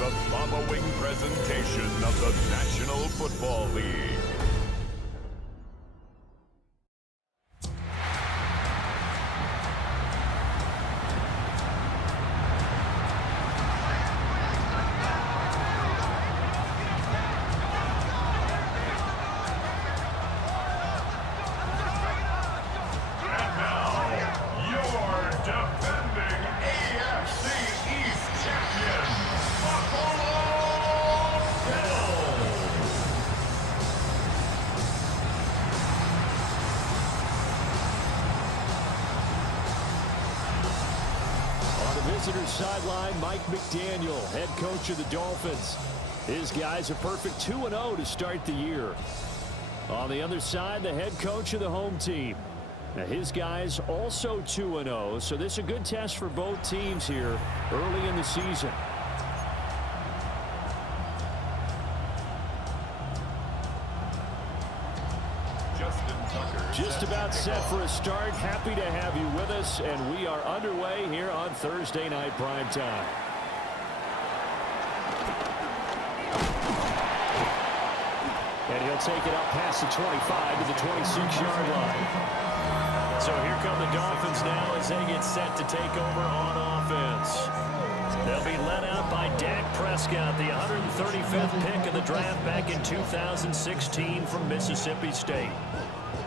the following presentation of the National Football League. Visitor sideline, Mike McDaniel, head coach of the Dolphins. His guys are perfect 2-0 to start the year. On the other side, the head coach of the home team. Now his guys also 2-0, so this is a good test for both teams here early in the season. Just about set for a start. Happy to have you with us, and we are underway here on Thursday Night Primetime. And he'll take it up past the 25 to the 26-yard line. So here come the Dolphins now as they get set to take over on offense. They'll be led out by Dak Prescott, the 135th pick of the draft back in 2016 from Mississippi State.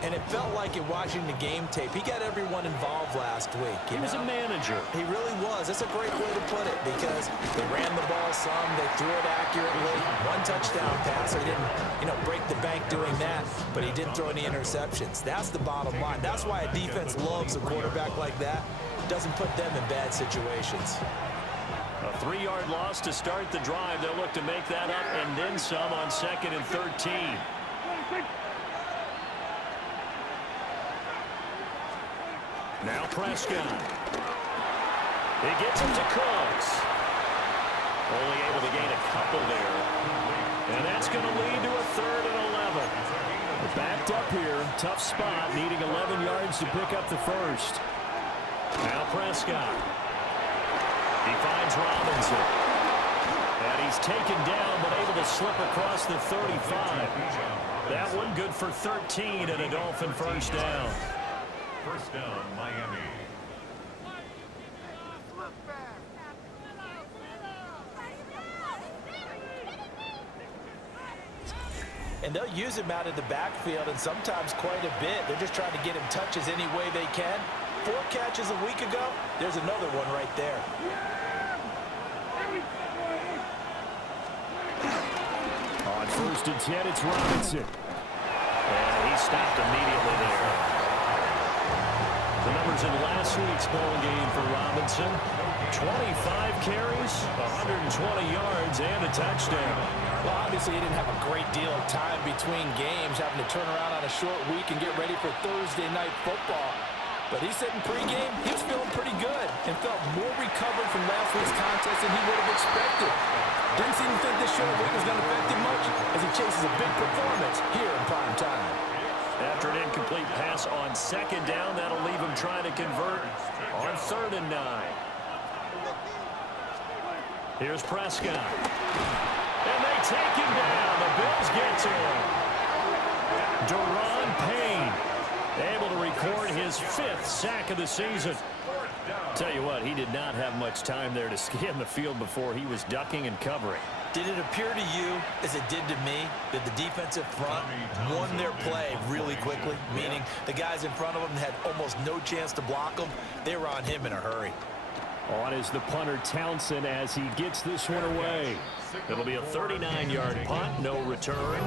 And it felt like in watching the game tape, he got everyone involved last week. He was a manager. He really was. That's a great way to put it because they ran the ball some, they threw it accurately. One touchdown pass. He didn't, break the bank doing that, but he didn't throw any interceptions. That's the bottom line. That's why a defense loves a quarterback like that. Doesn't put them in bad situations. A 3-yard loss to start the drive. They'll look to make that up and then some on 2nd and 13. Now Prescott. He gets him to Cooks. Only able to gain a couple there. And that's going to lead to a 3rd and 11. We're backed up here. Tough spot, needing 11 yards to pick up the first. Now Prescott. He finds Robinson. And he's taken down, but able to slip across the 35. That one good for 13 and a Dolphin first down. First down, Miami. And they'll use him out of the backfield and sometimes quite a bit. They're just trying to get him touches any way they can. 4 catches a week ago. There's another one right there. On 1st and 10, it's Robinson. And he stopped immediately there. The numbers in last week's ball game for Robinson. 25 carries, 120 yards, and a touchdown. Well, obviously, he didn't have a great deal of time between games, having to turn around on a short week and get ready for Thursday night football. But he said in pregame, he was feeling pretty good and felt more recovered from last week's contest than he would have expected. Didn't seem to think this short week was going to affect him much as he chases a big performance here in prime time. After an incomplete pass on 2nd down, that'll leave him trying to convert on 3rd and 9. Here's Prescott. And they take him down. The Bills get to him. Daron Payne able to record his 5th sack of the season. Tell you what, he did not have much time there to scan the field before he was ducking and covering. Did it appear to you, as it did to me, that the defensive front won their play really quickly? Meaning the guys in front of them had almost no chance to block them. They were on him in a hurry. On is the punter Townsend as he gets this one away. It'll be a 39-yard punt, no return.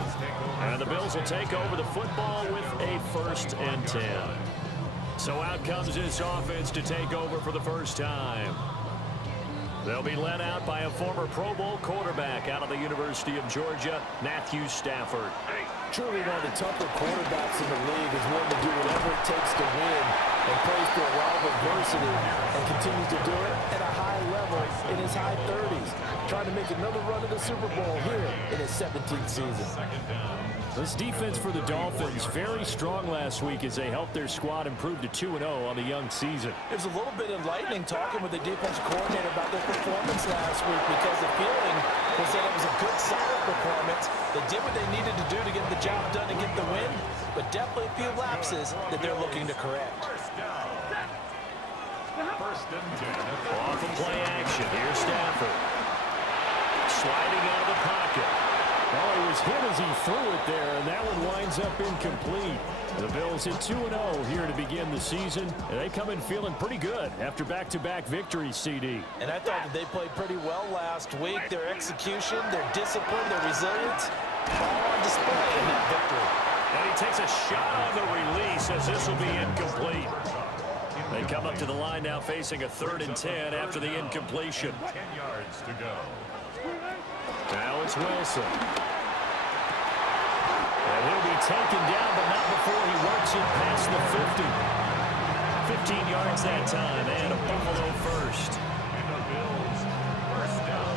And the Bills will take over the football with a 1st and 10. So out comes this offense to take over for the first time. They'll be led out by a former Pro Bowl quarterback out of the University of Georgia, Matthew Stafford. Truly one of the tougher quarterbacks in the league is willing to do whatever it takes to win. and plays through a lot of adversity and continues to do it at a high level in his high 30s. Trying to make another run to the Super Bowl here in his 17th season. This defense for the Dolphins very strong last week as they helped their squad improve to 2-0 on the young season. It was a little bit enlightening talking with the defense coordinator about their performance last week because the feeling was that it was a good, solid performance. They did what they needed to do to get the job done and get the win, but definitely a few lapses that they're looking to correct. First and 10. Off of play action. Here's Stafford. Sliding out of the pocket. Well, he was hit as he threw it there, and that one winds up incomplete. The Bills hit 2-0 here to begin the season, and they come in feeling pretty good after back-to-back victories, CD. And I thought that they played pretty well last week. Their execution, their discipline, their resilience, all on display in that victory. And he takes a shot on the release as this will be incomplete. They come up to the line now facing a 3rd and 10 after the incompletion. 10 yards to go. Now it's Wilson. And he'll be taken down, but not before he works it past the 50. 15 yards that time, and a Buffalo first. And the Bills, first down.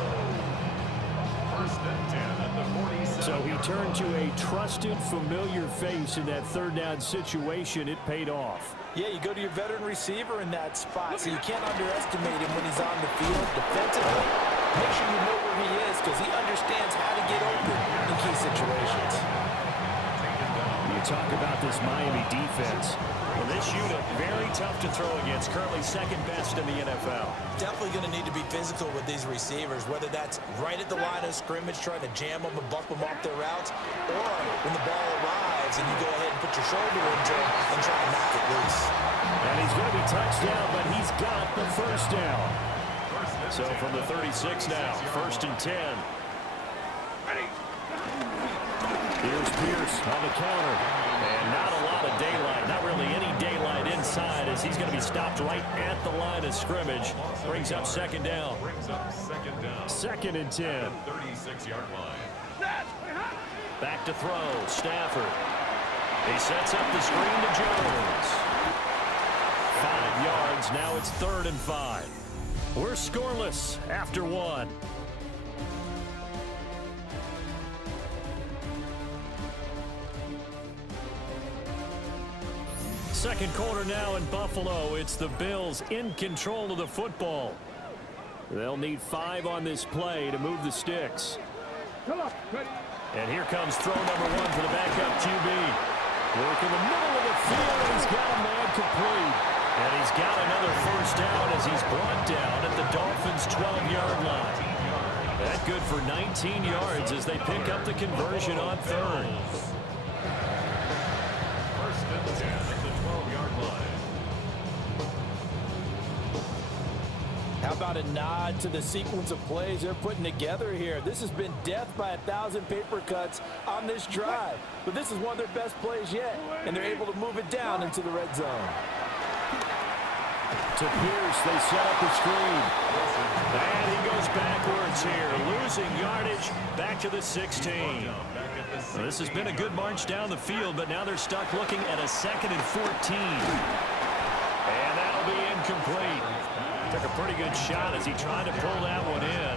First and 10 at the 47. So he turned to a trusted, familiar face in that 3rd down situation. It paid off. Yeah, you go to your veteran receiver in that spot, so you can't underestimate him when he's on the field defensively. Make sure you know where he is because he understands how to get open in key situations. You talk about this Miami defense. Well, this unit, very tough to throw against, currently 2nd best in the NFL. Definitely going to need to be physical with these receivers, whether that's right at the line of scrimmage trying to jam them and bump them off their routes, or when the ball arrives and you go ahead and put your shoulder into him and try to knock it loose. And he's going to be touched down, but he's got the first down. So from the 36 now, 1st and 10. Here's Pierce on the counter. And not a lot of daylight, not really any daylight inside as he's going to be stopped right at the line of scrimmage. Brings up 2nd down. 2nd and 10. 36-yard line. Back to throw, Stafford. He sets up the screen to Jones. 5 yards, now it's 3rd and 5. We're scoreless after 1. Second quarter now in Buffalo. It's the Bills in control of the football. They'll need 5 on this play to move the sticks. And here comes throw number 1 for the backup QB. Work in the middle of the field, and he's got a man complete. And he's got another first down as he's brought down at the Dolphins' 12-yard line. That good for 19 yards as they pick up the conversion on 3rd. First and 10 at the 12-yard line. How about a nod to the sequence of plays they're putting together here? This has been death by 1,000 paper cuts on this drive. But this is one of their best plays yet, and they're able to move it down into the red zone. To Pierce, they set up the screen. And he goes backwards here, losing yardage back to the 16. Well, this has been a good march down the field, but now they're stuck looking at a 2nd and 14. And that'll be incomplete. Took a pretty good shot as he tried to pull that one in.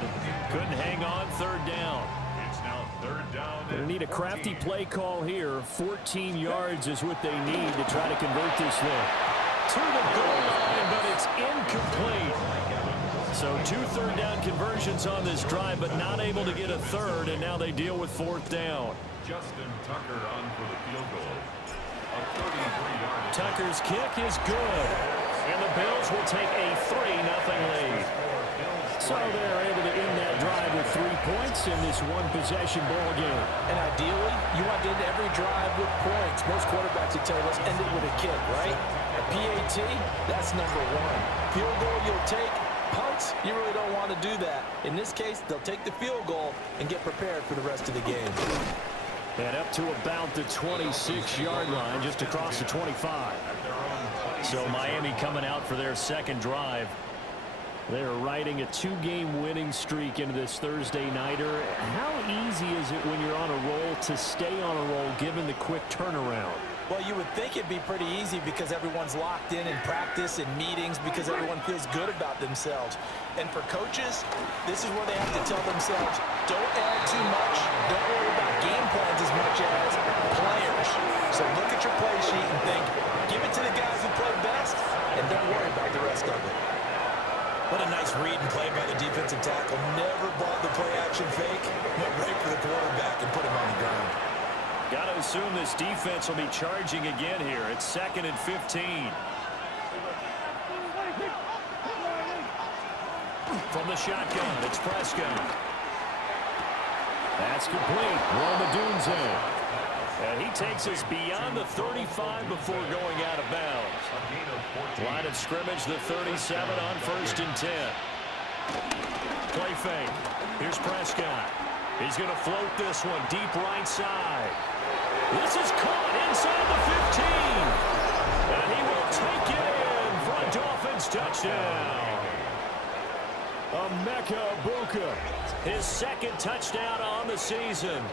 Couldn't hang on, 3rd down. It's now 3rd down. They need a crafty play call here. 14 yards is what they need to try to convert this thing. To the goal line, but it's incomplete. So 2 third down conversions on this drive, but not able to get a 3rd, and now they deal with 4th down. Justin Tucker on for the field goal. A 33-yard. Tucker's kick is good, and the Bills will take a 3-0 lead. So they're able to end that drive with 3 points in this one-possession ball game. And ideally, you want to end every drive with points. Most quarterbacks would tell you, let's end it with a kick, right? A PAT, that's number 1. Field goal you'll take. Punts, you really don't want to do that. In this case, they'll take the field goal and get prepared for the rest of the game. And up to about the 26-yard line, just across the 25. So Miami coming out for their 2nd drive. They're riding a 2-game winning streak into this Thursday nighter. How easy is it when you're on a roll to stay on a roll given the quick turnaround? Well, you would think it'd be pretty easy because everyone's locked in practice and meetings because everyone feels good about themselves. And for coaches, this is where they have to tell themselves, don't add too much, don't worry about game plans as much as players. So look at your play sheet and think, give it to the guys who play best, and don't worry about the rest of it. What a nice read and play by the defensive tackle. Never bought the play-action fake, went right for the quarterback and put him on the ground. Got to assume this defense will be charging again here. It's 2nd and 15. From the shotgun, it's Prescott. That's complete. Romadunze. And he takes us beyond the 35 before going out of bounds. Line of scrimmage, the 37 on 1st and 10. Play fake. Here's Prescott. He's going to float this one deep right side. This is caught inside the 15. And he will take it in for a Dolphins touchdown. Emeka Egbuka, his 2nd touchdown on the season.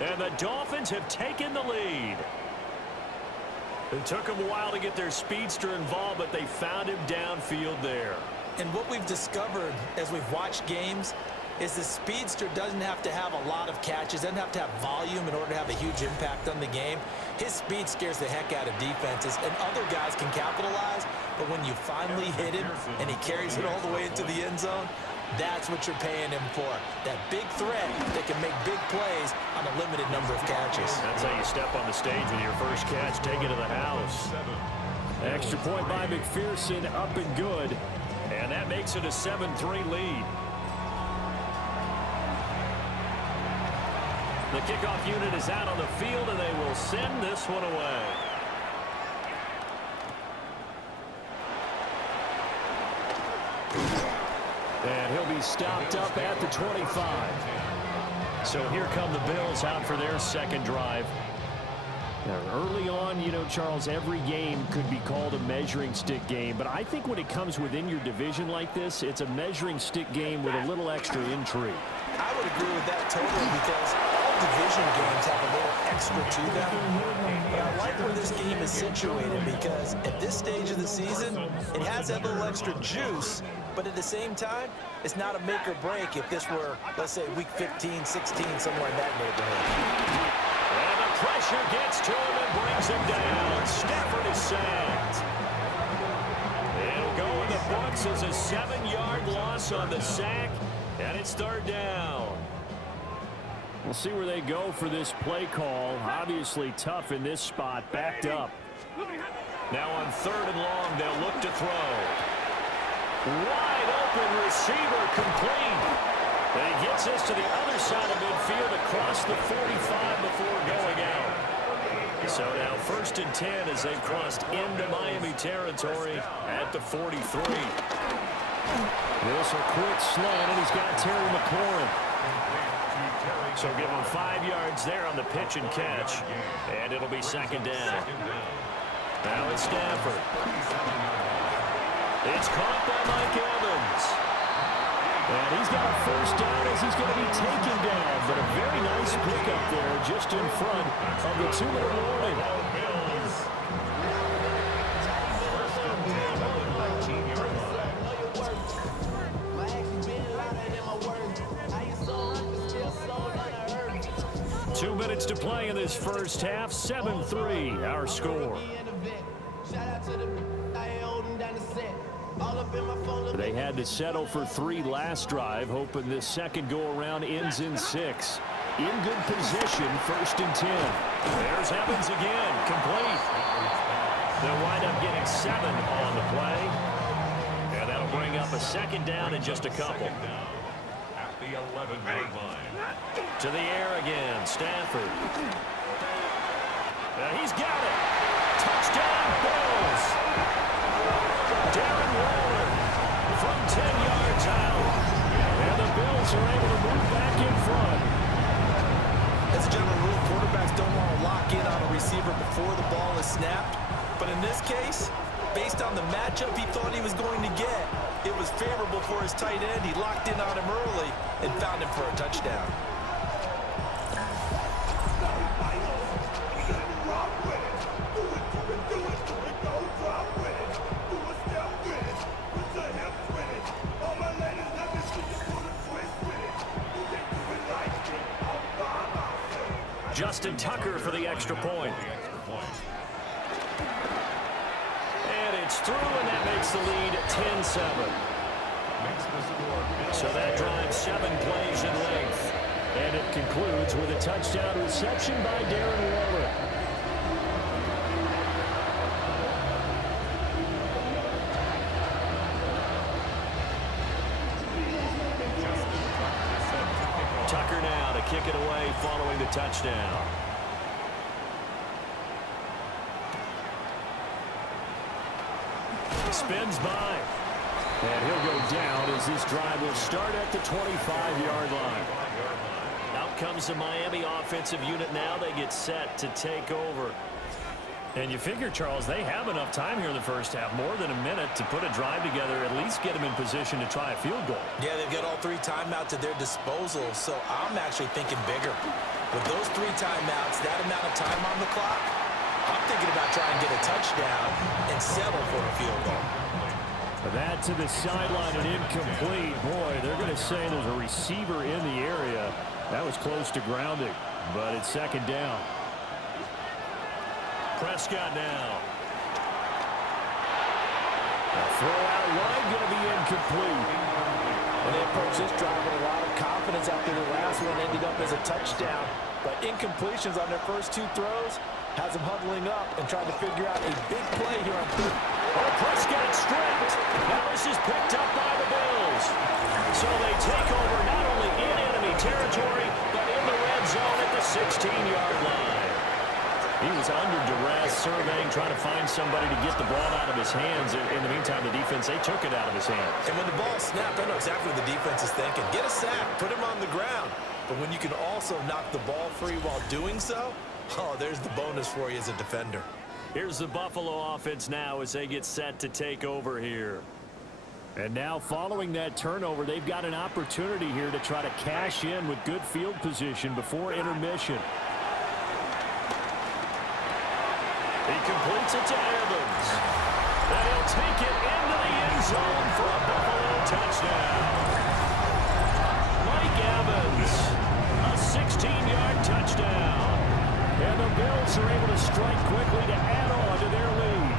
And the Dolphins have taken the lead. It took them a while to get their speedster involved, but they found him downfield there. And what we've discovered as we've watched games is the speedster doesn't have to have a lot of catches, doesn't have to have volume in order to have a huge impact on the game. His speed scares the heck out of defenses, and other guys can capitalize, but when you finally hit him and he carries it all the way into the end zone, that's what you're paying him for. That big threat that can make big plays on a limited number of catches. That's how you step on the stage with your first catch, take it to the house. Extra point by McPherson, up and good. And that makes it a 7-3 lead. The kickoff unit is out on the field, and they will send this one away. And he'll be stopped up at the 25. So here come the Bills out for their 2nd drive. Now, early on, you know, Charles, every game could be called a measuring stick game. But I think when it comes within your division like this, it's a measuring stick game with a little extra intrigue. I would agree with that totally because all division games have a little extra to them. But I like where this game is situated because at this stage of the season, it has that little extra juice. But at the same time, it's not a make or break if this were, let's say, week 15, 16, somewhere in that neighborhood. And the pressure gets to him and brings him down. Stafford is sacked. It'll go in the books as a 7-yard loss on the sack, and it's 3rd down. We'll see where they go for this play call. Obviously tough in this spot, backed up. Now on 3rd and long, they'll look to throw. Wide open receiver complete. And he gets this to the other side of midfield across the 45 before going out. So now 1st and 10 as they've crossed into Miami territory at the 43. This a quick slant, and he's got Terry McLaurin. So give him 5 yards there on the pitch and catch. And it'll be 2nd down. Now it's Stafford. It's caught by Mike Evans. And he's got a 1st down as he's going to be taken down. But a very nice pickup there just in front of the 2-minute warning. Two minutes to play in this first half. 7-3, our score. They had to settle for 3 last drive, hoping this second go-around ends in 6. In good position, 1st and 10. There's Evans again, complete. They'll wind up getting 7 on the play. And that'll bring up a 2nd down in just a couple. At the 11-yard line. To the air again, Stafford. He's got it. Touchdown, Bills. Darren Waller from 10 yards out. And the Bills are able to move back in front. As a general rule, quarterbacks don't want to lock in on a receiver before the ball is snapped. But in this case, based on the matchup he thought he was going to get, it was favorable for his tight end. He locked in on him early and found him for a touchdown. Justin Tucker for the extra point. And it's through, and that makes the lead 10-7. So that drives 7 plays in length. And it concludes with a touchdown reception by Darren Waller. Tucker now to kick it away following the touchdown. Spins by. And he'll go down as this drive will start at the 25-yard line. Out comes the Miami offensive unit now. They get set to take over. And you figure, Charles, they have enough time here in the first half, more than a minute, to put a drive together, at least get them in position to try a field goal. Yeah, they've got all 3 timeouts at their disposal, so I'm actually thinking bigger. With those 3 timeouts, that amount of time on the clock, I'm thinking about trying to get a touchdown and settle for a field goal. That to the sideline and incomplete. Boy, they're going to say there's a receiver in the area. That was close to grounding, but it's second down. Prescott now. A throw out wide, going to be incomplete. And they approach this drive with a lot of confidence after the last one ended up as a touchdown. But incompletions on their first 2 throws has them huddling up and trying to figure out a big play here on 3rd. Oh, Prescott stripped. Now this is picked up by the Bills. So they take over not only in enemy territory, but in the red zone at the 16-yard line. He was under duress, surveying, trying to find somebody to get the ball out of his hands. In the meantime, the defense, they took it out of his hands. And when the ball snapped, I know exactly what the defense is thinking. Get a sack, put him on the ground. But when you can also knock the ball free while doing so, oh, there's the bonus for you as a defender. Here's the Buffalo offense now as they get set to take over here. And now following that turnover, they've got an opportunity here to try to cash in with good field position before intermission. He completes it to Evans. And he'll take it into the end zone for a Buffalo touchdown. Mike Evans, a 16-yard touchdown. And the Bills are able to strike quickly to add on to their lead.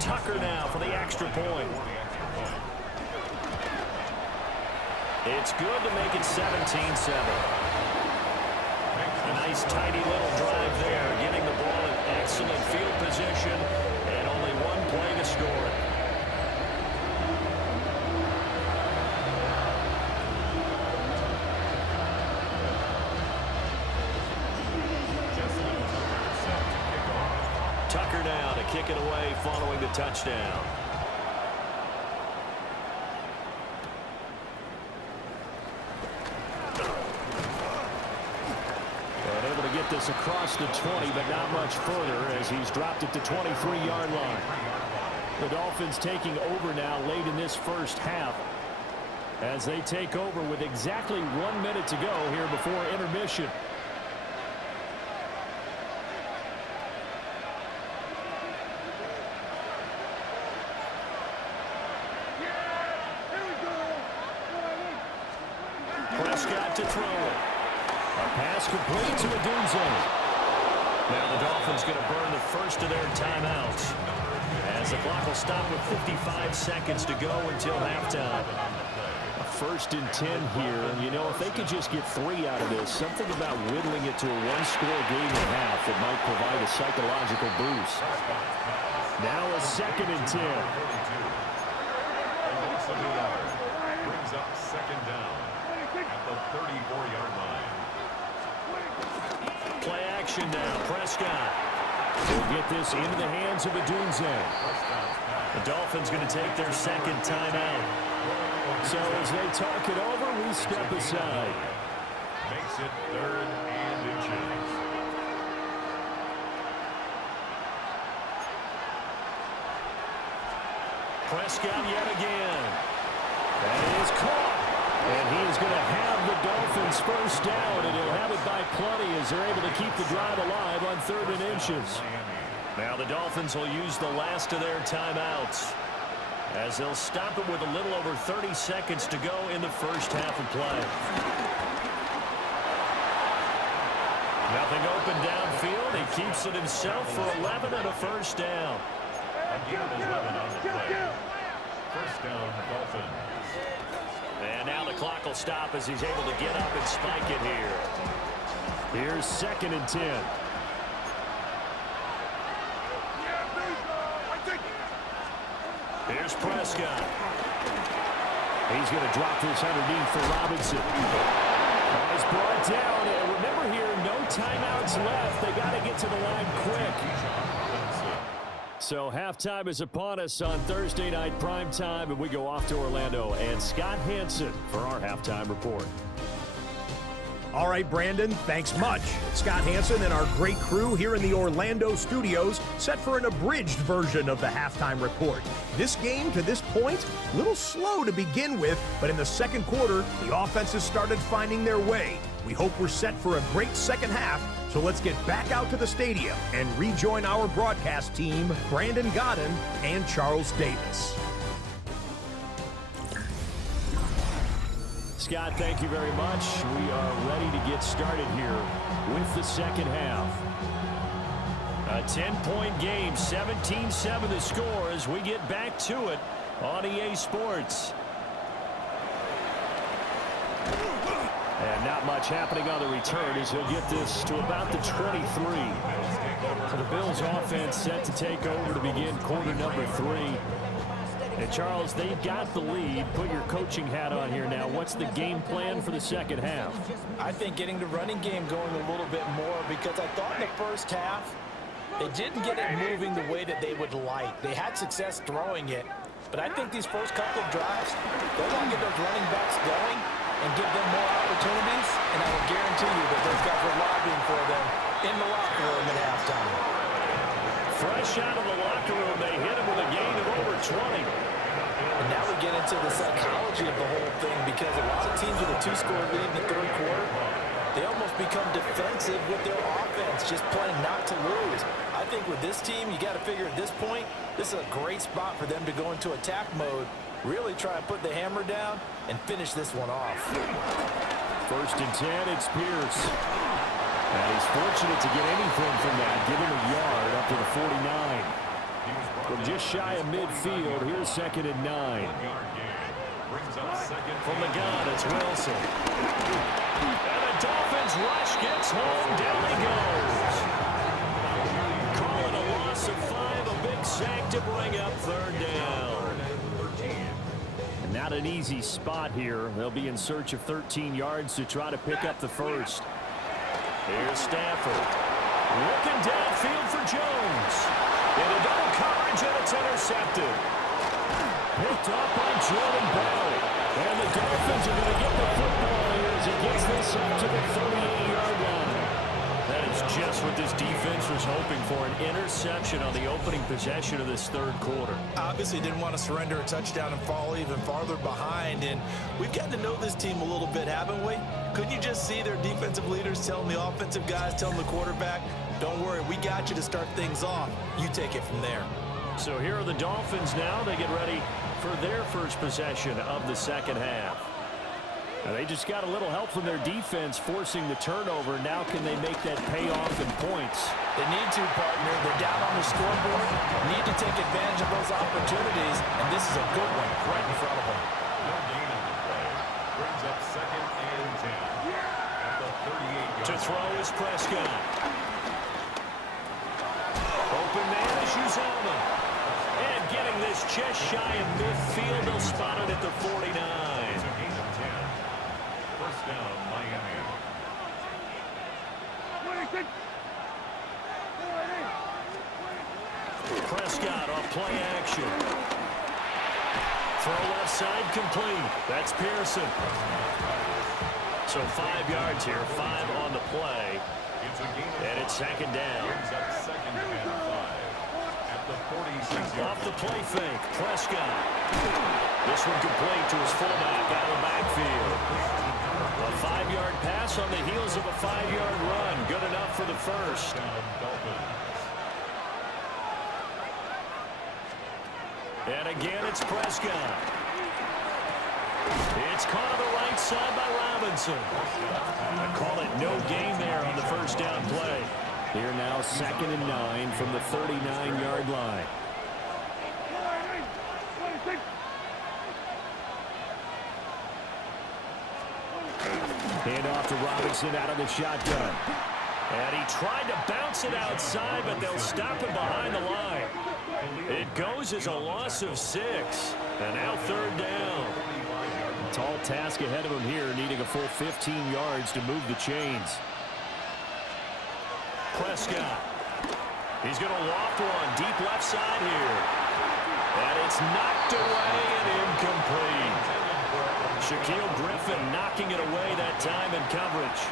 Tucker now for the extra point. It's good to make it 17-7. A nice tidy little drive there, getting the ball in excellent field position, and only 1 play to score it. Tucker now to kick it away following the touchdown. And able to get this across the 20, but not much further as he's dropped it to 23-yard line. The Dolphins taking over now late in this first half as they take over with exactly 1 minute to go here before intermission. Prescott to throw it. A pass complete to Adunze. Now the Dolphins going to burn the first of their timeouts as the clock will stop with 55 seconds to go until halftime. A 1st and 10 here, and you know, if they could just get 3 out of this, something about whittling it to a 1-score game and a half that might provide a psychological boost. Now a 2nd and 10. Brings up 2nd down at the 34-yard line. Play action now. Prescott will get this into the hands of Adunze. The Dolphins going to take their 2nd timeout. So as they talk it over, we step aside. Makes it 3rd and inches. Prescott yet again. That is caught. And he is going to have the Dolphins first down, and he'll have it by plenty as they're able to keep the drive alive on 3rd and inches. Now the Dolphins will use the last of their timeouts as they'll stop it with a little over 30 seconds to go in the first half of play. Nothing open downfield. He keeps it himself for 11 and a first down. Again, 11 on the play. First down, Dolphins. And now the clock will stop as he's able to get up and spike it here. Here's 2nd and 10. Here's Prescott. He's going to drop this underneath for Robinson. He's brought down. And remember here, no timeouts left. They got to get to the line quick. So halftime is upon us on Thursday night primetime, and we go off to Orlando. And Scott Hansen for our halftime report. All right, Brandon, thanks much. Scott Hansen and our great crew here in the Orlando studios set for an abridged version of the halftime report. This game, to this point, a little slow to begin with, but in the second quarter, the offenses started finding their way. We hope we're set for a great second half, so let's get back out to the stadium and rejoin our broadcast team, Brandon Godden and Charles Davis. Scott, thank you very much. We are ready to get started here with the second half. A 10-point game, 17-7 the score as we get back to it on EA Sports. And not much happening on the return as he'll get this to about the 23. So the Bills offense set to take over to begin quarter number 3. And Charles, they've got the lead. Put your coaching hat on here now. What's the game plan for the second half? I think getting the running game going a little bit more, because I thought in the first half they didn't get it moving the way that they would like. They had success throwing it, but I think these first couple of drives, they want to get those running backs going and give them more opportunities, and I will guarantee you that those guys were lobbying for them in the locker room at halftime. Fresh out of the locker room, they hit him with a gain of over 20. And now we get into the psychology of the whole thing, because a lot of teams with a 2-score lead in the third quarter, they almost become defensive with their offense, just playing not to lose. I think with this team, you got to figure at this point, this is a great spot for them to go into attack mode, really try and put the hammer down and finish this one off. 1st and 10, it's Pierce. And he's fortunate to get anything from that. Give him a yard up to the 49. From just shy of midfield, here's 2nd and 9. From the gun, it's Wilson. And the Dolphins rush gets home. Down he goes. Call it a loss of 5. A big sack to bring up 3rd down. And not an easy spot here. They'll be in search of 13 yards to try to pick up the first. Here's Stafford. Looking downfield for Jones. Into double coverage, and it's intercepted. Picked up by Jordan Bell. And the Dolphins are going to get the football here as he gets this up to the 38-yard line. That is just what this defense was hoping for, an interception on the opening possession of this third quarter. Obviously didn't want to surrender a touchdown and fall even farther behind, and we've gotten to know this team a little bit, haven't we? Couldn't you just see their defensive leaders telling the offensive guys, telling the quarterback, don't worry, we got you to start things off. You take it from there. So here are the Dolphins now. They get ready for their first possession of the second half. Now they just got a little help from their defense forcing the turnover. Now can they make that pay off in points? They need to, partner. They're down on the scoreboard. Need to take advantage of those opportunities, and this is a good one right in front of them. Brings up 2nd and 10. At the 38-yard To throw is Prescott. Open man is Uzoma. And getting this just shy of midfield, they'll spot it at the 49. It's a gain of 10. First down, Miami. Prescott off play action. Throw left side complete. That's Pearson. So 5 yards here, 5 on the play. It's a gain of And it's 2nd down. Brings up 2nd and 5. At Off the play fake, Prescott. This one complete to his fullback out of the backfield. A 5-yard pass on the heels of a 5-yard run. Good enough for the first. And again, it's Prescott. It's caught on the right side by Robinson. I call it no gain there on the first down play. Here now 2nd and 9 from the 39-yard line. Hand off to Robinson out of the shotgun. And he tried to bounce it outside, but they'll stop him behind the line. It goes as a loss of 6. And now 3rd down. Tall task ahead of him here, needing a full 15 yards to move the chains. Prescott. He's going to loft one deep left side here. And it's knocked away and incomplete. Shaquille Griffin knocking it away that time in coverage.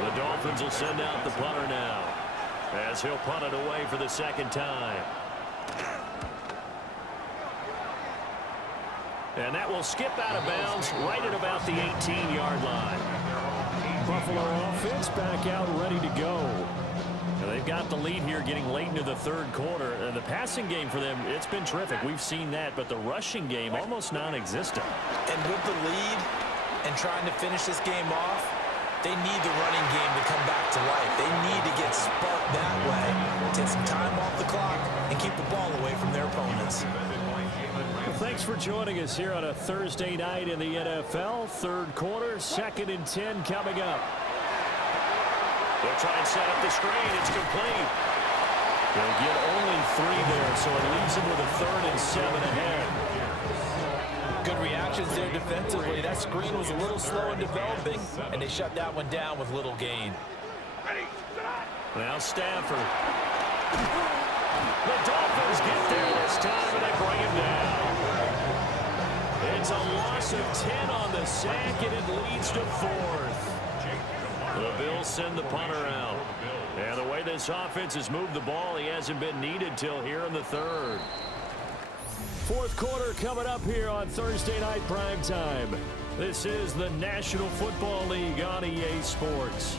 The Dolphins will send out the punter now, as he'll punt it away for the 2nd time. And that will skip out of bounds right at about the 18-yard line. Buffalo offense back out ready to go. Now they've got the lead here getting late into the 3rd quarter. And the passing game for them, it's been terrific. We've seen that, but the rushing game almost non-existent. And with the lead and trying to finish this game off, they need the running game to come back to life. They need to get sparked that way, take some time off the clock, and keep the ball away from their opponents. Well, thanks for joining us here on a Thursday night in the NFL. 3rd quarter, 2nd and 10 coming up. They'll try and set up the screen. It's complete. They'll get only 3 there, so it leaves them with a 3rd and 7 ahead. Good reactions there defensively. That screen was a little slow in developing, and they shut that one down with little gain. Now Stafford. The Dolphins get there this time, and they bring him down. It's a loss of 10 on the sack, and it leads to 4th. The Bills send the punter out. And the way this offense has moved the ball, he hasn't been needed till here in the 3rd. 4th quarter coming up here on Thursday Night Primetime. This is the National Football League on EA Sports.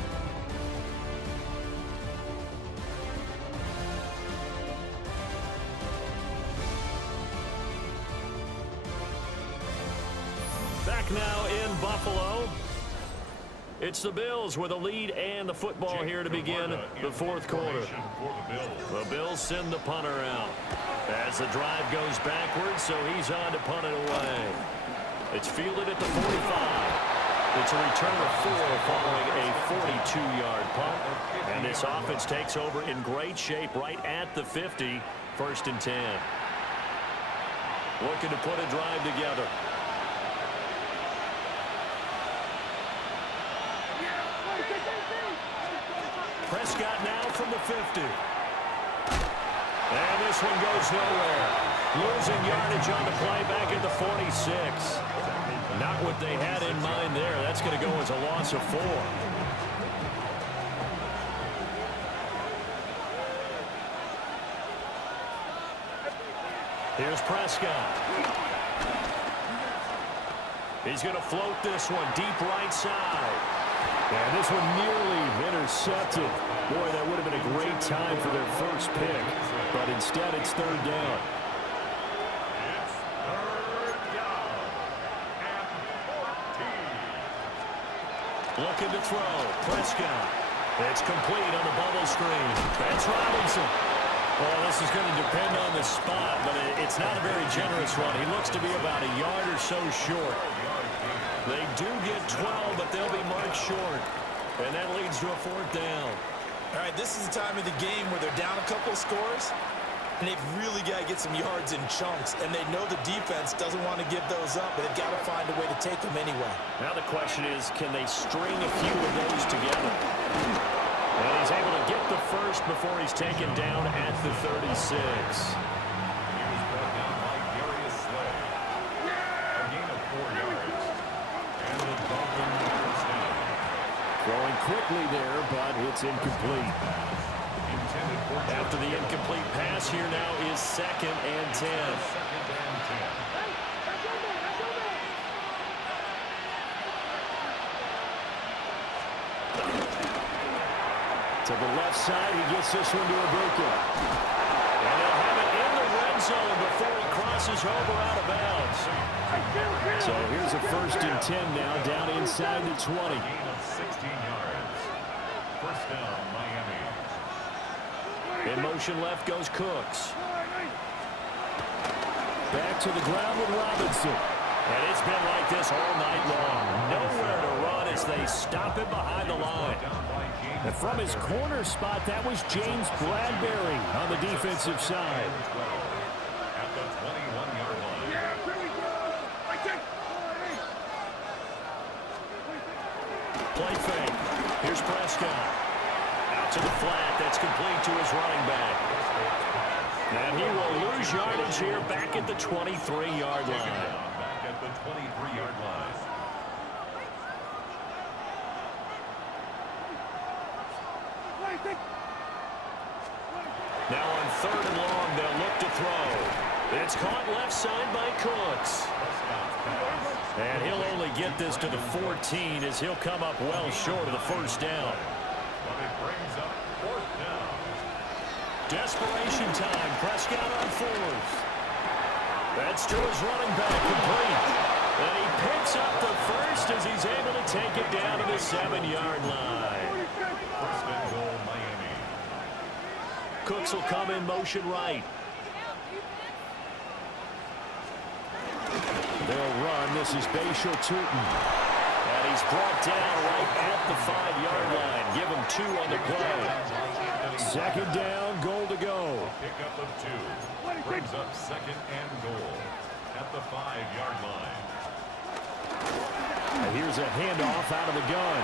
Back now in Buffalo. It's the Bills with a lead and the football here to begin the 4th quarter. The Bills send the punter out as the drive goes backwards, so he's on to punt it away. It's fielded at the 45. It's a return of 4 following a 42-yard punt. And this offense takes over in great shape right at the 50, 1st and 10. Looking to put a drive together. Prescott now from the 50. And this one goes nowhere. Losing yardage on the play back at the 46. Not what they had in mind there. That's going to go as a loss of 4. Here's Prescott. He's going to float this one deep right side. And this one nearly intercepted. Boy, that would have been a great time for their first pick. But instead, it's 3rd down. It's 3rd down and 14. Looking to throw. Prescott. It's complete on the bubble screen. That's Robinson. Well, this is going to depend on the spot, but it's not a very generous run. He looks to be about a yard or so short. They do get 12, but they'll be marked short. And that leads to a 4th down. All right, this is the time of the game where they're down a couple of scores, and they've really got to get some yards in chunks. And they know the defense doesn't want to give those up, but they've got to find a way to take them anyway. Now the question is, can they string a few of those together? And he's able to get the first before he's taken down at the 36. Throwing quickly there, but it's incomplete. Intended After the incomplete pass, here now is 2nd and 10. To the left side, he gets this one to a breakout. And they'll have it in the red zone before he crosses over out of bounds. So here's a 1st and 10 now, down inside the 20. Gain of 16 yards. First down, Miami. In motion left goes Cooks. Back to the ground with Robinson. And it's been like this all night long. Nowhere to run as they stop him behind the line. And from his corner spot, that was James Bradbury on the defensive side. At the 21-yard line. Play fake. Here's Prescott. Out to the flat. That's complete to his running back. And he will lose yardage here back at the 23-yard line. Back at the 23-yard line. Now on 3rd and long, they'll look to throw. It's caught left side by Cooks. And he'll only get this to the 14 as he'll come up well short of the 1st down. But it brings up 4th down. Desperation time. Prescott on 4th. That's to his running back, complete. And he picks up the 1st as he's able to take it down to the 7-yard line. First and goal, Miami. Cooks will come in motion right. They'll run. This is Bashal Tootin. And he's brought down right at the 5-yard line. Give him 2 on the play. 2nd down, goal to go. Pickup of 2. Brings up 2nd and goal. At the 5-yard line. And here's a handoff out of the gun.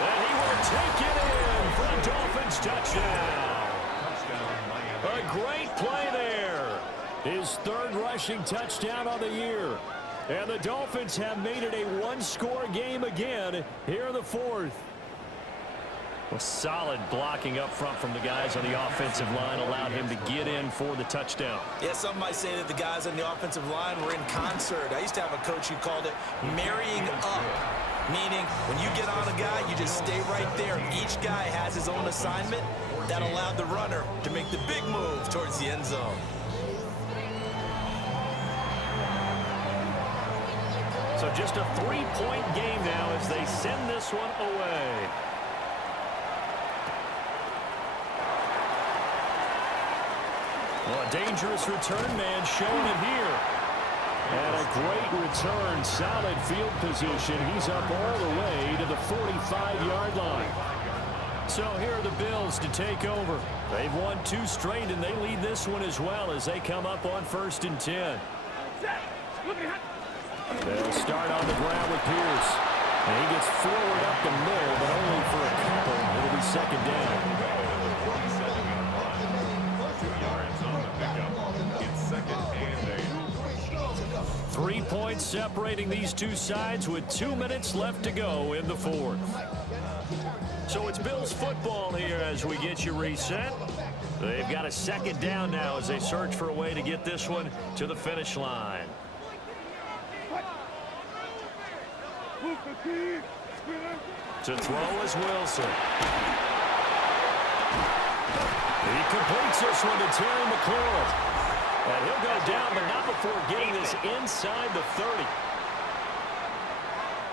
And he will take it in for a Dolphins touchdown. Touchdown, Miami. A great play there. His 3rd rushing touchdown on the year. And the Dolphins have made it a 1-score game again here in the 4th. Well, solid blocking up front from the guys on the offensive line allowed him to get in for the touchdown. Yeah, some might say that the guys on the offensive line were in concert. I used to have a coach who called it marrying up, meaning when you get on a guy, you just stay right there. Each guy has his own assignment. That allowed the runner to make the big move towards the end zone. So just a 3-point game now as they send this one away. Well, a dangerous return man showing it here. And a great return, solid field position. He's up all the way to the 45-yard line. So here are the Bills to take over. They've won 2 straight, and they lead this one as well as they come up on 1st and 10. They'll start on the ground with Pierce. And he gets forward up the middle, but only for a couple. It'll be 2nd down. 2 yards on the pickup. It's 2nd and 8. 3 points separating these two sides with 2 minutes left to go in the 4th. So it's Bills football here as we get you reset. They've got a 2nd down now as they search for a way to get this one to the finish line. To throw is Wilson. He completes this one to Terry McLaurin. And he'll go down, but not before getting this inside the 30.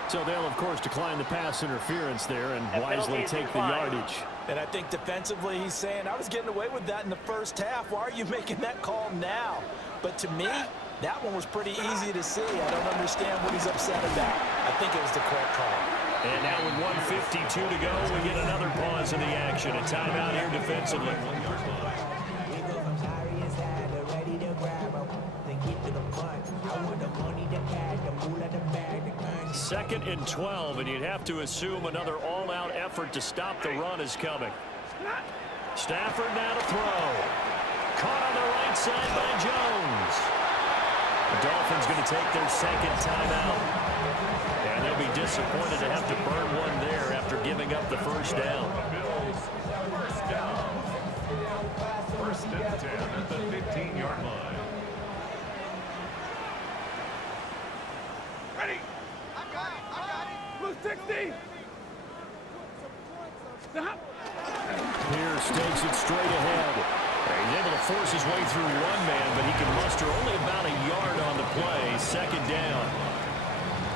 So they'll, of course, decline the pass interference there and wisely take the yardage. And I think defensively he's saying, I was getting away with that in the 1st half. Why are you making that call now? But to me, that one was pretty easy to see. I don't understand what he's upset about. I think it was the correct call. And now with 1:52 to go, we get another pause in the action. A timeout here defensively. Second and 12, and you'd have to assume another all-out effort to stop the run is coming. Stafford now to throw. Caught on the right side by Jones. The Dolphins going to take their 2nd timeout. And they'll be disappointed to have to burn one there after giving up the 1st down. First and 10 at the 15-yard line. Ready? I got it. Blue 60. Pierce takes it straight ahead. He's able to force his way through one man, but he can muster only about a yard on the play. Second down.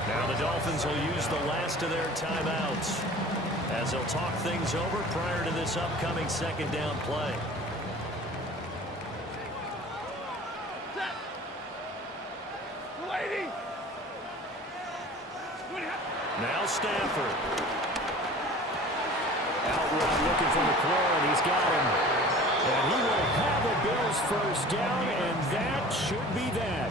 Now the Dolphins will use the last of their timeouts as they'll talk things over prior to this upcoming second down play. Now Stafford. Out route looking for McLaurin. He's got him. And he will have a Bills first down, and that should be that.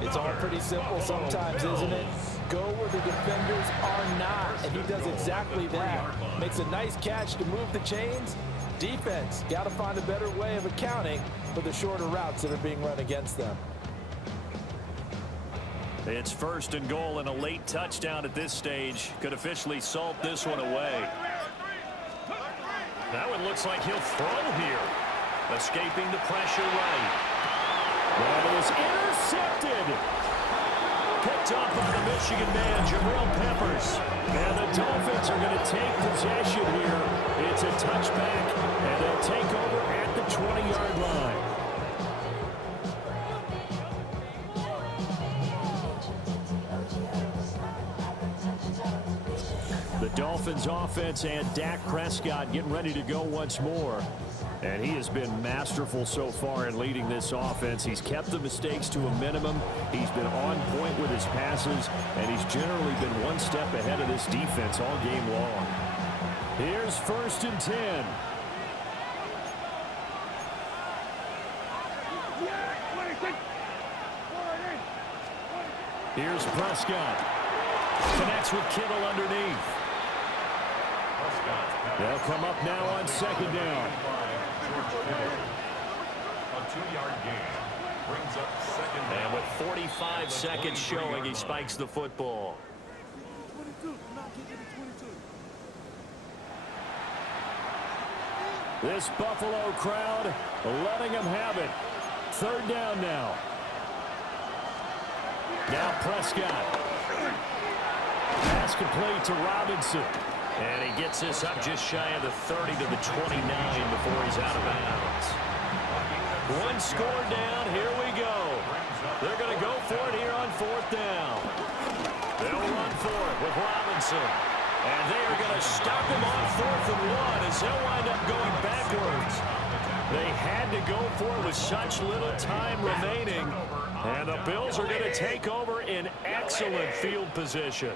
It's all pretty simple sometimes, isn't it? Go where the defenders are not, and he does exactly that. Makes a nice catch to move the chains. Defense, got to find a better way of accounting for the shorter routes that are being run against them. It's first and goal, and a late touchdown at this stage could officially salt this one away. That one looks like he'll throw here. Escaping the pressure right. That is intercepted. Picked up by the Michigan man, Jabril Peppers. And the Dolphins are going to take possession here. It's a touchback, and they'll take over at the 20-yard line. The Dolphins offense and Dak Prescott getting ready to go once more. And he has been masterful so far in leading this offense. He's kept the mistakes to a minimum. He's been on point with his passes, and he's generally been one step ahead of this defense all game long. Here's first and 10. Here's Prescott. Connects with Kittle underneath. They'll come up now on second down. A 2-yard gain brings up second down. And with 45 seconds showing, he spikes the football. This Buffalo crowd letting them have it. Third down now. Now Prescott. Pass complete to Robinson. And he gets this up just shy of the 30 to the 29 before he's out of bounds. One score down. Here we go. They're going to go for it here on fourth down. They'll run for it with Robinson. And they are going to stop him on 4th and 1 as they'll wind up going backwards. They had to go for it with such little time remaining. And the Bills are going to take over in excellent field position.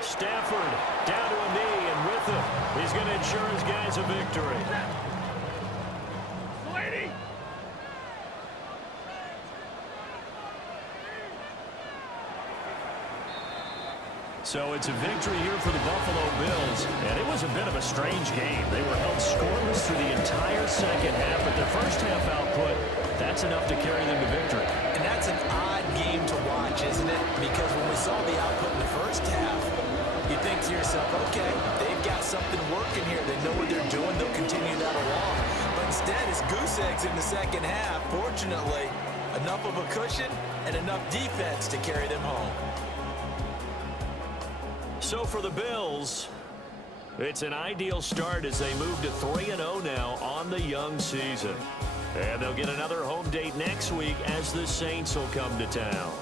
Stafford down to a knee, and with him, he's going to ensure his guys a victory. So it's a victory here for the Buffalo Bills, and it was a bit of a strange game. They were held scoreless through the entire second half, but their first half output, that's enough to carry them to victory. And that's an odd game to watch, isn't it? Because when we saw the output in the first half, you think to yourself, okay, they've got something working here. They know what they're doing. They'll continue that along. But instead, it's goose eggs in the second half. Fortunately, enough of a cushion and enough defense to carry them home. So for the Bills, it's an ideal start as they move to 3-0 now on the young season. And they'll get another home date next week as the Saints will come to town.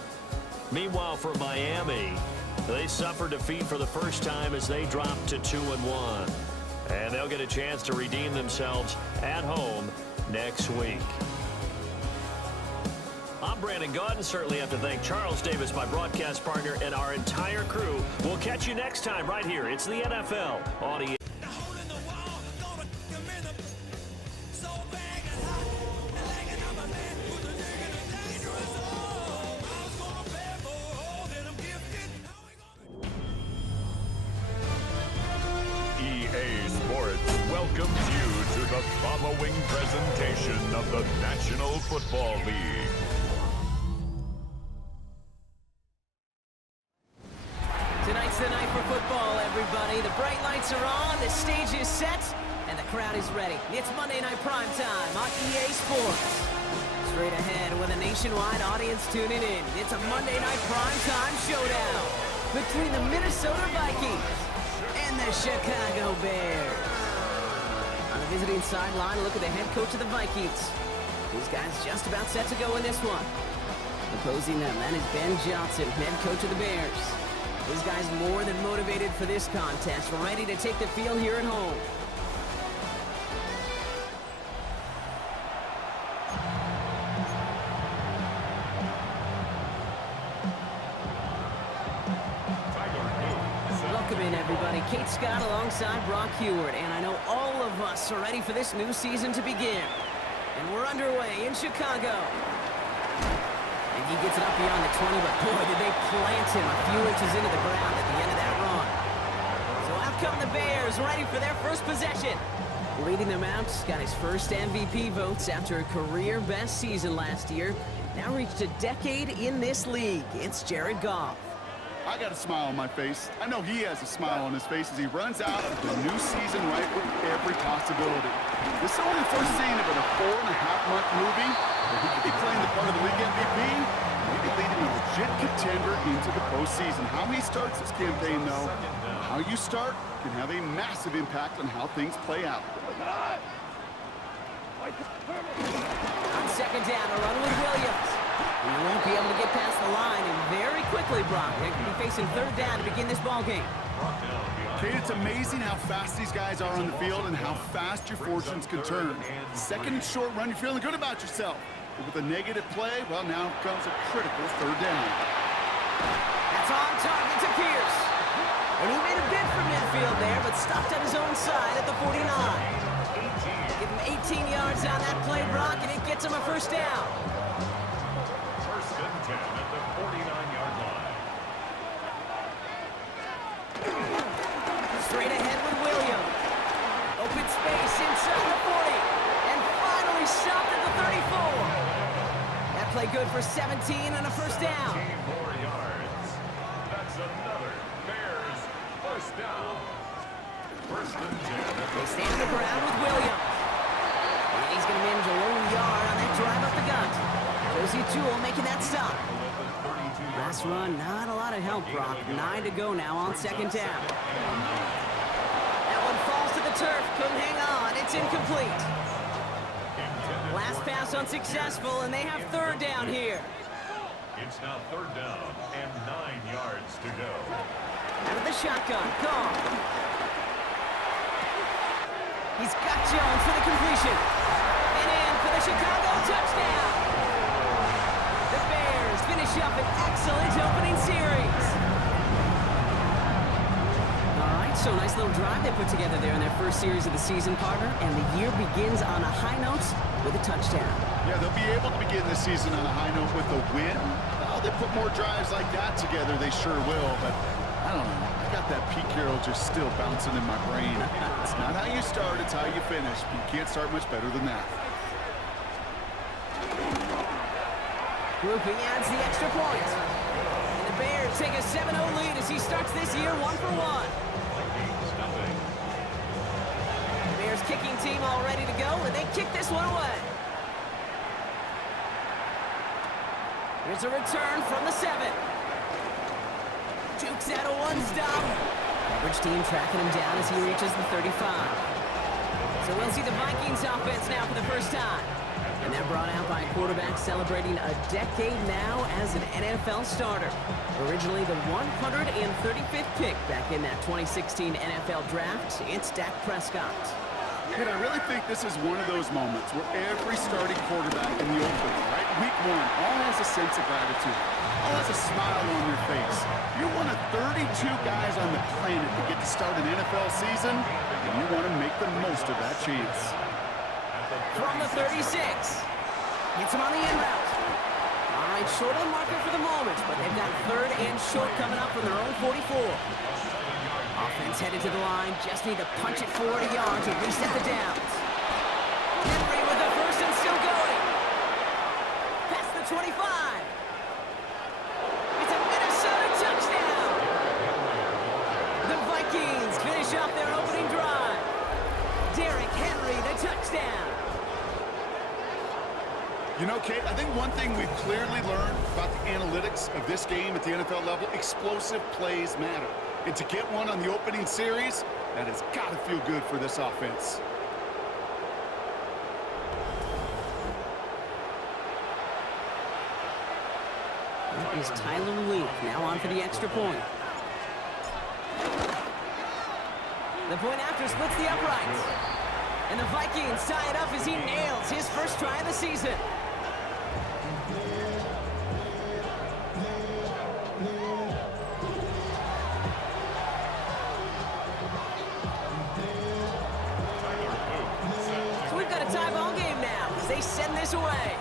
Meanwhile, for Miami, they suffered defeat for the first time as they dropped to 2-1. And they'll get a chance to redeem themselves at home next week. I'm Brandon Gaudin. Certainly have to thank Charles Davis, my broadcast partner, and our entire crew. We'll catch you next time right here. It's the NFL on ESPN. EA Sports welcomes you to the following presentation of the National Football League. Tonight's the night for football, everybody. The bright lights are on, the stage is set, and the crowd is ready. It's Monday Night Primetime on EA Sports. Straight ahead with a nationwide audience tuning in. It's a Monday Night Primetime showdown between the Minnesota Vikings and the Chicago Bears. On the visiting sideline, look at the head coach of the Vikings. This guy's just about set to go in this one. Opposing them, that is Ben Johnson, head coach of the Bears. This guy's more than motivated for this contest, ready to take the field here at home. Welcome in, everybody. Kate Scott alongside Brock Heward, and I know all of us are ready for this new season to begin. And we're underway in Chicago. And he gets it up beyond the 20, but boy, did they plant him a few inches into the ground at the end of that run. So out come the Bears, ready for their first possession. Leading them out, got his first MVP votes after a career-best season last year. Now reached a decade in this league. It's Jared Goff. I got a smile on my face. I know he has a smile on his face as he runs out of the new season right with every possibility. This is only the first scene of a 4.5-month movie where he could be playing the part of the league MVP, maybe leading a legit contender into the postseason. How he starts this campaign, though, how you start can have a massive impact on how things play out. On second down, a run with Williams. He won't be able to get past the line, and very quickly, Brock, they could be facing third down to begin this ballgame. Kate, it's amazing how fast these guys are on the field and how fast your fortunes can turn. Second and short run, you're feeling good about yourself. But with a negative play, well, now comes a critical third down. That's on target to Pierce. And he made a bid for midfield there, but stopped on his own side at the 49. Give him 18 yards on that play, Brock, and it gets him a first down. First and 10 at the 49-yard line. Straight ahead with Williams. Open space inside the 40. And finally stopped at the 34. That play good for 17 and a first down. 15 more yards. That's another Bears first down. First and 10 at They the stand the ground with Williams. And he's going to manage a lone yard on that drive up the gut. Josie Jewell making that stop. Last run, not a lot of help, Brock. 9 to go now on second down. That one falls to the turf. Couldn't hang on. It's incomplete. Last pass unsuccessful, and they have third down here. It's now third down and 9 yards to go. Out of the shotgun. Gone. He's got Jones for the completion. And in for the Chicago touchdown. The Bears finish up an excellent opening series. All right, so nice little drive they put together there in their first series of the season, partner, and the year begins on a high note with a touchdown. Yeah, they'll be able to begin the season on a high note with a win. Well, they put more drives like that together, they sure will, but I don't know. I got that Pete Carroll just still bouncing in my brain. It's not how you start, it's how you finish. You can't start much better than that. Grouping adds the extra point. And the Bears take a 7-0 lead as he starts this year 1-for-1. The Bears kicking team all ready to go, and they kick this one away. Here's a return from the 7. Jukes out a one-stop. Coverage team tracking him down as he reaches the 35. So we'll see the Vikings offense now for the first time. And they're brought out by a quarterback celebrating a decade now as an NFL starter. Originally the 135th pick back in that 2016 NFL Draft, it's Dak Prescott. And I really think this is one of those moments where every starting quarterback in the opening, right, week one, all has a sense of gratitude, all has a smile on their face. You're one of 32 guys on the planet that get to start an NFL season, and you want to make the most of that chance. From the 36. Hits him on the in route. All right, short of the marker for the moment, but they've got third and short coming up from their own 44. Offense headed to the line, just need to punch it 40 yards to reset the downs. Henry with the first and still going. Past the 25. It's a Minnesota touchdown. The Vikings finish off their opening drive. Derrick Henry You know, Kate, I think one thing we've clearly learned about the analytics of this game at the NFL level, explosive plays matter. And to get one on the opening series, that has got to feel good for this offense. That is Tyler Luke, now on for the extra point. The point after splits the uprights. And the Vikings tie it up as he nails his first try of the season. So we've got a tie ball game now as they send this away.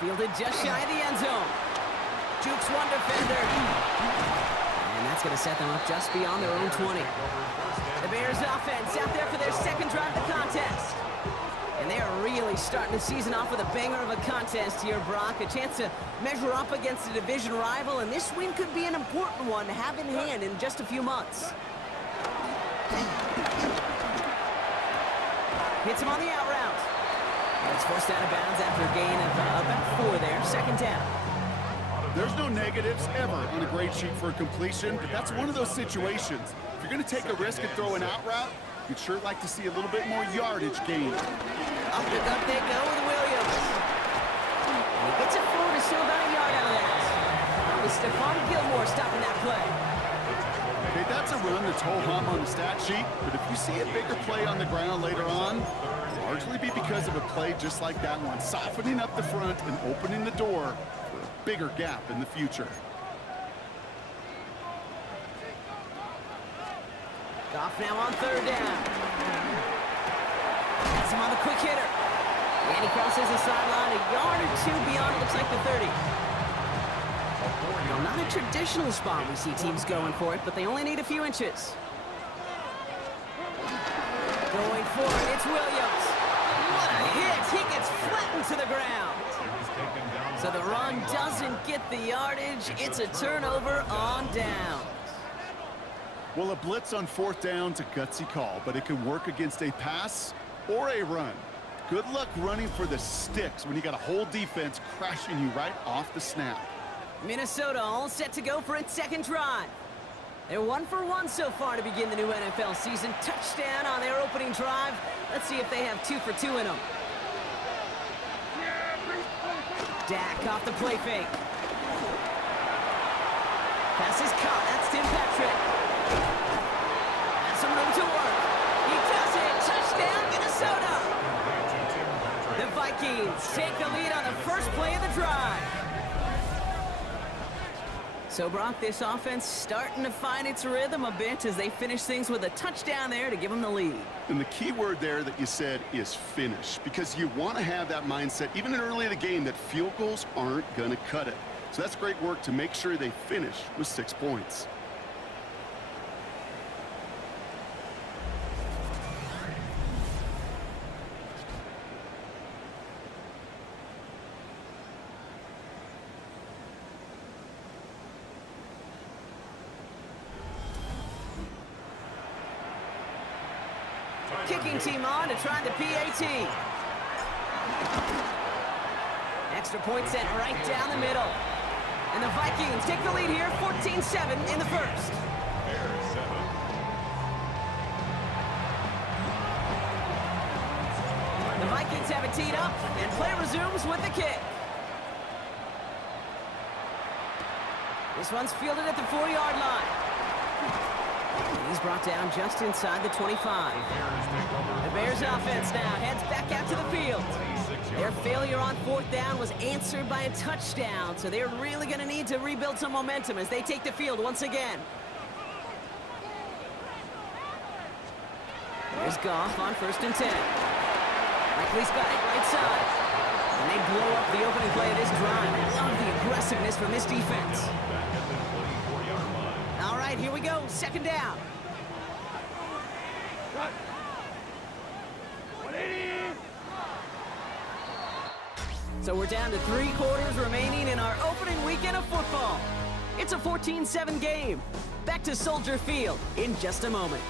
Fielded just shy of the end zone. Jukes one defender. And that's going to set them up just beyond their own 20. The Bears offense out there for their second drive of the contest. And they are really starting the season off with a banger of a contest here, Brock. A chance to measure up against a division rival, and this win could be an important one to have in hand in just a few months. Hits him on the out route. It's forced out of bounds after a gain of about 4 there. Second down. There's no negatives ever on a grade sheet for a completion, but that's one of those situations. If you're going to take a risk and throw an out route, you'd sure like to see a little bit more yardage gained. Up the gut they go with Williams. And he gets it forward to still about a yard out of that. With Stephon Gilmore stopping that play. Okay, that's a run that's ho-hum on the stat sheet, but if you see a bigger play on the ground later on, largely be because of a play just like that one, softening up the front and opening the door for a bigger gap in the future. Goff now on third down. That's him on the quick hitter. And he crosses the sideline a yard or 2 beyond, it looks like the 30. Now, not a traditional spot we see teams going for it, but they only need a few inches. Going for it, it's Williams. What a hit! He gets flattened to the ground. So the run doesn't get the yardage. It's a turnover on down. Well, a blitz on fourth down's a gutsy call, but it can work against a pass or a run. Good luck running for the sticks when you got a whole defense crashing you right off the snap. Minnesota all set to go for its second drive. They're 1 for 1 so far to begin the new NFL season. Touchdown on their opening drive. Let's see if they have 2 for 2 in them. Dak off the play fake. Pass is caught. That's Tim Patrick. Has some room to work. He does it. Touchdown, Minnesota. The Vikings take the lead on the first play of the drive. So, Brock, this offense starting to find its rhythm a bit as they finish things with a touchdown there to give them the lead. And the key word there that you said is finish, because you want to have that mindset, even in early in the game, that field goals aren't going to cut it. So that's great work to make sure they finish with 6 points. Kicking team on to try the PAT. Extra point sent right down the middle. And the Vikings take the lead here, 14-7 in the first. The Vikings have it teed up, and play resumes with the kick. This one's fielded at the 4-yard line. He's brought down just inside the 25. The Bears offense now heads back out to the field. Their failure on fourth down was answered by a touchdown, so they're really going to need to rebuild some momentum as they take the field once again. There's Goff on 1st and 10. Likely's got it right side. And they blow up the opening play of this drive. I love the aggressiveness from this defense. All right, here we go. 2nd down. So we're down to 3 quarters remaining in our opening weekend of football. It's a 14-7 game. Back to Soldier Field in just a moment.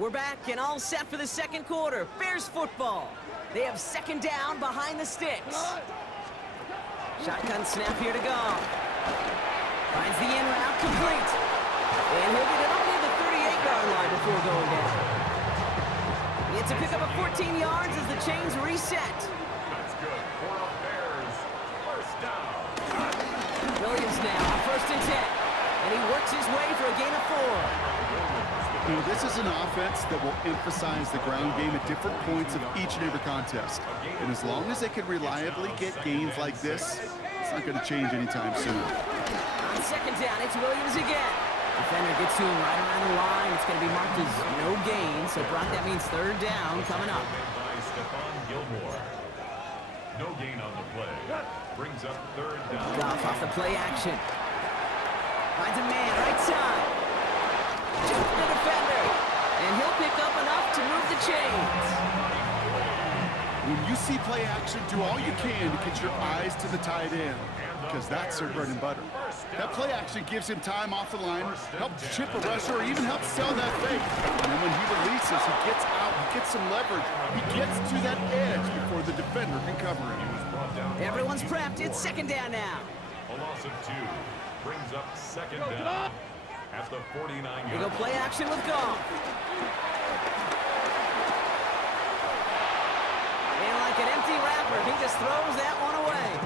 We're back and all set for the second quarter. Bears football. They have second down behind the sticks. Shotgun snap here to Goff. Finds the in route complete. And he'll get it up near the 38-yard line before going down. He gets to pick up a 14 yards as the chains reset. That's good for a Bears first down. Williams now on 1st and 10. And he works his way for a gain of 4. You know, this is an offense that will emphasize the ground game at different points of each and every contest. And as long as they can reliably get gains like this, it's not going to change anytime soon. On second down, it's Williams again. Defender gets to him right around the line. It's going to be marked as no gain. So, Brock, that means third down coming up. No gain on the play. Brings up third down. Goff off the play action. Finds a man right side. Jumps the defender. And he'll pick up enough to move the chains. When you see play action, do all you can to get your eyes to the tight end, because that's their bread and butter. That play action gives him time off the line, helps chip a rusher, or even helps sell that fake. And then when he releases, he gets out, he gets some leverage. He gets to that edge before the defender can cover him. Everyone's prepped. It's second down now. A loss of 2 brings up second down at the 49-yard They go play action with Goff. And like an empty wrapper, he just throws that one away.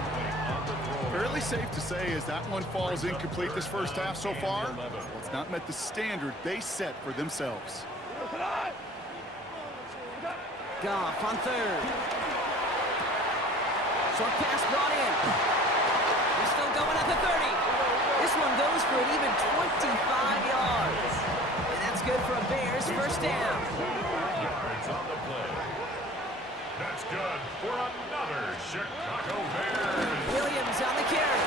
Fairly safe to say as that one falls incomplete this first half so far, well, it's not met the standard they set for themselves. Goff on third. Short pass brought in. He's still going at the 30. This one goes for an even 25 yards. And that's good for a Bears first down. yards on the play. That's good for another Chicago Bears. Williams on the carry.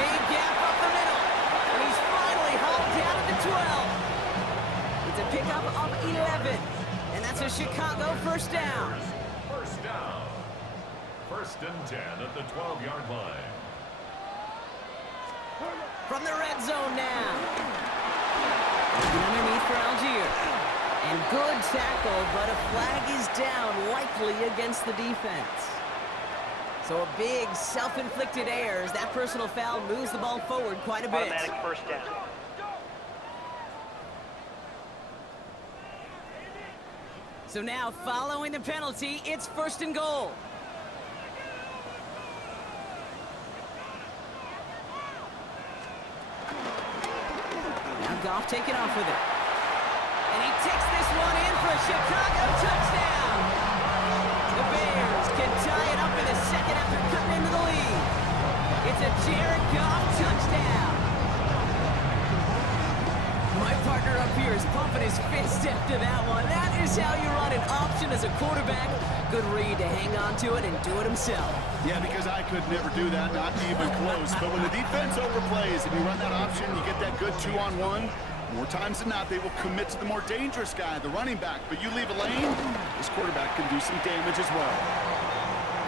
Big gap up the middle. And he's finally hauled down at the 12. It's a pickup of 11. And that's a Chicago first down. First down. First and 10 at the 12-yard line. From the red zone now. Looking underneath for Algier. And good tackle, but a flag is down, likely against the defense. So a big self-inflicted error as that personal foul moves the ball forward quite a bit. Automatic first down. So now, following the penalty, it's first and goal. Now Goff taking off with it. And he takes this one in for a Chicago touchdown. The Bears can tie it up in a second after cutting into the lead. It's a Jared Goff touchdown. My partner up here is pumping his fist after that one. That is how you run an option as a quarterback. Good read to hang on to it and do it himself. Yeah, because I could never do that, not even close. But when the defense overplays and you run that option, you get that good 2-on-1. More times than not, they will commit to the more dangerous guy, the running back. But you leave a lane, this quarterback can do some damage as well.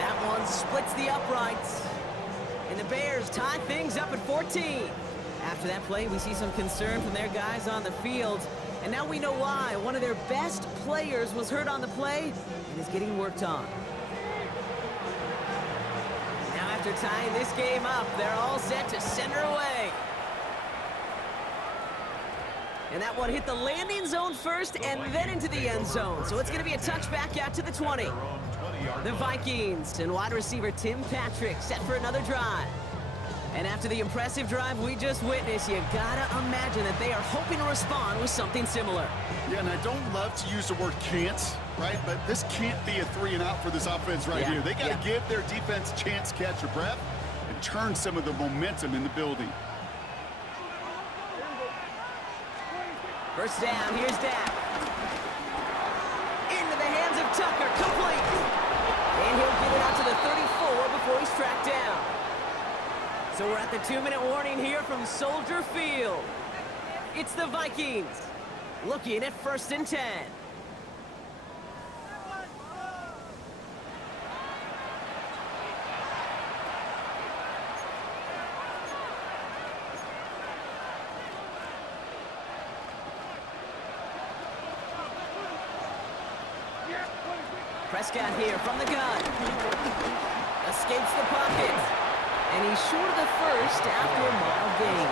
That one splits the uprights. And the Bears tie things up at 14. After that play, we see some concern from their guys on the field. And now we know why. One of their best players was hurt on the play and is getting worked on. Now after tying this game up, they're all set to send her away. And that one hit the landing zone first and then into the end zone. So it's going to be a touchback out to the 20. The Vikings and wide receiver Tim Patrick set for another drive. And after the impressive drive we just witnessed, you gotta imagine that they are hoping to respond with something similar. Yeah, and I don't love to use the word can't, right? But this can't be a 3-and-out for this offense right here. They got to give their defense a chance to catch their breath and turn some of the momentum in the building. First down, here's Dak. Into the hands of Tucker, complete. And he'll get it out to the 34 before he's tracked down. So we're at the 2-minute warning here from Soldier Field. It's the Vikings looking at first and 10. Prescott here from the gun. Escapes the pocket. And he's short of the first after a mild gain.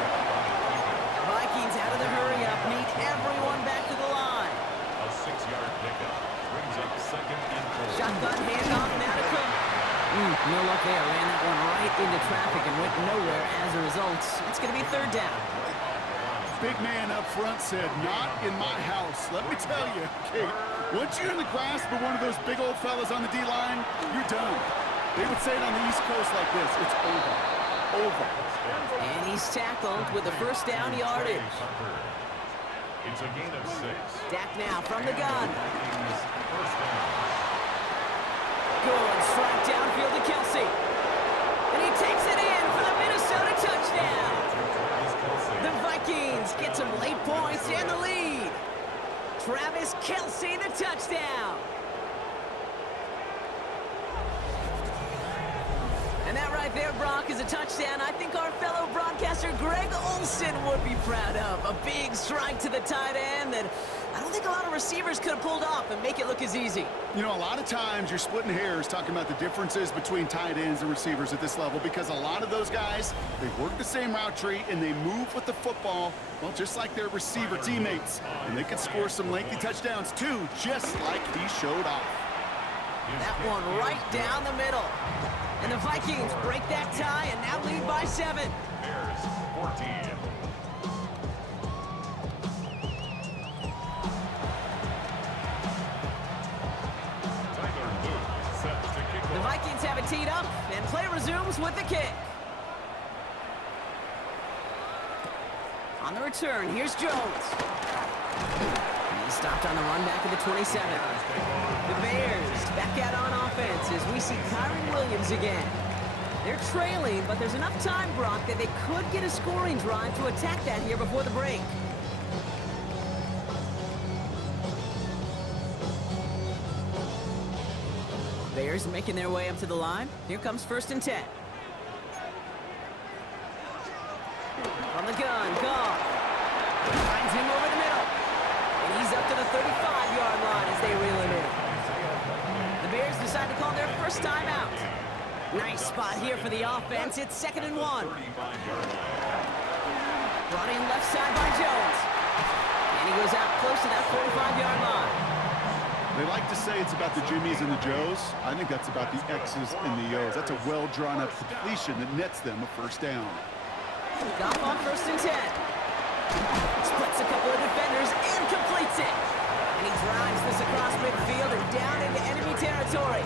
Vikings out of the hurry-up need everyone back to the line. A 6-yard pickup brings up 2nd and 4. Shotgun handoff now to Cook. No luck there. Ran that one right into traffic and went nowhere as a result. It's going to be 3rd down. Big man up front said, not in my house. Let me tell you, Kate, once you're in the grasp of one of those big old fellas on the D-line, you're done. They would say it on the East Coast like this. It's over. Over. And he's tackled with the first down yardage. It's a gain of 6. Dak now from the gun. First down. Good strike downfield to Kelsey. And he takes it in for the Minnesota touchdown. The Vikings get some late points and the lead. Travis Kelsey, the touchdown. And that right there, Brock, is a touchdown I think our fellow broadcaster Greg Olsen would be proud of. A big strike to the tight end that I don't think a lot of receivers could have pulled off and make it look as easy. You know, a lot of times you're splitting hairs talking about the differences between tight ends and receivers at this level because a lot of those guys, they work the same route tree and they move with the football, well, just like their receiver teammates. And they can score some lengthy touchdowns too, just like he showed off. That one right down the middle. And the Vikings break that tie and now lead by 7. Bears 14. The Vikings have it teed up, and play resumes with the kick. On the return, here's Jones. He's stopped on the run back at the 27. The Bears back out on offense as we see Kyron Williams again. They're trailing, but there's enough time, Brock, that they could get a scoring drive to attack that here before the break. Bears making their way up to the line. Here comes 1st and 10. From the gun, Goff. Finds him over the middle. And he's up to the 35-yard line as they reel him in. The Bears decide to call their first timeout. Nice spot here for the offense. It's 2nd and 1. Brought in left side by Jones. And he goes out close to that 45-yard line. They like to say it's about the Jimmies and the Joes. I think that's about the X's and the O's. That's a well-drawn-up completion that nets them a first down. Goff on 1st and 10. Splits a couple of defenders and completes it. And he drives this across midfield and down into enemy territory.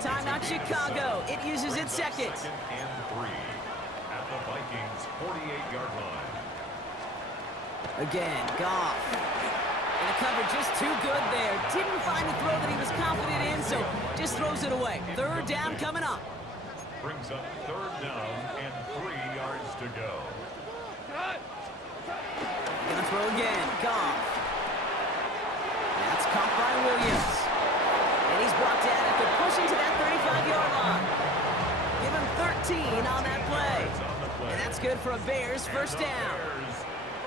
Timeout Chicago. It uses its 2nd. 2nd and 3 at the Vikings 48-yard line. Again, Goff. And the cover just too good there. Didn't find a throw that he was confident in, so just throws it away. 3rd down coming up. Brings up 3rd down and 3 yards to go. Gonna throw again. Goff. That's caught by Williams. And he's brought down after pushing to that 35-yard line. Give him 13 on that play. And that's good for a Bears first down.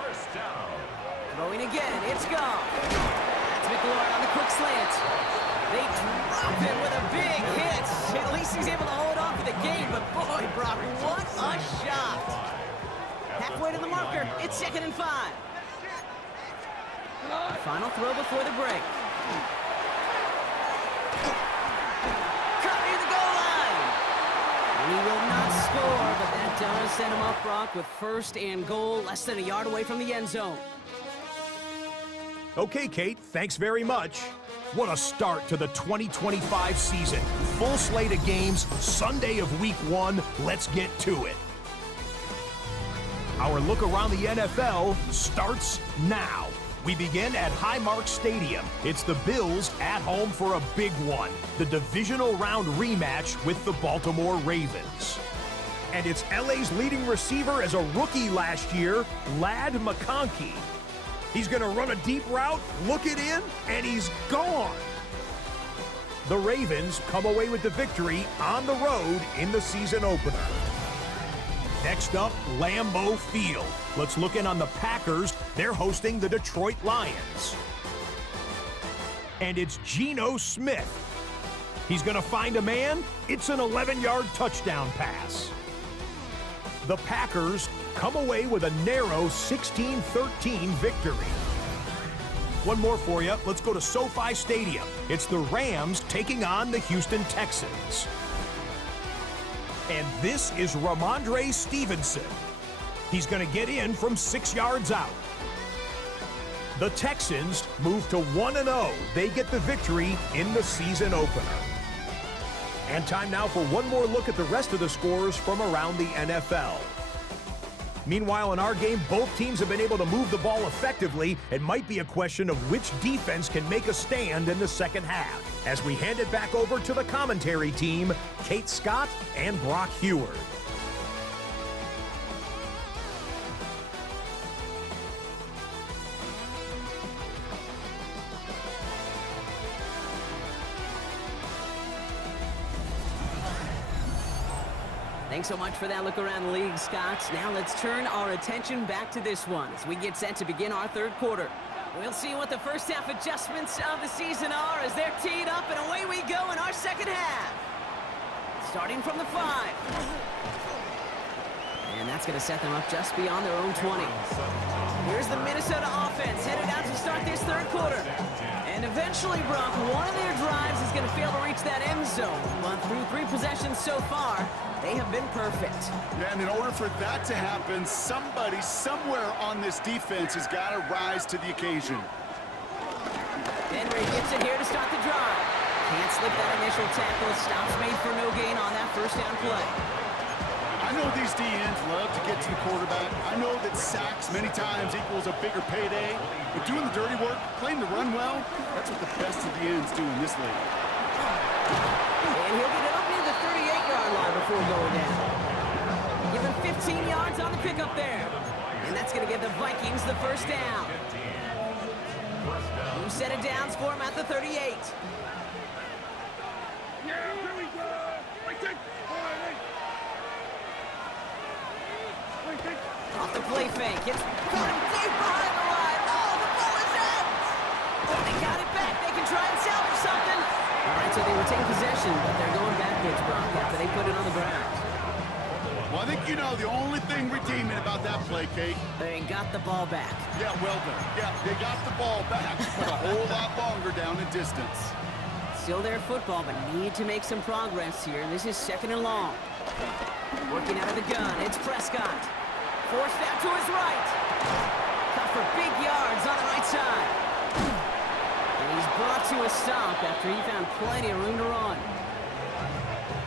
First down. Throwing again, it's Goff. That's McLaurin on the quick slant. They drop him with a big hit. At least he's able to hold on for the game, but boy, Brock, what a shot. Halfway to the marker, it's 2nd and 5. Final throw before the break. Caught near the goal line. And he will not score, but that does send him up, Brock, with 1st and goal, less than a yard away from the end zone. Okay, Kate, thanks very much. What a start to the 2025 season. Full slate of games, Sunday of week 1. Let's get to it. Our look around the NFL starts now. We begin at Highmark Stadium. It's the Bills at home for a big one. The divisional round rematch with the Baltimore Ravens. And it's LA's leading receiver as a rookie last year, Ladd McConkey. He's going to run a deep route, look it in, and he's gone. The Ravens come away with the victory on the road in the season opener. Next up, Lambeau Field. Let's look in on the Packers. They're hosting the Detroit Lions. and it's Geno Smith. He's going to find a man. It's an 11-yard touchdown pass. The Packers come away with a narrow 16-13 victory. One more for you. Let's go to SoFi Stadium. It's the Rams taking on the Houston Texans. And this is Ramondre Stevenson. He's going to get in from 6 yards out. The Texans move to 1-0. They get the victory in the season opener. And time now for one more look at the rest of the scores from around the NFL. Meanwhile, in our game, both teams have been able to move the ball effectively. It might be a question of which defense can make a stand in the second half. As we hand it back over to the commentary team, Kate Scott and Brock Heward. Thanks so much for that look around the league, Scott. Now let's turn our attention back to this one as we get set to begin our third quarter. We'll see what the first half adjustments of the season are as they're teed up, and away we go in our second half. Starting from the 5. And that's going to set them up just beyond their own 20. Here's the Minnesota offense headed out to start this third quarter. And eventually, Brock, one of their drives is going to fail to reach that end zone. But through 3 possessions so far, they have been perfect. Yeah, and in order for that to happen, somebody somewhere on this defense has got to rise to the occasion. Henry gets it here to start the drive. Can't slip that initial tackle. Stops made for no gain on that first down play. I know these DNs love to get to the quarterback. I know that sacks many times equals a bigger payday. But doing the dirty work, playing the run well, that's what the best of the ends do in this league. And he'll get it up near the 38-yard line before going down. Give him 15 yards on the pickup there. And that's going to give the Vikings the first down. New set of downs for him at the 38. Off the play fake. It's going deep behind the line. Oh, the ball is out. Oh, they got it back. They can try and salvage something. All right, so they retain possession, but they're going backwards, Brock, after they put it on the ground. Well, I think you know the only thing redeeming about that play, Kate. They got the ball back. Yeah, well done. Yeah, they got the ball back, but a whole lot longer down in distance. Still their football, but need to make some progress here. This is second and long. Working out of the gun, it's Prescott. Forced out to his right. Cut for big yards on the right side. And he's brought to a stop after he found plenty of room to run.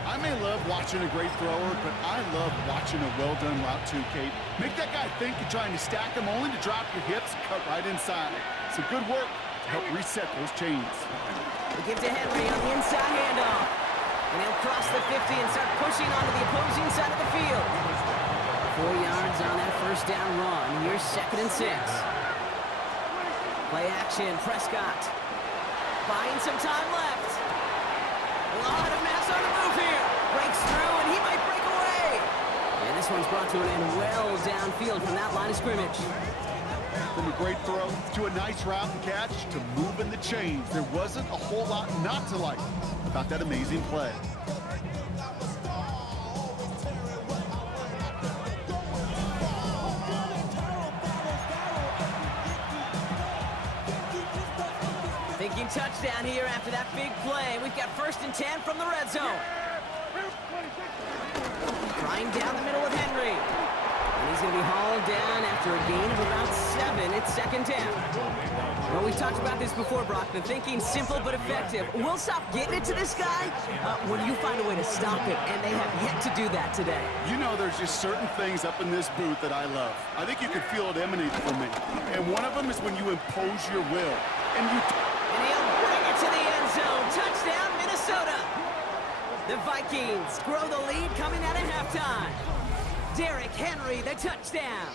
I may love watching a great thrower, but I love watching a well-done route too, Kate. Make that guy think you're trying to stack him only to drop your hips and cut right inside. Some good work to help reset those chains. They give to Henry on the inside handoff. And he'll cross the 50 and start pushing onto the opposing side of the field. 4 yards on that first down run. Here's second and 6. Play action, Prescott. Buying some time left. A lot of mass on the move here. Breaks through, and he might break away. And this one's brought to an end well downfield from that line of scrimmage. From a great throw to a nice route and catch to moving the chains, there wasn't a whole lot not to like about that amazing play. Thinking touchdown here after that big play. We've got 1st and 10 from the red zone. Trying down the middle with Henry. And he's going to be hauled down after a gain of about 7. It's second down. Well, we've talked about this before, Brock. The thinking simple but effective. We'll stop getting it to this guy when you find a way to stop it, and they have yet to do that today. You know, there's just certain things up in this booth that I love. I think you could feel it emanate from me. And one of them is when you impose your will. And he'll bring it to the end zone. Touchdown, Minnesota. The Vikings grow the lead coming out of halftime. Derrick Henry, the touchdown.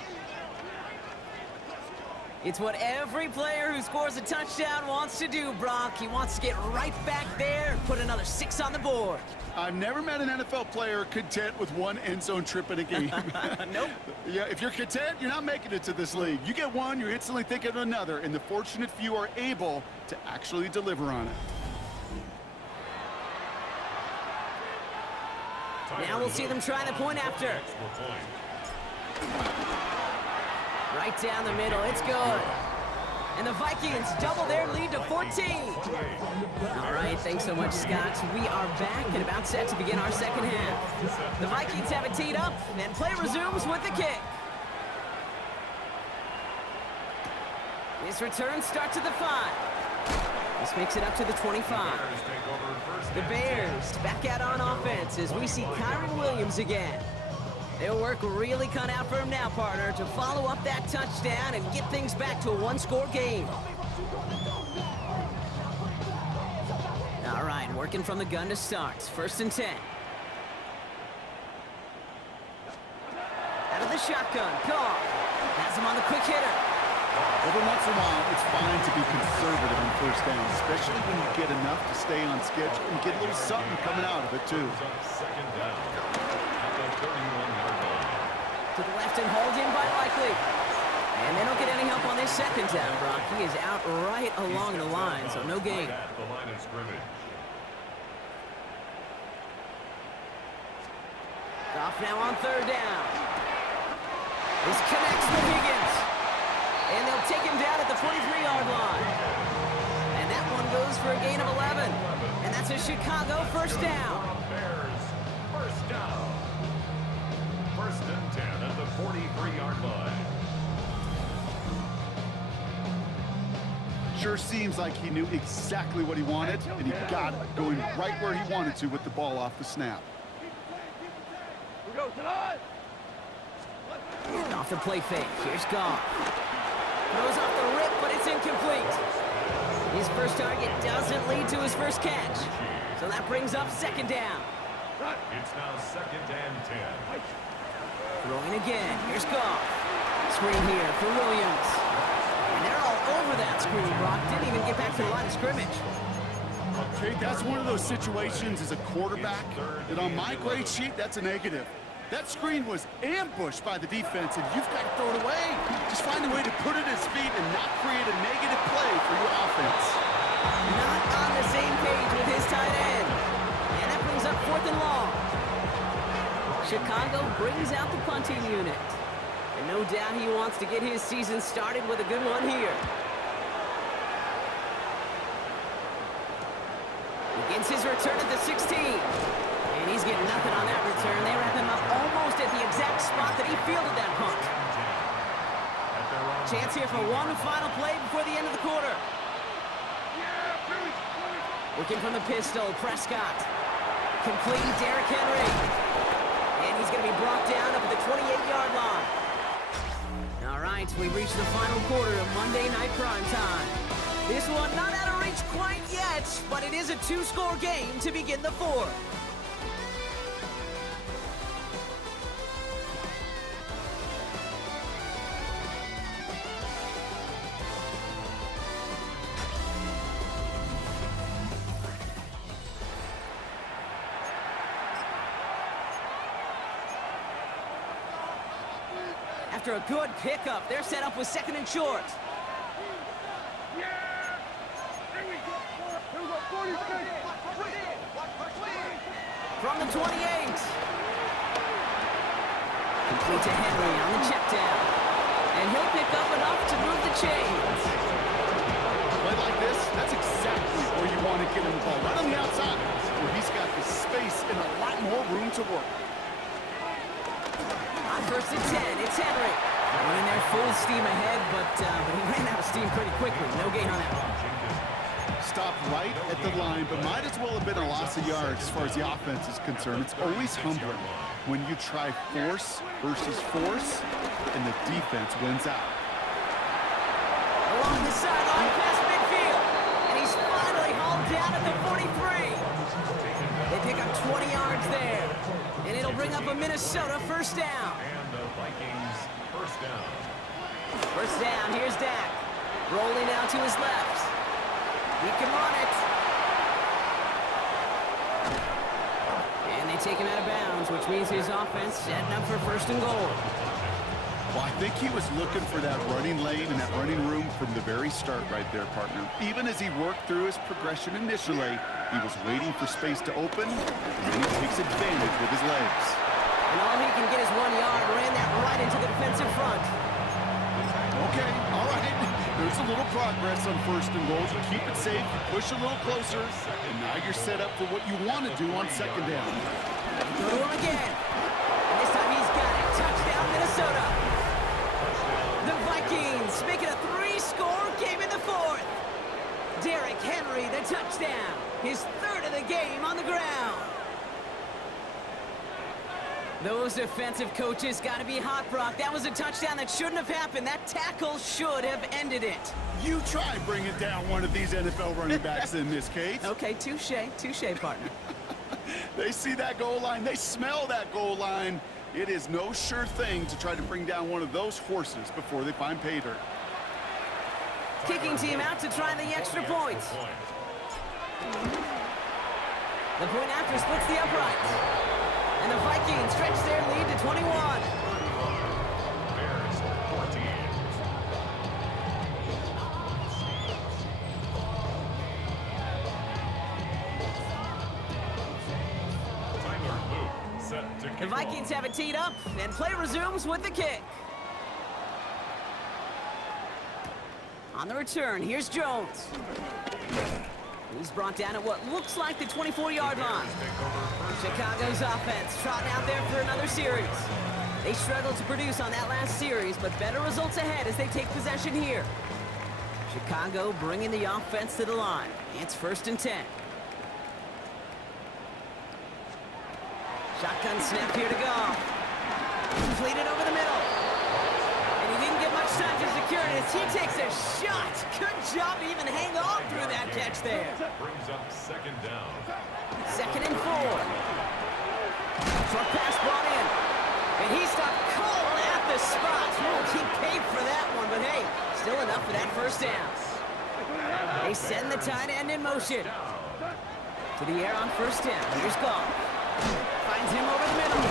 It's what every player who scores a touchdown wants to do, Brock. He wants to get right back there and put another 6 on the board. I've never met an NFL player content with one end zone trip in a game. Nope. Yeah, if you're content, you're not making it to this league. You get one, you're instantly thinking of another, and the fortunate few are able to actually deliver on it. Now we'll see them try the point after. Right down the middle, it's good. And the Vikings double their lead to 14. All right, thanks so much, Scott. We are back and about set to begin our second half. The Vikings have it teed up, and play resumes with the kick. This return starts at the 5. This makes it up to the 25. The Bears back out on offense as we see Kyron Williams again. Their work really cut out for him now, partner, to follow up that touchdown and get things back to a one-score game. All right, working from the gun to start. 1st and 10. Out of the shotgun, Carr has him on the quick hitter. Every once in a while, it's fine to be conservative on 1st down, especially when you get enough to stay on schedule and get a little something coming out of it, too. To the left and hauled in by Likely. And they don't get any help on this 2nd down, Brock. He is out right along the line, so no gain. Goff now on 3rd down. This connects with Higgins. And they'll take him down at the 43-yard line. And that one goes for a gain of 11. And that's a Chicago 1st down. Bears, 1st down. 1st and 10 at the 43-yard line. Sure seems like he knew exactly what he wanted, and he got it, going right where he wanted to with the ball off the snap. We go tonight. Off the play fake, here's Goff. Throws off the rip, but it's incomplete. His first target doesn't lead to his first catch. So that brings up 2nd down. It's now 2nd and 10. Throwing again, here's Goff. Screen here for Williams. And they're all over that screen, Brock. Didn't even get back to the line of scrimmage. Okay, that's one of those situations as a quarterback that on my grade sheet, that's a negative. That screen was ambushed by the defense, and you've got to throw it away. Just find a way to put it at his feet and not create a negative play for your offense. Not on the same page with his tight end. And that brings up 4th and long. Chicago brings out the punting unit. And no doubt he wants to get his season started with a good one here. Begins his return at the 16. And he's getting nothing on that return. They wrap him up almost at the exact spot that he fielded that punt. Chance here for one final play before the end of the quarter. Working from the pistol, Prescott. Complete, Derrick Henry. And he's going to be brought down up at the 28-yard line. All right, we reach the final quarter of Monday Night Primetime. This one not out of reach quite yet, but it is a 2-score game to begin the 4th. After a good pickup, they're set up with 2nd and short. From the 28. Complete to Henry on the check down. And he'll pick up enough to move the chains. Play like this, that's exactly where you want to get him the ball. Right on the outside, where he's got the space and a lot more room to work. On 1st and 10, it's Henry. Running there full steam ahead, but he ran out of steam pretty quickly. No gain on that one. Stopped right at the line, but might as well have been a loss of yards as far as the offense is concerned. It's always humbling when you try force versus force, and the defense wins out. Along the sideline, past midfield. And he's finally hauled down at the 43. They pick up 20 yards there. And it'll bring up a Minnesota 1st down. And the Vikings 1st down. First down, here's Dak. Rolling out to his left. He can run it. And they take him out of bounds, which means his offense setting up for first and goal. Well, I think he was looking for that running lane and that running room from the very start right there, partner. Even as he worked through his progression initially, he was waiting for space to open, and then he takes advantage with his legs. And all he can get is 1 yard, ran that right into the defensive front. Okay, all right. There's a little progress on first and goal. You keep it safe, you push a little closer, and now you're set up for what you want to do on second down. Go to him again. And this time he's got it. Touchdown, Minnesota. The Vikings make it a 3-score game in the fourth. Derrick Henry, the touchdown. His third of the game on the ground. Those defensive coaches got to be hot, Brock. That was a touchdown that shouldn't have happened. That tackle should have ended it. You try bringing down one of these NFL running backs in this case. Okay, touche, partner. They see that goal line. They smell that goal line. It is no sure thing to try to bring down one of those horses before they find pay dirt. Kicking team out to try the extra point. The point after splits the uprights. And the Vikings stretch their lead to 21. Bears 14. Tyler Luke set to kick The Vikings have it teed up, and play resumes with the kick. On the return, here's Jones. He's brought down at what looks like the 24-yard line. Chicago's offense trotting out there for another series. They struggled to produce on that last series, but better results ahead as they take possession here. Chicago bringing the offense to the line. It's 1st and 10. Shotgun snap here to go. Completed over the middle. And he didn't get much time to secure it as he takes a shot. Good job to even hang on through that catch there. brings up second down. 2nd and 4. Short pass brought in. And he stopped cold at the spot. He paid for that one, but hey, still enough for that first down. They send the tight end in motion. To the air on 1st down. Here's Goff. Finds him over the middle.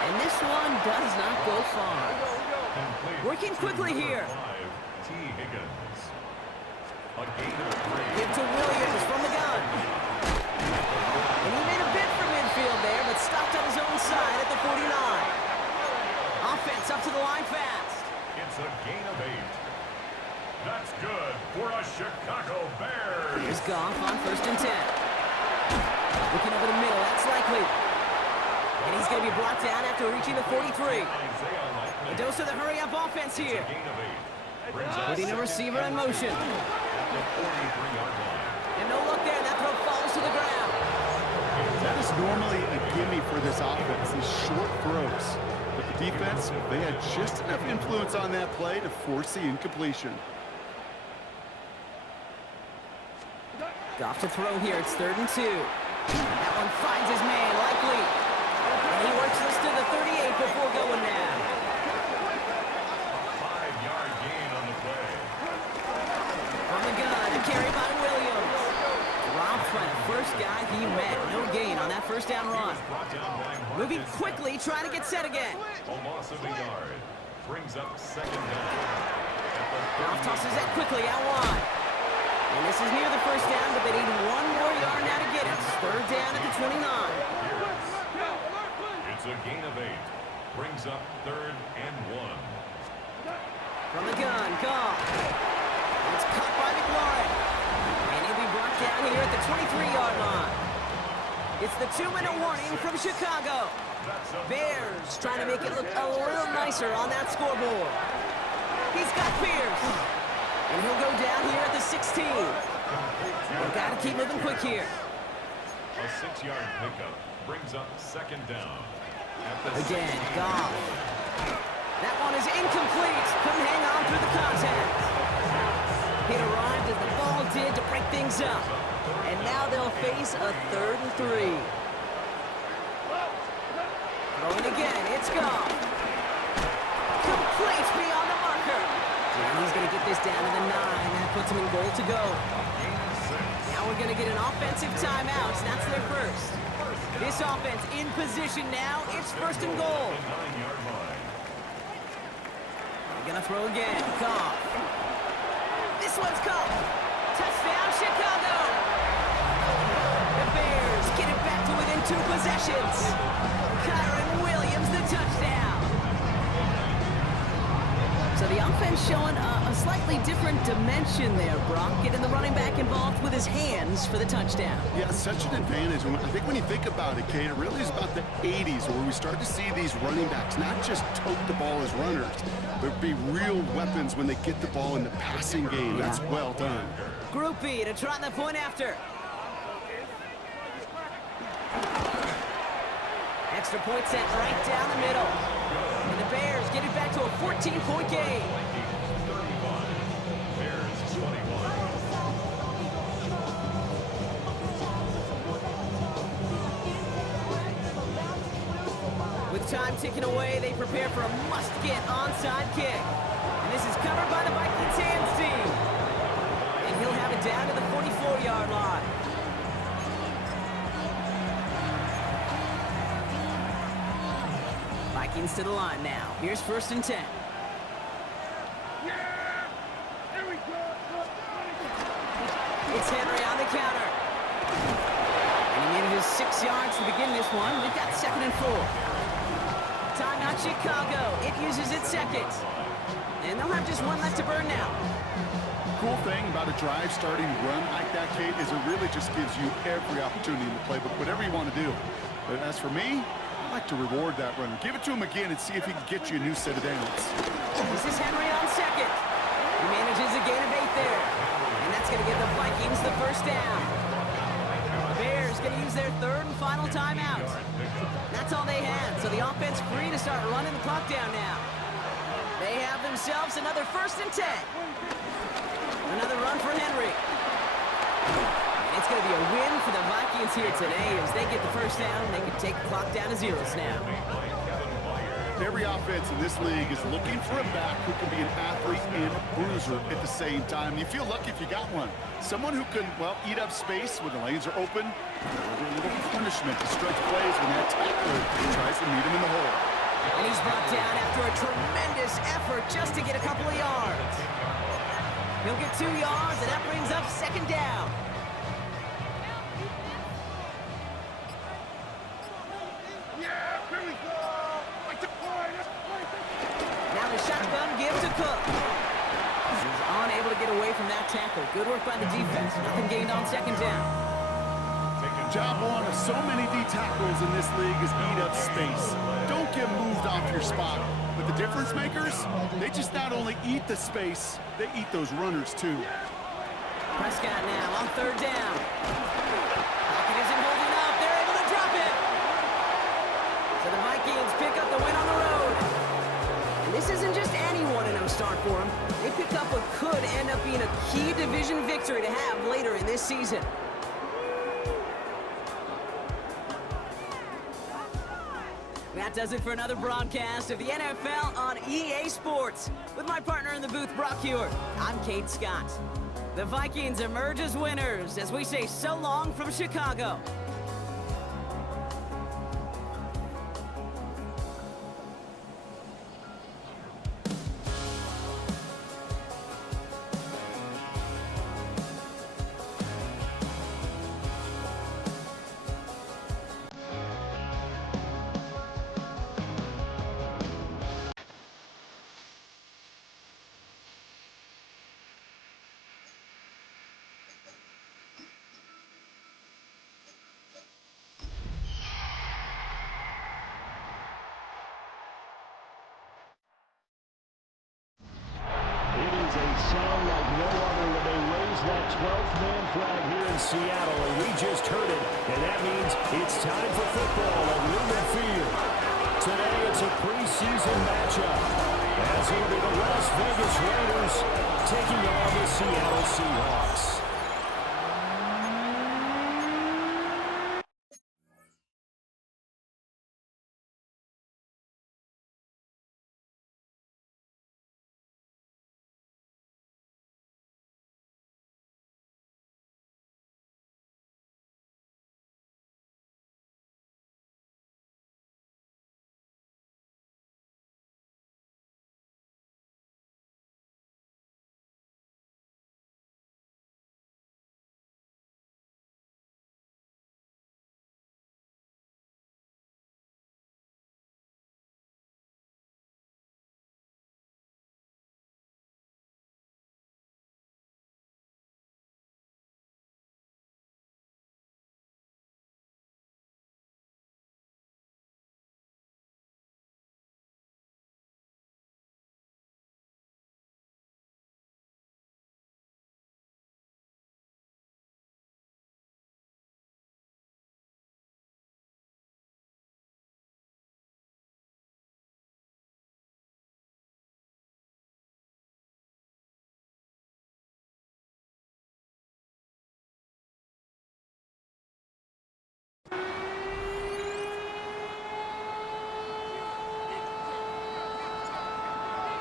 And this one does not go far. Working quickly here. T. Higgins. A gain of 3. Give to Williams from the gun. And he made a bid for midfield there, but stopped on his own side at the 49. Offense up to the line fast. It's a gain of 8. That's good for a Chicago Bears. Here's Goff on 1st and 10. Looking over the middle, that's likely. And he's going to be brought down after reaching the 43. A dose of the hurry-up offense here. Putting a receiver in motion. And no look there, that throw falls to the ground. That is normally a gimme for this offense, these short throws. But the defense, they had just enough influence on that play to force the incompletion. Goff to throw here, it's 3rd and 2. That one finds his man, likely. And he works this to the 38 before going now. 5-yard gain on the play. From the gun, a carry by Williams. Dropped by the first guy he met. No gain on that 1st down run. Moving quickly, trying to get set again. A loss of a yard. Brings up second down. Goff tosses that quickly out wide. And this is near the 1st down, but they need 1 more yard now to get it. 3rd down at the 29. It's a gain of 8. Brings up 3rd and 1. From the gun, Goff. It's caught by McLaurin. And he'll be brought down here at the 23-yard line. It's the 2-minute warning from Chicago. Bears trying to make it look a little nicer on that scoreboard. He's got Pierce. And he'll go down here at the 16. We've got to keep moving quick here. A 6-yard pickup brings up second down. Again, Goff. That one is incomplete. Couldn't hang on through the contact. It arrived as the ball did to break things up. And now they'll face a 3rd and 3. Throwing again, it's Goff. Complete beyond the mark blocker. And he's going to get this down to the 9. That puts him in goal to go. Now we're going to get an offensive timeout. That's their first. This offense in position now. It's first and goal. They're going to throw again. Goff. This one's caught. Touchdown, Chicago. The Bears get it back to within 2 possessions. Kyron Williams, the touchdown. So the offense showing a slightly different dimension there, Brock. Getting the running back involved with his hands for the touchdown. Yeah, such an advantage. I think when you think about it, Kate, it really is about the 80s where we start to see these running backs not just tote the ball as runners, but be real weapons when they get the ball in the passing game. Yeah. That's well done. Group B to try the point after. Extra point set right down the middle. And the Bears get it back to a 14-point game. With time ticking away, they prepare for a must-get onside kick. And this is covered by the Vikings hands team. And he'll have it down to the 44-yard line. Vikings to the line now. Here's first and 10. It's Henry on the counter. And he needed his 6 yards to begin this one. We've got second and 4. Timeout Chicago. It uses its second. And they'll have just one left to burn now. Cool thing about a drive starting run like that, Kate, is it really just gives you every opportunity in the playbook, whatever you want to do. But as for me, I like to reward that runner. Give it to him again and see if he can get you a new set of downs. This is Henry on second. He manages a gain of 8 there. And that's going to give the Vikings the first down. The Bears going to use their third and final timeout. That's all they had, so the offense free to start running the clock down now. They have themselves another first and 10. Another run for Henry. And it's going to be a win for the Vikings here today as they get the first down. They can take the clock down to 0 now. Every offense in this league is looking for a back who can be an athlete and a bruiser at the same time. You feel lucky if you got one. Someone who can, well, eat up space when the lanes are open. A little punishment to stretch plays when that tackler tries to meet him in the hole. And he's brought down after a tremendous effort just to get a couple of yards. He'll get 2 yards, and that brings up second down. Now the shotgun give to Cook. He's unable to get away from that tackle. Good work by the defense. Nothing gained on second down. Job one of so many D tackles in this league is eat up space. Don't get moved off your spot. But the difference makers, they just not only eat the space, they eat those runners too. Prescott now on third down. Pocket isn't holding up. They're able to drop it. So the Vikings pick up the win on the road. And this isn't just any 1-0 start for them. They pick up what could end up being a key division victory to have later in this season. That does it for another broadcast of the NFL on EA Sports. With my partner in the booth, Brock Hewitt, I'm Kate Scott. The Vikings emerge as winners as we say so long from Chicago. Sound like no other when they raise that 12th man flag here in Seattle, and we just heard it, and that means it's time for football at Lumen Field. Today it's a preseason matchup, as it'll be the Las Vegas Raiders taking on the Seattle Seahawks.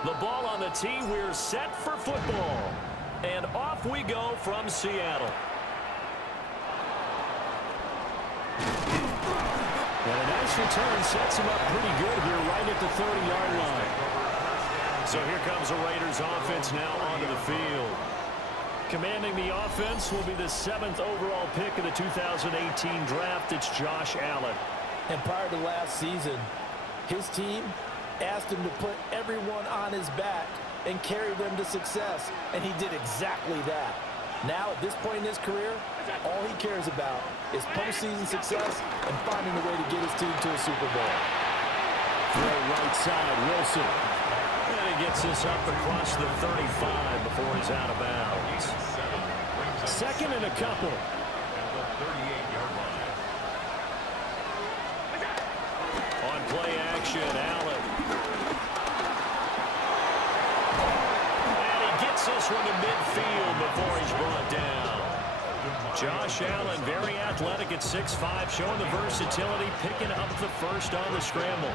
The ball on the tee. We're set for football. And off we go from Seattle. And a nice return sets him up pretty good here right at the 30-yard line. So here comes the Raiders offense now onto the field. Commanding the offense will be the 7th overall pick of the 2018 draft. It's Josh Allen. And prior to last season, his team asked him to put everyone on his back and carry them to success, and he did exactly that. Now, at this point in his career, all he cares about is postseason success and finding a way to get his team to a Super Bowl. Throw right side, Wilson. And he gets this up across the 35 before he's out of bounds. Second and a couple. On play action, Allen. And he gets this one to midfield before he's brought down. Josh Allen, very athletic at 6'5", showing the versatility, picking up the first on the scramble.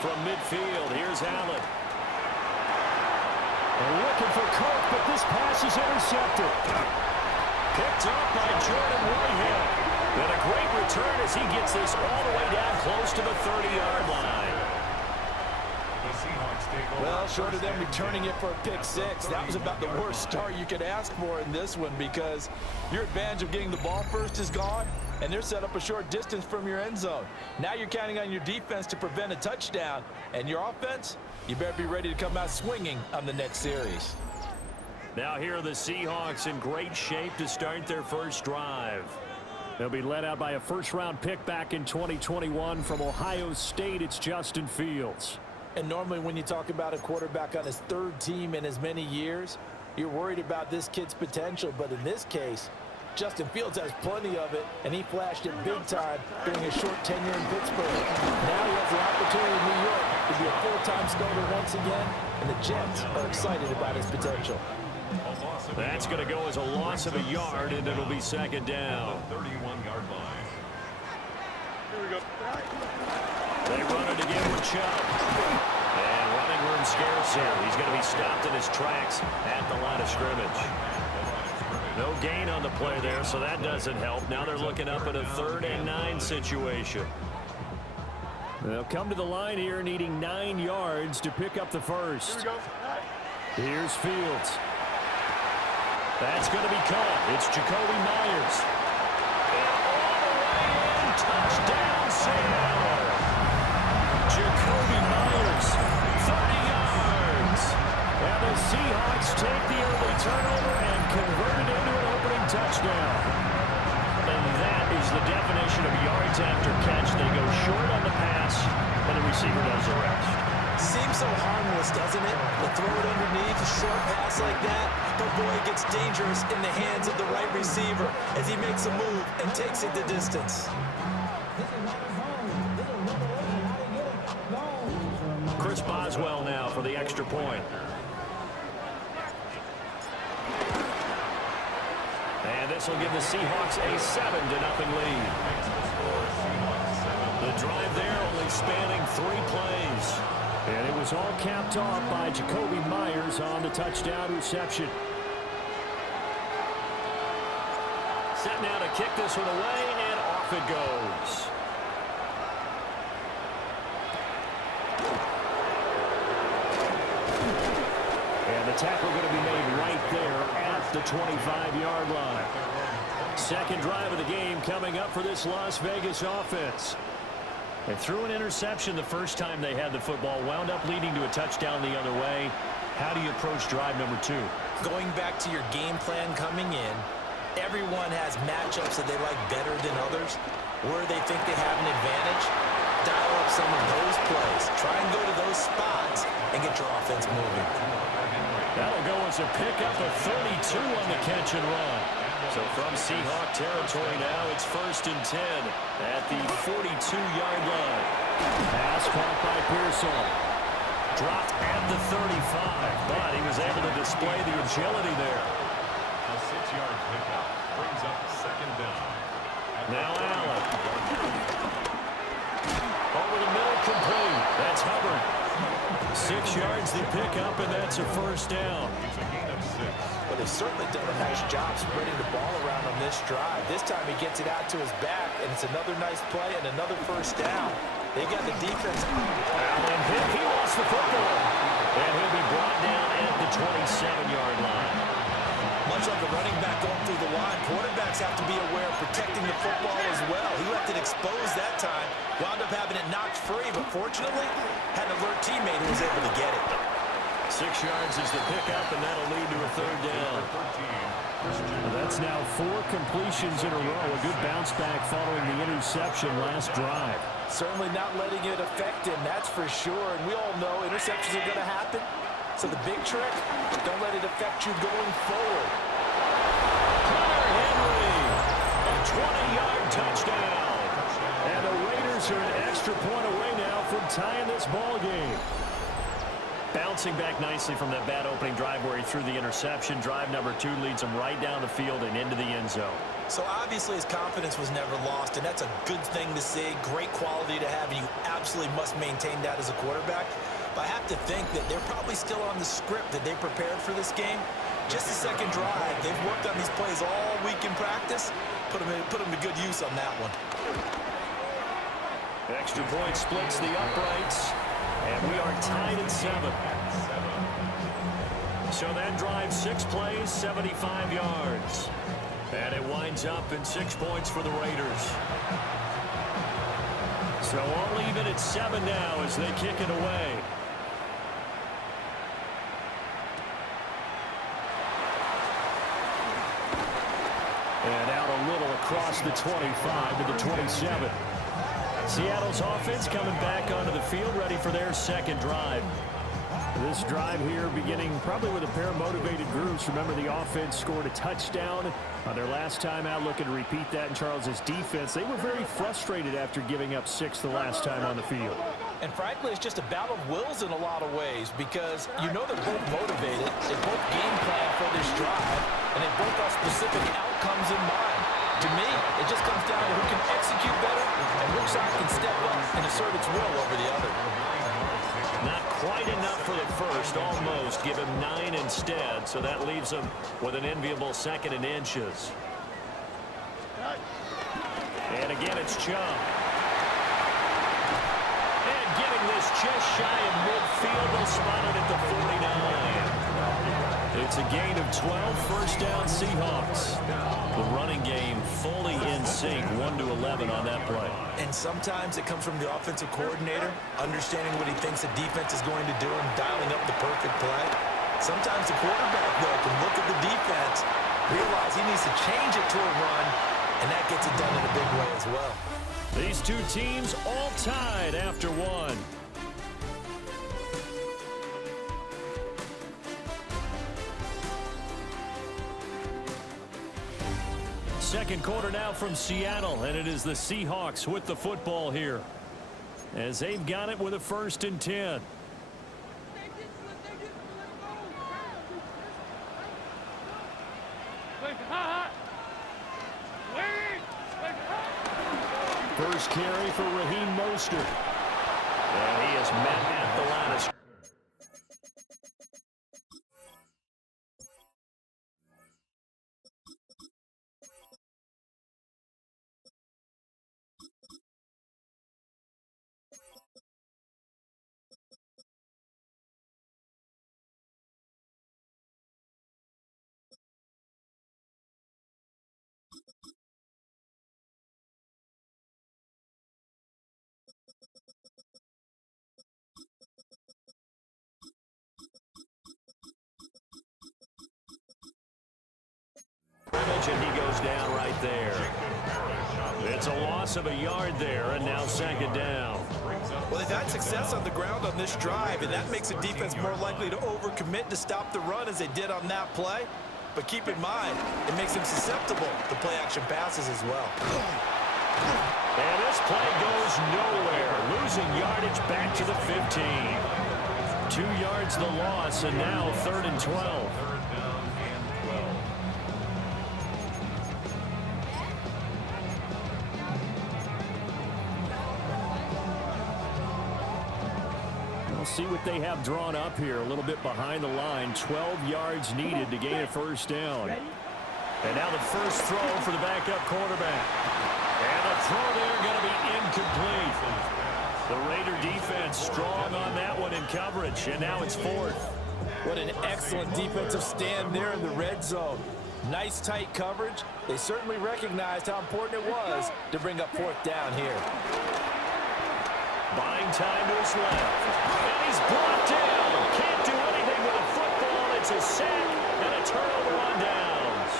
From midfield, here's Allen. And looking for Cook, but this pass is intercepted. Picked up by Jordan Whitehead. And a great return as he gets this all the way down close to the 30-yard line. Well, short of them returning it for a pick six, that was about the worst start you could ask for in this one, because your advantage of getting the ball first is gone, and they're set up a short distance from your end zone. Now you're counting on your defense to prevent a touchdown, and your offense, you better be ready to come out swinging on the next series. Now here are the Seahawks in great shape to start their first drive. They'll be led out by a first-round pick back in 2021 from Ohio State. It's Justin Fields. And normally when you talk about a quarterback on his third team in as many years, you're worried about this kid's potential. But in this case, Justin Fields has plenty of it, and he flashed it big time during his short tenure in Pittsburgh. Now he has the opportunity in New York to be a full-time starter once again, and the Jets are excited about his potential. That's going to go as a loss of a yard, and it'll be second down. 31-yard line. Here we go. They run it again with Chubb. And running room scarce here. He's going to be stopped in his tracks at the line of scrimmage. No gain on the play there, so that doesn't help. Now they're looking up at a 3rd and 9 situation. They'll come to the line here needing 9 yards to pick up the first. Here we go. Here's Fields. That's going to be caught. It's Jacoby Myers. And all the way in, touchdown Seattle. Jacoby Myers, 30 yards. And the Seahawks take the early turnover and convert it into an opening touchdown. And that is the definition of yards after catch. They go short on the pass, and the receiver does the rest. Seems so harmless, doesn't it? To throw it underneath, a short pass like that. But boy, it gets dangerous in the hands of the right receiver as he makes a move and takes it the distance. Chris Boswell now for the extra point. And this will give the Seahawks a 7-0 lead. The drive there only spanning 3 plays. And it was all capped off by Jacoby Myers on the touchdown reception. Set now to kick this one away, and off it goes. And the tackle going to be made right there at the 25-yard line. Second drive of the game coming up for this Las Vegas offense. They threw an interception the first time they had the football, wound up leading to a touchdown the other way. How do you approach drive number 2? Going back to your game plan coming in, everyone has matchups that they like better than others. Where they think they have an advantage, dial up some of those plays. Try and go to those spots and get your offense moving. That'll go as a pickup of 32 on the catch and run. So from Seahawk territory now, it's 1st and 10 at the 42-yard line. Pass caught by Pearsall. Dropped at the 35, but he was able to display the agility there. A 6-yard pickup brings up 2nd down. Now Allen. Over the middle, complete. That's Hubbard. 6 yards they pick up, and that's a first down. Well, they've certainly done a nice job spreading the ball around on this drive. This time he gets it out to his back, and it's another nice play and another first down. They got the defense. Allen hit. He lost the football. And he'll be brought down at the 27-yard line. Much like a running back going through the line, quarterbacks have to be aware of protecting the football as well. He left it exposed that time, wound up having it knocked free, but fortunately had an alert teammate who was able to get it. 6 yards is the pickup, and that'll lead to a third down. That's now 4 completions in a row. A good bounce back following the interception last drive. Certainly not letting it affect him, that's for sure. And we all know interceptions are going to happen. So the big trick, don't let it affect you going forward. Hunter Henry, a 20-yard touchdown. And the Raiders are an extra point away now from tying this ball game. Bouncing back nicely from that bad opening drive where he threw the interception. Drive number 2 leads him right down the field and into the end zone. So obviously his confidence was never lost, and that's a good thing to see. Great quality to have, and you absolutely must maintain that as a quarterback. But I have to think that they're probably still on the script that they prepared for this game. Just the second drive. They've worked on these plays all week in practice. Put them to good use on that one. Extra point splits the uprights. And we are tied at 7. So that drive 6 plays, 75 yards. And it winds up in 6 points for the Raiders. So all even at 7 now as they kick it away. And out a little across the 25 to the 27. Seattle's offense coming back onto the field, ready for their second drive. This drive here beginning probably with a pair of motivated groups. Remember, the offense scored a touchdown on their last time out. Looking to repeat that in Charles's defense. They were very frustrated after giving up 6 the last time on the field. And frankly, it's just a battle of wills in a lot of ways, because you know they're both motivated. They both game plan for this drive, and they both have specific outcomes in mind. To me, it just comes down to who can execute better and which side can step up and assert its will over the other. Not quite enough for the first, almost. Give him 9 instead, so that leaves him with an enviable 2nd and inches. And again, it's Chubb. And getting this just shy of midfield, they'll spot it at the 49. It's a gain of 12, first down Seahawks. The running game fully in sync, 1-11 on that play. And sometimes it comes from the offensive coordinator, understanding what he thinks the defense is going to do and dialing up the perfect play. Sometimes the quarterback, though, can look at the defense, realize he needs to change it to a run, and that gets it done in a big way as well. These two teams all tied after 1. Second quarter now from Seattle, and it is the Seahawks with the football here, as they've got it with a 1st and 10. First carry for Raheem Mostert. And he is met at the line of scrimmage. And he goes down right there. It's a loss of a yard there, and now 2nd down. Well, they've had success on the ground on this drive, and that makes the defense more likely to overcommit to stop the run as they did on that play. But keep in mind, it makes them susceptible to play-action passes as well. And this play goes nowhere. Losing yardage back to the 15. 2 yards the loss, and now 3rd and 12. see what they have drawn up here. A little bit behind the line. 12 yards needed to gain a first down. And now the first throw for the backup quarterback. And the throw there going to be incomplete. The Raider defense strong on that one in coverage. And now it's fourth. What an excellent defensive stand there in the red zone. Nice tight coverage. They certainly recognized how important it was to bring up fourth down here. Buying time to his left. And he's brought down. Can't do anything with a football. It's a sack and a turnover on downs.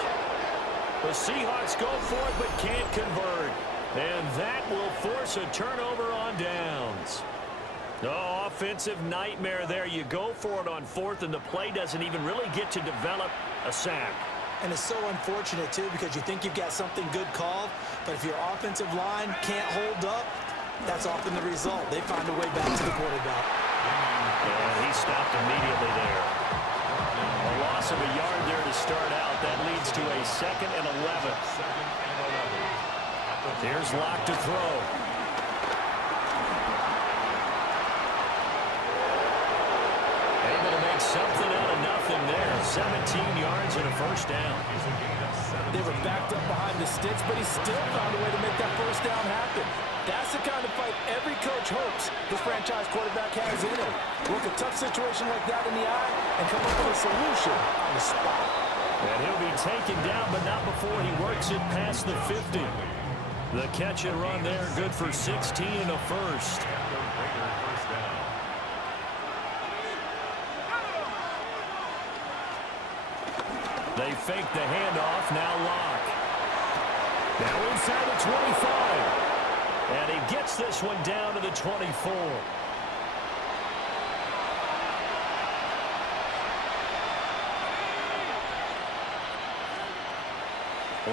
The Seahawks go for it but can't convert. And that will force a turnover on downs. Oh, offensive nightmare there. You go for it on fourth and the play doesn't even really get to develop a sack. And it's so unfortunate, too, because you think you've got something good called, but if your offensive line can't hold up, that's often the result. They find a way back to the quarterback. And he stopped immediately there. A loss of a yard there to start out. That leads to a 2nd and 11. Here's Locke to throw. Able to make something out of nothing there. 17 yards and a first down. They were backed up behind the sticks, but he still found a way to make that first down happen. That's the kind of fight every coach hopes this franchise quarterback has in him. Look a tough situation like that in the eye and come up with a solution on the spot. And he'll be taken down, but not before he works it past the 50. The catch and run there, good for 16 and a first. They fake the handoff, now Locke. Now inside the 25. And he gets this one down to the 24.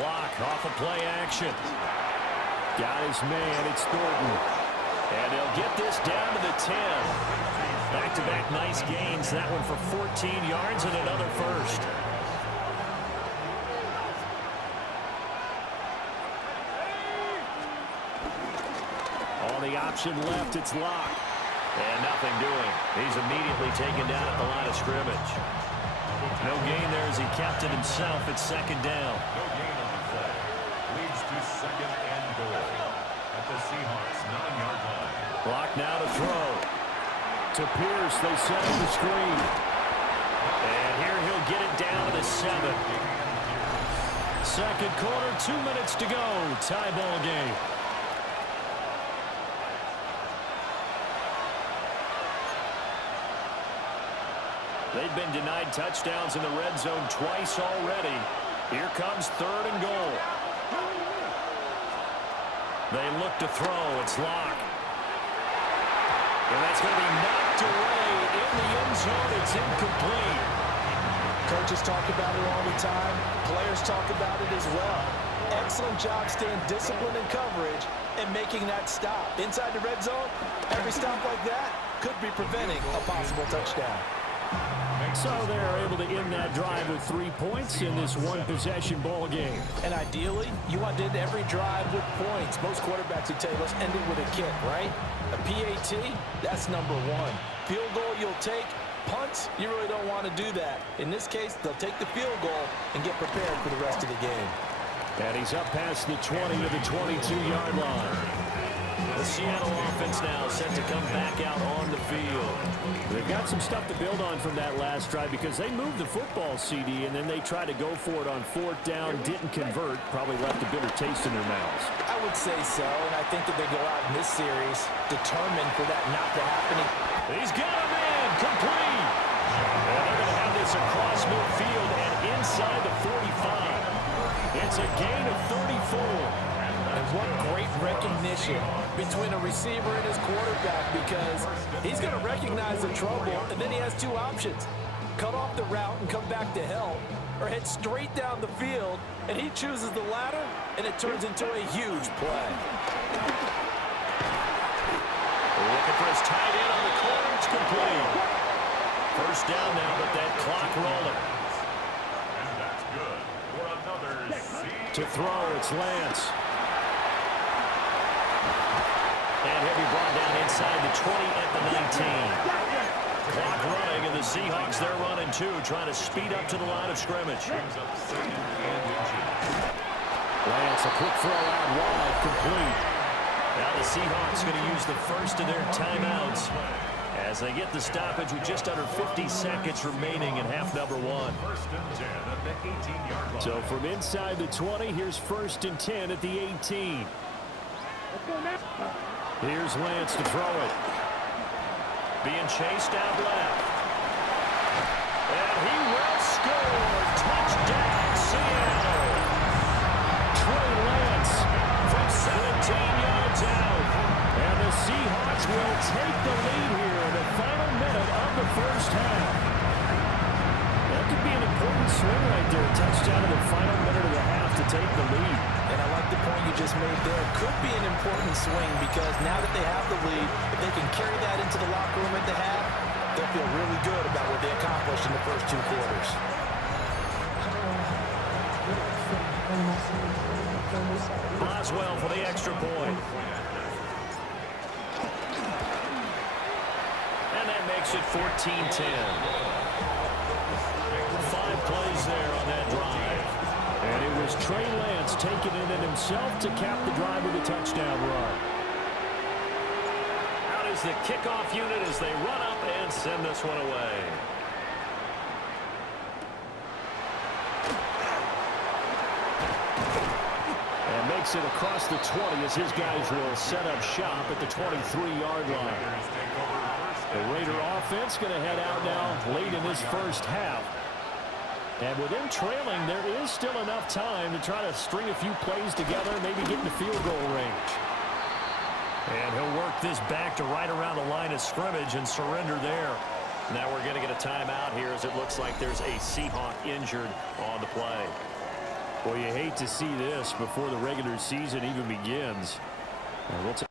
Locke off of play action. Got his man, it's Thornton. And they'll get this down to the 10. Back-to-back nice gains. That one for 14 yards and another first. On the option left, it's Locke. And nothing doing. He's immediately taken down at the line of scrimmage. No gain there as he kept it himself at 2nd down. No gain on the play. Leads to 2nd and goal at the Seahawks 9-yard line. Locke now to throw. To Pierce, they set up the screen. And here he'll get it down to the 7. Second quarter, 2 minutes to go. Tie ball game. They've been denied touchdowns in the red zone twice already. Here comes 3rd and goal. They look to throw. It's Locke. And that's going to be knocked away in the end zone. It's incomplete. Coaches talk about it all the time. Players talk about it as well. Excellent job staying disciplined in coverage and making that stop. Inside the red zone, every stop like that could be preventing a possible touchdown. So they're able to end that drive with 3 points in this one-possession ball game. And ideally, you want to end every drive with points. Most quarterbacks would tell you, let's end it with a kick, right? A PAT, that's number 1. Field goal you'll take. Punts, you really don't want to do that. In this case, they'll take the field goal and get prepared for the rest of the game. And he's up past the 20 to the 22-yard line. The Seattle offense now set to come back out on the field. They've got some stuff to build on from that last drive because they moved the football, CD, and then they tried to go for it on 4th down, didn't convert, probably left a bitter taste in their mouths. I would say so, and I think that they go out in this series determined for that not to happen. He's got a man, complete. And they're going to have this across midfield and inside the 45. It's a gain of 34. And what great recognition between a receiver and his quarterback, because he's going to recognize the trouble, and then he has 2 options. Cut off the route and come back to help, or head straight down the field, and he chooses the latter, and it turns into a huge play. Looking for his tight end on the corner. It's complete. First down now, but that clock rolling. And that's good for another To throw, it's Lance. And he'll be brought down inside the 20 at the 19. Clock running, and the Seahawks, they're running too, trying to speed up to the line of scrimmage. Lance, a quick throw out wide, complete. Now the Seahawks going to use the first of their timeouts as they get the stoppage with just under 50 seconds remaining in half number one. So from inside the 20, here's 1st and 10 at the 18. Here's Lance to throw it. Being chased out left. And he will score. Touchdown, Seattle. Trey Lance From 17 yards out. and the Seahawks will take the lead here in the final minute of the first half. That could be an important swing right there. Touchdown in the final minute of the half to take the lead. And I like the point you just made there. Could be an important swing because now that they have the lead, if they can carry that into the locker room at the half, they'll feel really good about what they accomplished in the first 2 quarters. Boswell for the extra point. And that makes it 14-10. 5 plays there on that drive. And it was Trey Lance taking it in himself to cap the drive with a touchdown run. Out is the kickoff unit as they run up and send this one away. And makes it across the 20 as his guys will set up shop at the 23-yard line. The Raider offense going to head out now late in this first half. And with them trailing, there is still enough time to try to string a few plays together, maybe get in the field goal range. And he'll work this back to right around the line of scrimmage and surrender there. Now we're going to get a timeout here as it looks like there's a Seahawk injured on the play. Well, you hate to see this before the regular season even begins. And we'll take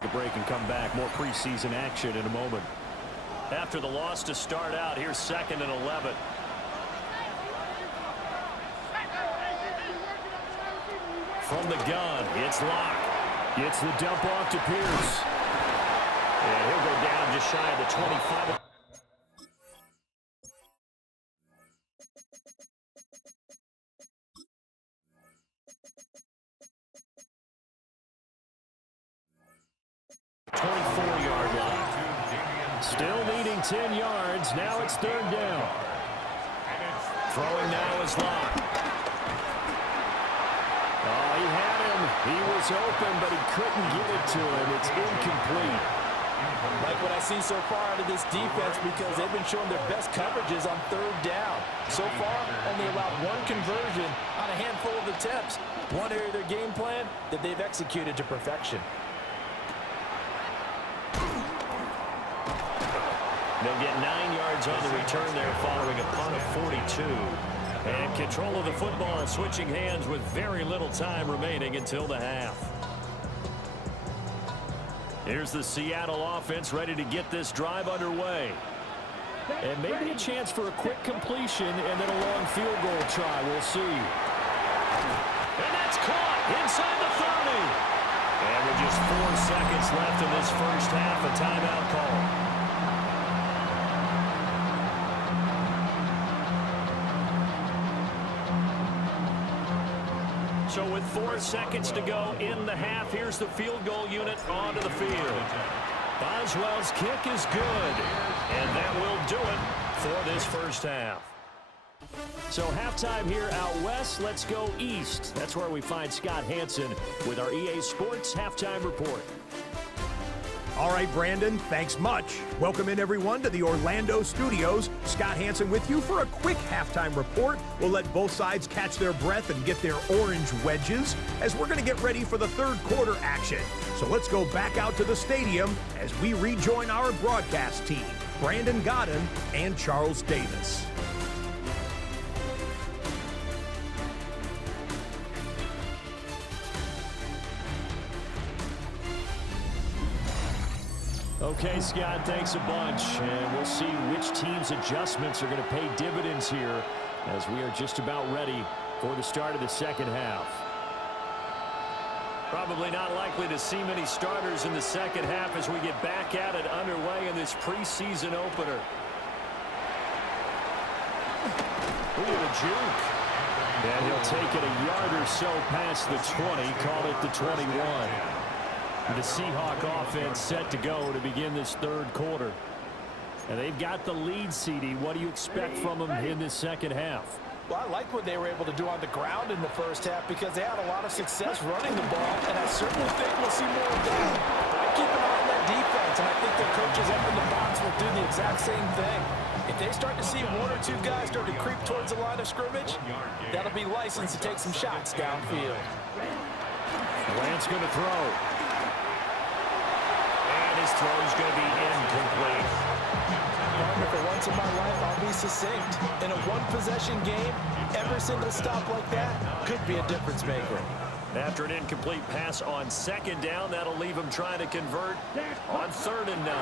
a break and come back. More preseason action in a moment. After the loss to start out, here's 2nd and 11. From the gun, it's Locke. Gets the dump off to Pierce. And he'll go down just shy of the 25. Still needing 10 yards. Now it's 3rd down. Throwing now is Locke. Oh, he had him. He was open, but he couldn't get it to him. It's incomplete. Like what I've seen so far out of this defense because they've been showing their best coverages on 3rd down. So far, only allowed 1 conversion on a handful of attempts. One area of their game plan that they've executed to perfection. They'll get 9 yards on the return there following a punt of 42. And control of the football switching hands with very little time remaining until the half. Here's the Seattle offense ready to get this drive underway. And maybe a chance for a quick completion and then a long field goal try. We'll see. And that's caught inside the 30. And with just 4 seconds left in this first half, a timeout call. So with 4 seconds to go in the half, here's the field goal unit onto the field. Boswell's kick is good, and that will do it for this first half. So halftime here out west. Let's go east. That's where we find Scott Hanson with our EA Sports Halftime Report. All right, Brandon, thanks much. Welcome in, everyone, to the Orlando studios. Scott Hanson with you for a quick halftime report. We'll let both sides catch their breath and get their orange wedges as we're going to get ready for the 3rd quarter action. So let's go back out to the stadium as we rejoin our broadcast team, Brandon Godden and Charles Davis. Okay, Scott, thanks a bunch. And we'll see which team's adjustments are going to pay dividends here as we are just about ready for the start of the second half. Probably not likely to see many starters in the second half as we get back at it underway in this preseason opener. Look at the juke. And he'll take it a yard or so past the 20, call it the 21. The Seahawk offense set to go to begin this third quarter. And they've got the lead, CD. What do you expect from them in this second half? Well, I like what they were able to do on the ground in the first half because they had a lot of success running the ball, and I certainly think we'll see more of that. But I keep an eye on that defense, and I think their coaches up in the box will do the exact same thing. If they start to see one or two guys start to creep towards the line of scrimmage, that'll be licensed to take some shots downfield. Lance going to throw. And his throw is going to be incomplete. Partner, for once in my life, I'll be succinct. In a one-possession game, every single stop like that could be a difference maker. After an incomplete pass on second down, that'll leave him trying to convert on 3rd and 9.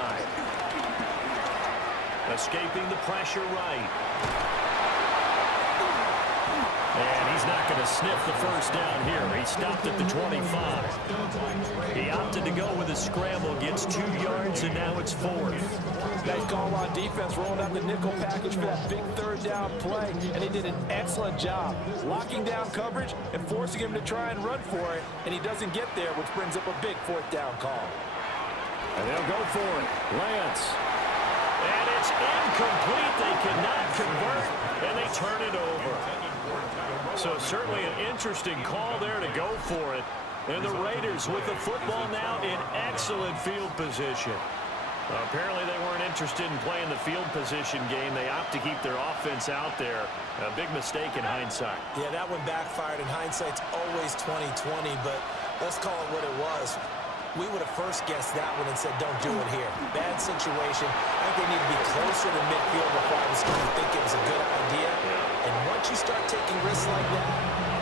Escaping the pressure right. And he's not going to sniff the first down here. He stopped at the 25. He opted to go with a scramble, gets 2 yards, and now it's 4th. Nice call on defense, rolling out the nickel package for that big 3rd down play, and he did an excellent job locking down coverage and forcing him to try and run for it, and he doesn't get there, which brings up a big 4th down call. And they'll go for it. Lance. And it's incomplete. They cannot convert, and they turn it over. So certainly an interesting call there to go for it. And the Raiders with the football now in excellent field position. Apparently they weren't interested in playing the field position game. They opt to keep their offense out there. A big mistake in hindsight. Yeah, that one backfired, and hindsight's always 20/20, but let's call it what it was. We would have first guessed that one and said, don't do it here. Bad situation. I think they need to be closer to midfield before I was going to think it was a good idea. And once you start taking risks like that,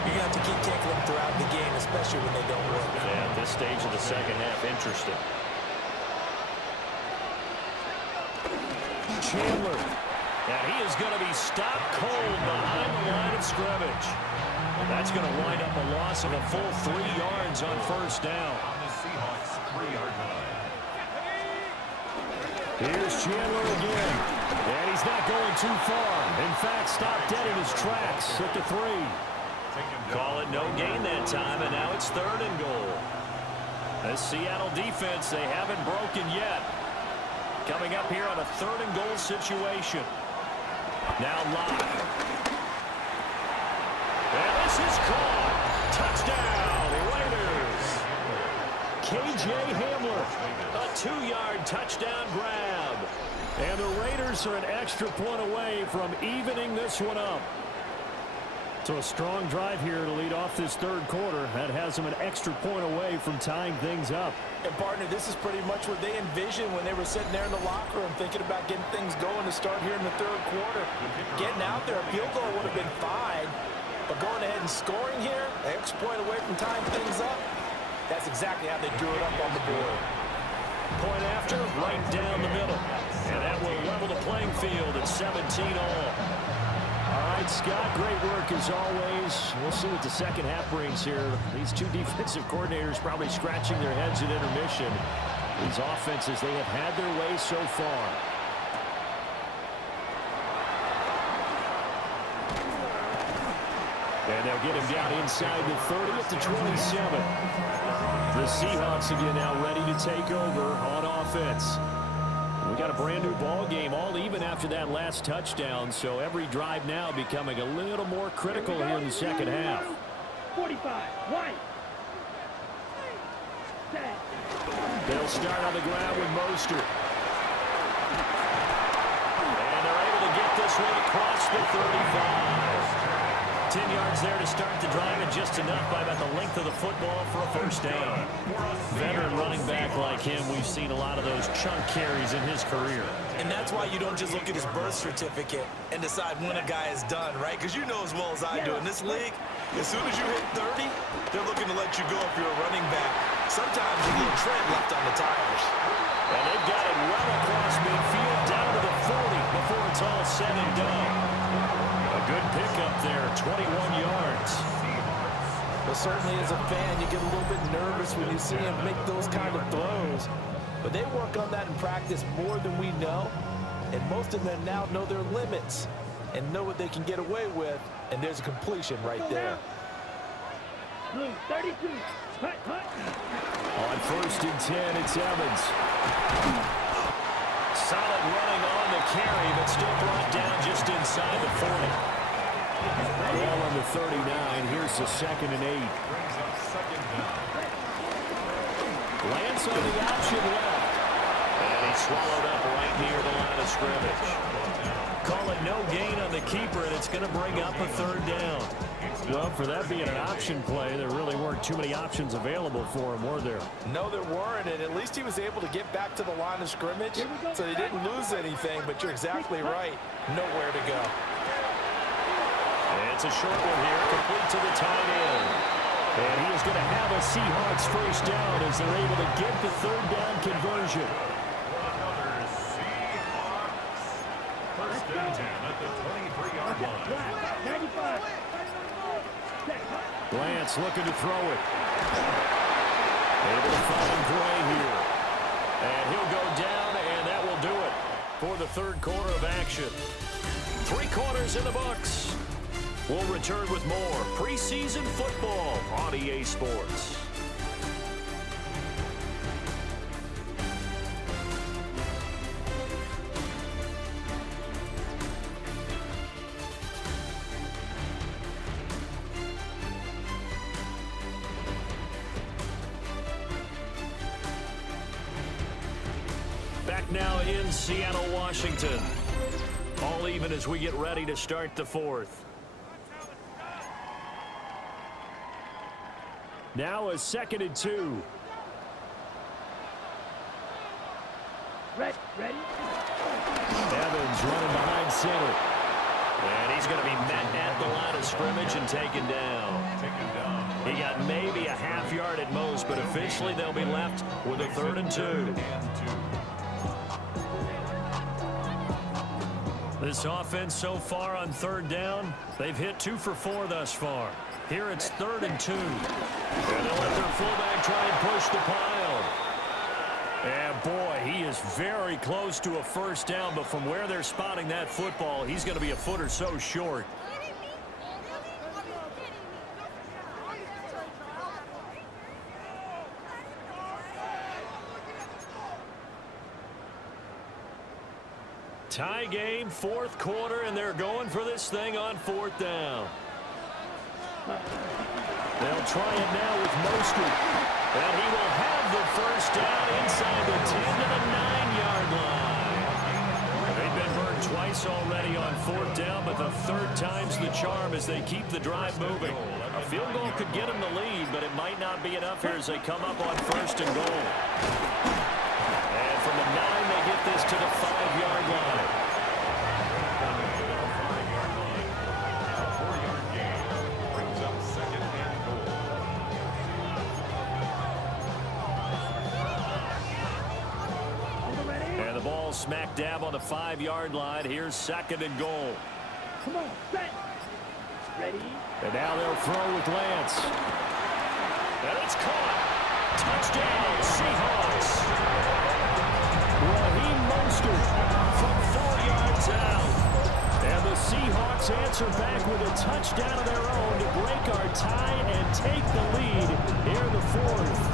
you're going to have to keep taking them throughout the game, especially when they don't work. Yeah, at this stage of the second half, interesting. Chandler. And he is going to be stopped cold behind the line of scrimmage. That's going to wind up a loss of a full 3 yards on first down. Here's Chandler again. And he's not going too far. In fact, stopped dead in his tracks at the 3. Call it no gain that time, and now it's 3rd and goal. The Seattle defense, they haven't broken yet. Coming up here on a 3rd and goal situation. Now live. And this is caught. Touchdown, Raiders. K.J. Hamler. A 2-yard touchdown grab. And the Raiders are an extra point away from evening this one up. So a strong drive here to lead off this third quarter. That has them an extra point away from tying things up. And, partner, this is pretty much what they envisioned when they were sitting there in the locker room thinking about getting things going to start here in the third quarter. Getting out there, a field goal would have been fine. But going ahead and scoring here, an extra point away from tying things up, that's exactly how they drew it up on the board. Point after, right down the middle. And that will level the playing field at 17-all. All right, Scott, great work as always. We'll see what the second half brings here. These two defensive coordinators probably scratching their heads at intermission. These offenses, they have had their way so far. And they'll get him down inside the 30 at the 27. The Seahawks again now ready to take over on offense. We got a brand new ball game, all even after that last touchdown, so every drive now becoming a little more critical here in the second half. 45, right. They'll start on the ground with Mostert. And they're able to get this one across the 35. 10 yards there to start the drive, and just enough by about the length of the football for a first down. Veteran running back like him, we've seen a lot of those chunk carries in his career. And that's why you don't just look at his birth certificate and decide when a guy is done, right? Because you know as well as I do, in this league, as soon as you hit 30, they're looking to let you go if you're a running back. Sometimes a little tread left on the tires. And they've got it well across midfield down to the 40 before it's all said and done. A good pickup there, 21 yards. Well, certainly as a fan, you get a little bit nervous when you see him make those kind of throws. But they work on that in practice more than we know. And most of them now know their limits and know what they can get away with. And there's a completion right there. Blue 32. Hut, hut. On 1st and 10, it's Evans. Solid running on the carry, but still brought down just inside the 40. Ball on the 39. Here's the 2nd and 8. Lance on the option left. And he swallowed up right near the line of scrimmage. Call it no gain on the keeper, and it's going to bring up a 3rd down. Well, for that being an option play, there really weren't too many options available for him, were there? No, there weren't, and at least he was able to get back to the line of scrimmage, so he didn't lose anything, but you're exactly right. Nowhere to go. It's a short one here, complete to the tight end. And he is going to have a Seahawks 1st down as they're able to get the 3rd down conversion. First and 10 at the 23-yard line. 95. Lance looking to throw it. Able to find Gray here. And he'll go down, and that will do it for the 3rd quarter of action. 3 quarters in the books. We'll return with more preseason football on EA Sports. Back now in Seattle, Washington. All even as we get ready to start the 4th. Now a 2nd and 2. Ready. Evans running behind center. And he's going to be met at the line of scrimmage and taken down. He got maybe a half yard at most, but officially they'll be left with a 3rd and 2. This offense so far on 3rd down, they've hit 2 for 4 thus far. Here it's 3rd and 2. And they'll let their fullback try and push the pile. And boy, he is very close to a 1st down, but from where they're spotting that football, he's going to be a foot or so short. Tie game, 4th quarter, and they're going for this thing on 4th down. They'll try it now with Mostert. And he will have the 1st down inside the 10 to the 9-yard line. They've been burned twice already on 4th down, but the 3rd time's the charm as they keep the drive moving. A field goal could get them the lead, but it might not be enough here as they come up on 1st and goal. And from the 9, they get this to the 5-yard line. Smack dab on the 5-yard line. Here's 2nd and goal. Come on, set. Ready. And now they'll throw with Lance. And it's caught. Touchdown, Seahawks. Raheem Mostert from 4 yards out. And the Seahawks answer back with a touchdown of their own to break our tie and take the lead here in the 4th.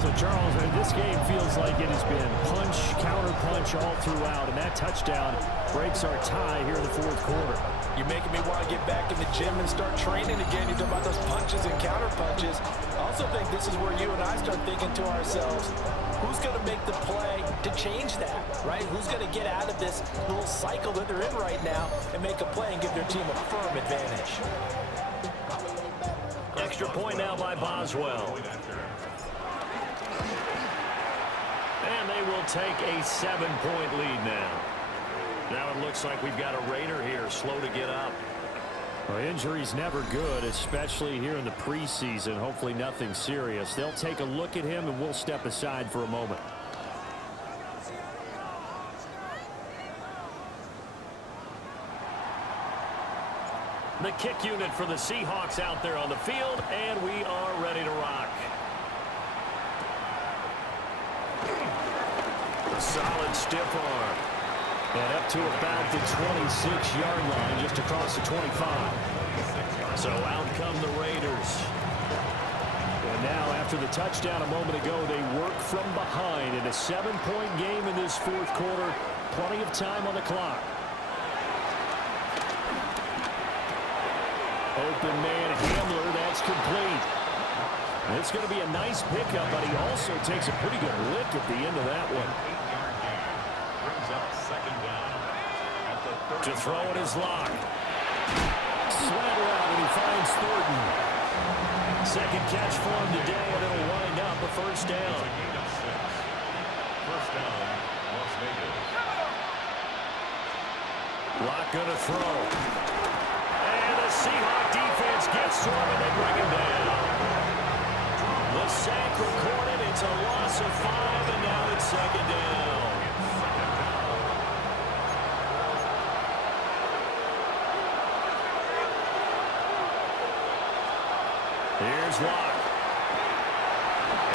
So, Charles, this game feels like it has been punch, counter-punch all throughout, and that touchdown breaks our tie here in the 4th quarter. You're making me want to get back in the gym and start training again. You talk about those punches and counter-punches. I also think this is where you and I start thinking to ourselves, who's going to make the play to change that, right? Who's going to get out of this little cycle that they're in right now and make a play and give their team a firm advantage? Extra point now by Boswell. And they will take a 7-point lead now. Now it looks like we've got a Raider here, slow to get up. Well, injury's never good, especially here in the preseason. Hopefully nothing serious. They'll take a look at him, and we'll step aside for a moment. The kick unit for the Seahawks out there on the field, and we are ready to rock. A solid stiff arm. And up to about the 26-yard line, just across the 25. So out come the Raiders. And now, after the touchdown a moment ago, they work from behind in a 7-point game in this fourth quarter. Plenty of time on the clock. Open man Hamler, that's complete. It's going to be a nice pickup, but he also takes a pretty good lick at the end of that one. To throw in his lock. Slant route, and he finds Thornton. Second catch for him today, and it'll wind up a first down. First down, Las Vegas. Lock gonna throw. And the Seahawk defense gets to him, and they bring him down. The sack recorded. It's a loss of 5, and now it's second down. Here's Lock.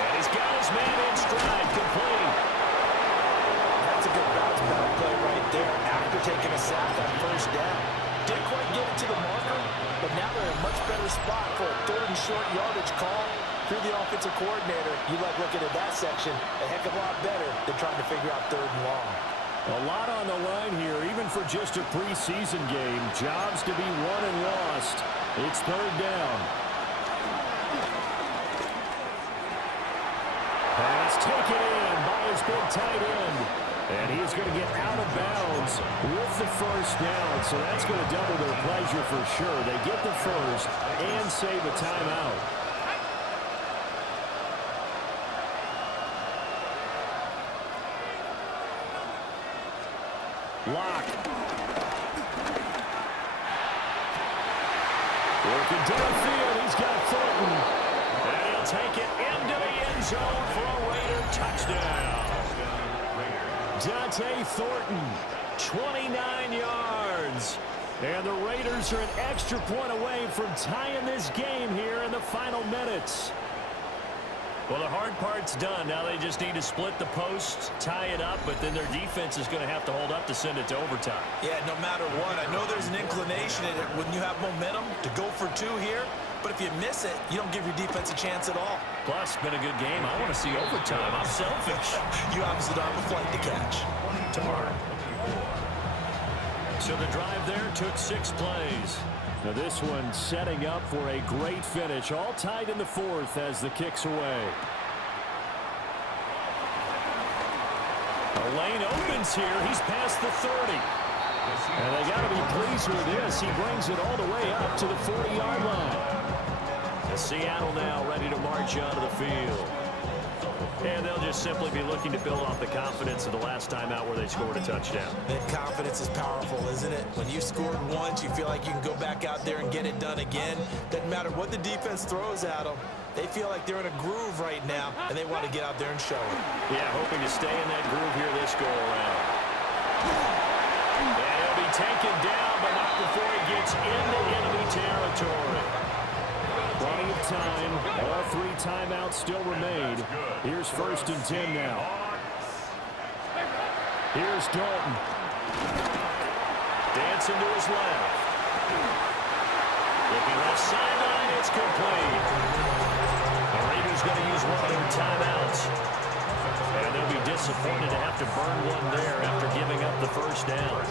And he's got his man in stride, complete. That's a good bounce back play right there after taking a sack on first down. Didn't quite get it to the marker, but now they're in a much better spot for a third and short yardage call through the offensive coordinator. You like looking at that section a heck of a lot better than trying to figure out third and long. A lot on the line here, even for just a preseason game. Jobs to be won and lost. It's third down. Pass taken in by his big tight end. And he is going to get out of bounds with the first down. So that's going to double their pleasure for sure. They get the first and save a timeout. Lock. Working downfield. He's got Thornton. And he'll take it into the end zone for a Raider touchdown. Dante Thornton, 29 yards. And the Raiders are an extra point away from tying this game here in the final minutes. Well, the hard part's done. Now they just need to split the post, tie it up, but then their defense is going to have to hold up to send it to overtime. Yeah, no matter what. I know there's an inclination in it when you have momentum to go for 2 here, but if you miss it, you don't give your defense a chance at all. Plus, it's been a good game. I want to see overtime. I'm selfish. You obviously don't have a flight to catch. Tomorrow. So the drive there took 6 plays. Now this one setting up for a great finish. All tied in the fourth as the kick's away. A lane opens here. He's past the 30. And they got to be pleased with this. He brings it all the way up to the 40-yard line. Seattle now ready to march onto the field. And they'll just simply be looking to build off the confidence of the last time out where they scored a touchdown. That confidence is powerful, isn't it? When you scored once, you feel like you can go back out there and get it done again. Doesn't matter what the defense throws at them. They feel like they're in a groove right now, and they want to get out there and show it. Yeah, hoping to stay in that groove here this go-around. And he'll be taken down, but not before he gets into enemy territory. Plenty of time. All 3 timeouts still remain. Here's 1st and 10 now. Here's Dalton. Dancing to his left. Looking left sideline. It's complete. The Raiders going to use one of their timeouts. And they'll be disappointed to have to burn one there after giving up the first down.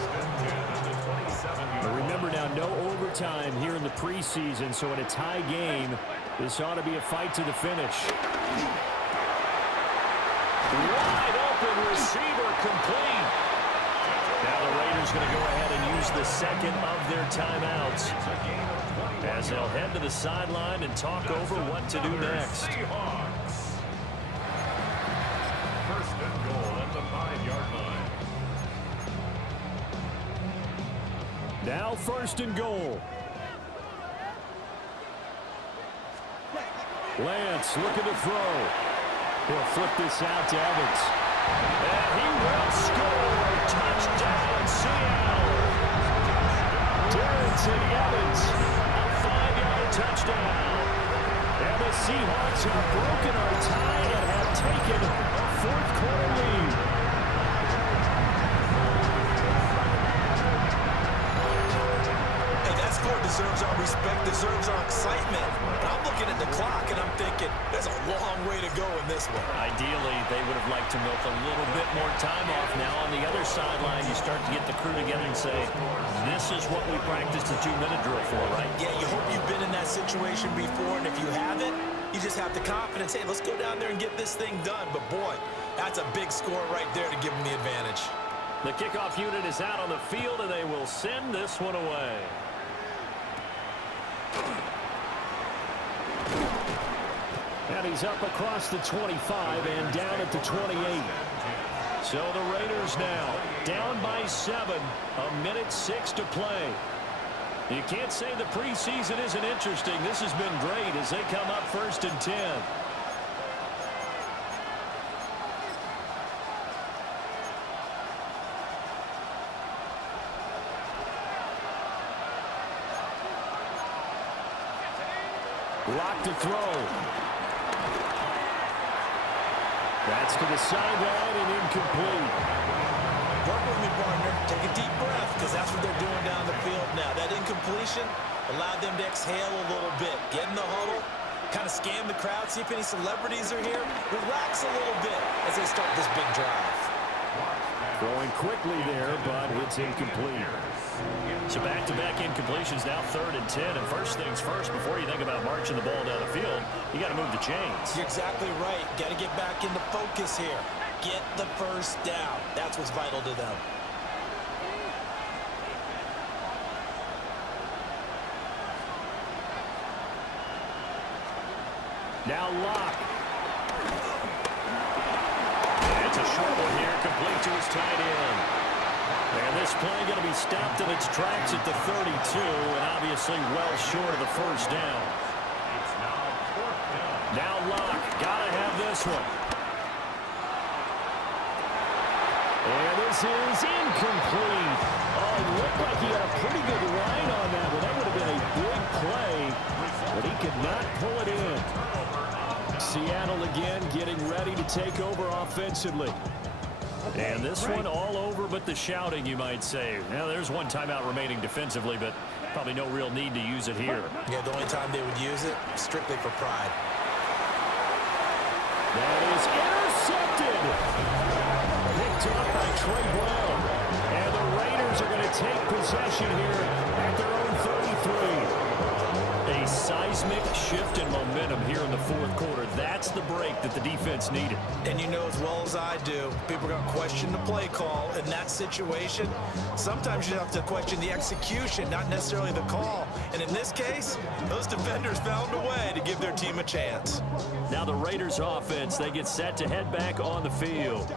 But remember now, no overtime here in the preseason, so in a tie game, this ought to be a fight to the finish. Wide open receiver complete. Now the Raiders going to go ahead and use the second of their timeouts as they'll head to the sideline and talk over what to do next. First and goal at the 5-yard line. Now 1st and goal. Lance looking to throw. He'll flip this out to Evans. And he will score. Touchdown, Seattle. Darrington Evans, a 5-yard touchdown. And the Seahawks have broken our tie and have taken a fourth-quarter lead. Deserves our respect, deserves our excitement. But I'm looking at the clock and I'm thinking there's a long way to go in this one. Ideally, they would have liked to milk a little bit more time off. Now on the other sideline, you start to get the crew together and say, this is what we practiced the 2-minute drill for, right? Yeah, you hope you've been in that situation before, and if you haven't, you just have the confidence, hey, let's go down there and get this thing done. But boy, that's a big score right there to give them the advantage. The kickoff unit is out on the field, and they will send this one away. And he's up across the 25 and down at the 28. So the Raiders now down by 7, 1:06 to play. You can't say the preseason isn't interesting. This has been great as they come up 1st and 10. Lock to throw. That's to the sideline and incomplete. Work with me, partner. Take a deep breath, because that's what they're doing down the field now. That incompletion allowed them to exhale a little bit. Get in the huddle, kind of scan the crowd, see if any celebrities are here. Relax a little bit as they start this big drive. Throwing quickly there, but it's incomplete. So back-to-back incompletions, now 3rd and 10. And first things first, before you think about marching the ball down the field, you got to move the chains. You're exactly right. Got to get back into focus here. Get the first down. That's what's vital to them. Now Locke. It's a short one here, complete to his tight end. And this play going to be stopped in its tracks at the 32, and obviously well short of the first down. Now Locke, got to have this one. And this is incomplete. Oh, it looked like he had a pretty good line on that one. That would have been a big play, but he could not pull it in. Seattle again getting ready to take over offensively. And this one all over but the shouting, you might say. Now, there's one timeout remaining defensively, but probably no real need to use it here. Yeah, the only time they would use it, strictly for pride. That is intercepted. Picked up by Trey Brown. And the Raiders are going to take possession here at their own 33. A seismic shift in momentum here in the fourth quarter. That's the break that the defense needed. And you know as well as I do, people are going to question the play call in that situation. Sometimes you have to question the execution, not necessarily the call. And in this case, those defenders found a way to give their team a chance. Now the Raiders offense, they get set to head back on the field.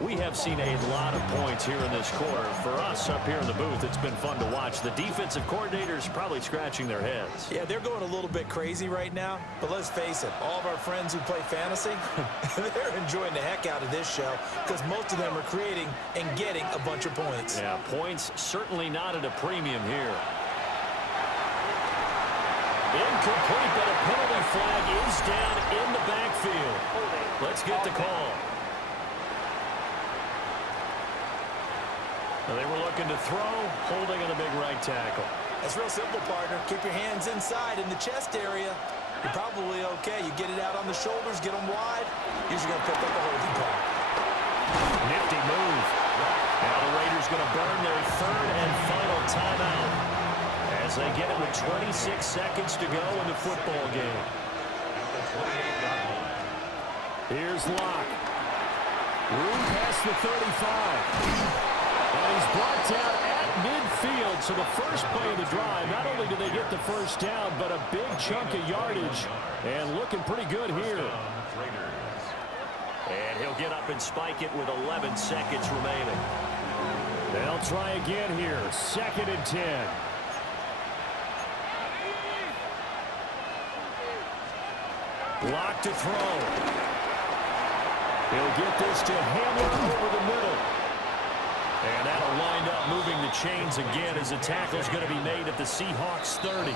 We have seen a lot of points here in this quarter. For us up here in the booth, it's been fun to watch. The defensive coordinators probably scratching their heads. Yeah, they're going a little bit crazy right now. But let's face it, all of our friends who play fantasy, they're enjoying the heck out of this show because most of them are creating and getting a bunch of points. Yeah, points certainly not at a premium here. Incomplete, but a penalty flag is down in the backfield. Let's get the call. They were looking to throw, holding on the big right tackle. That's real simple, partner. Keep your hands inside in the chest area. You're probably okay. You get it out on the shoulders, get them wide. Usually going to pick up a holding call. Nifty move. Now the Raiders going to burn their third and final timeout as they get it with 26 seconds to go in the football game. Here's Locke. Room past the 35. And he's brought down at midfield. So the first play of the drive, not only do they get the first down, but a big chunk of yardage. And looking pretty good here. And he'll get up and spike it with 11 seconds remaining. They'll try again here. 2nd and 10. Block to throw. He'll get this to Hamler over the middle. And that'll wind up moving the chains again as the tackle's going to be made at the Seahawks 30.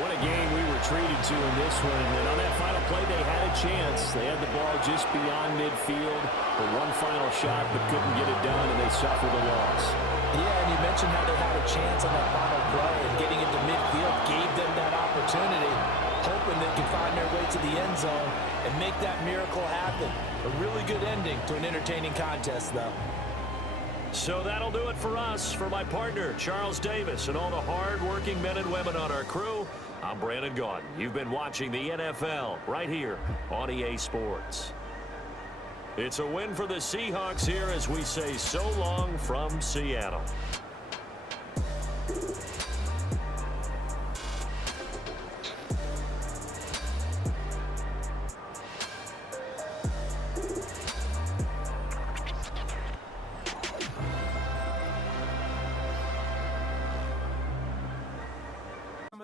What a game we were treated to in this one. And on that final play, they had a chance. They had the ball just beyond midfield for one final shot, but couldn't get it done, and they suffered a loss. Yeah, and you mentioned how they had a chance on that final play, and getting into midfield gave them that opportunity, hoping they could find their way to the end zone and make that miracle happen. A really good ending to an entertaining contest, though. So that'll do it for us. For my partner, Charles Davis, and all the hard-working men and women on our crew, I'm Brandon Gaudin. You've been watching the NFL right here on EA Sports. It's a win for the Seahawks here as we say so long from Seattle.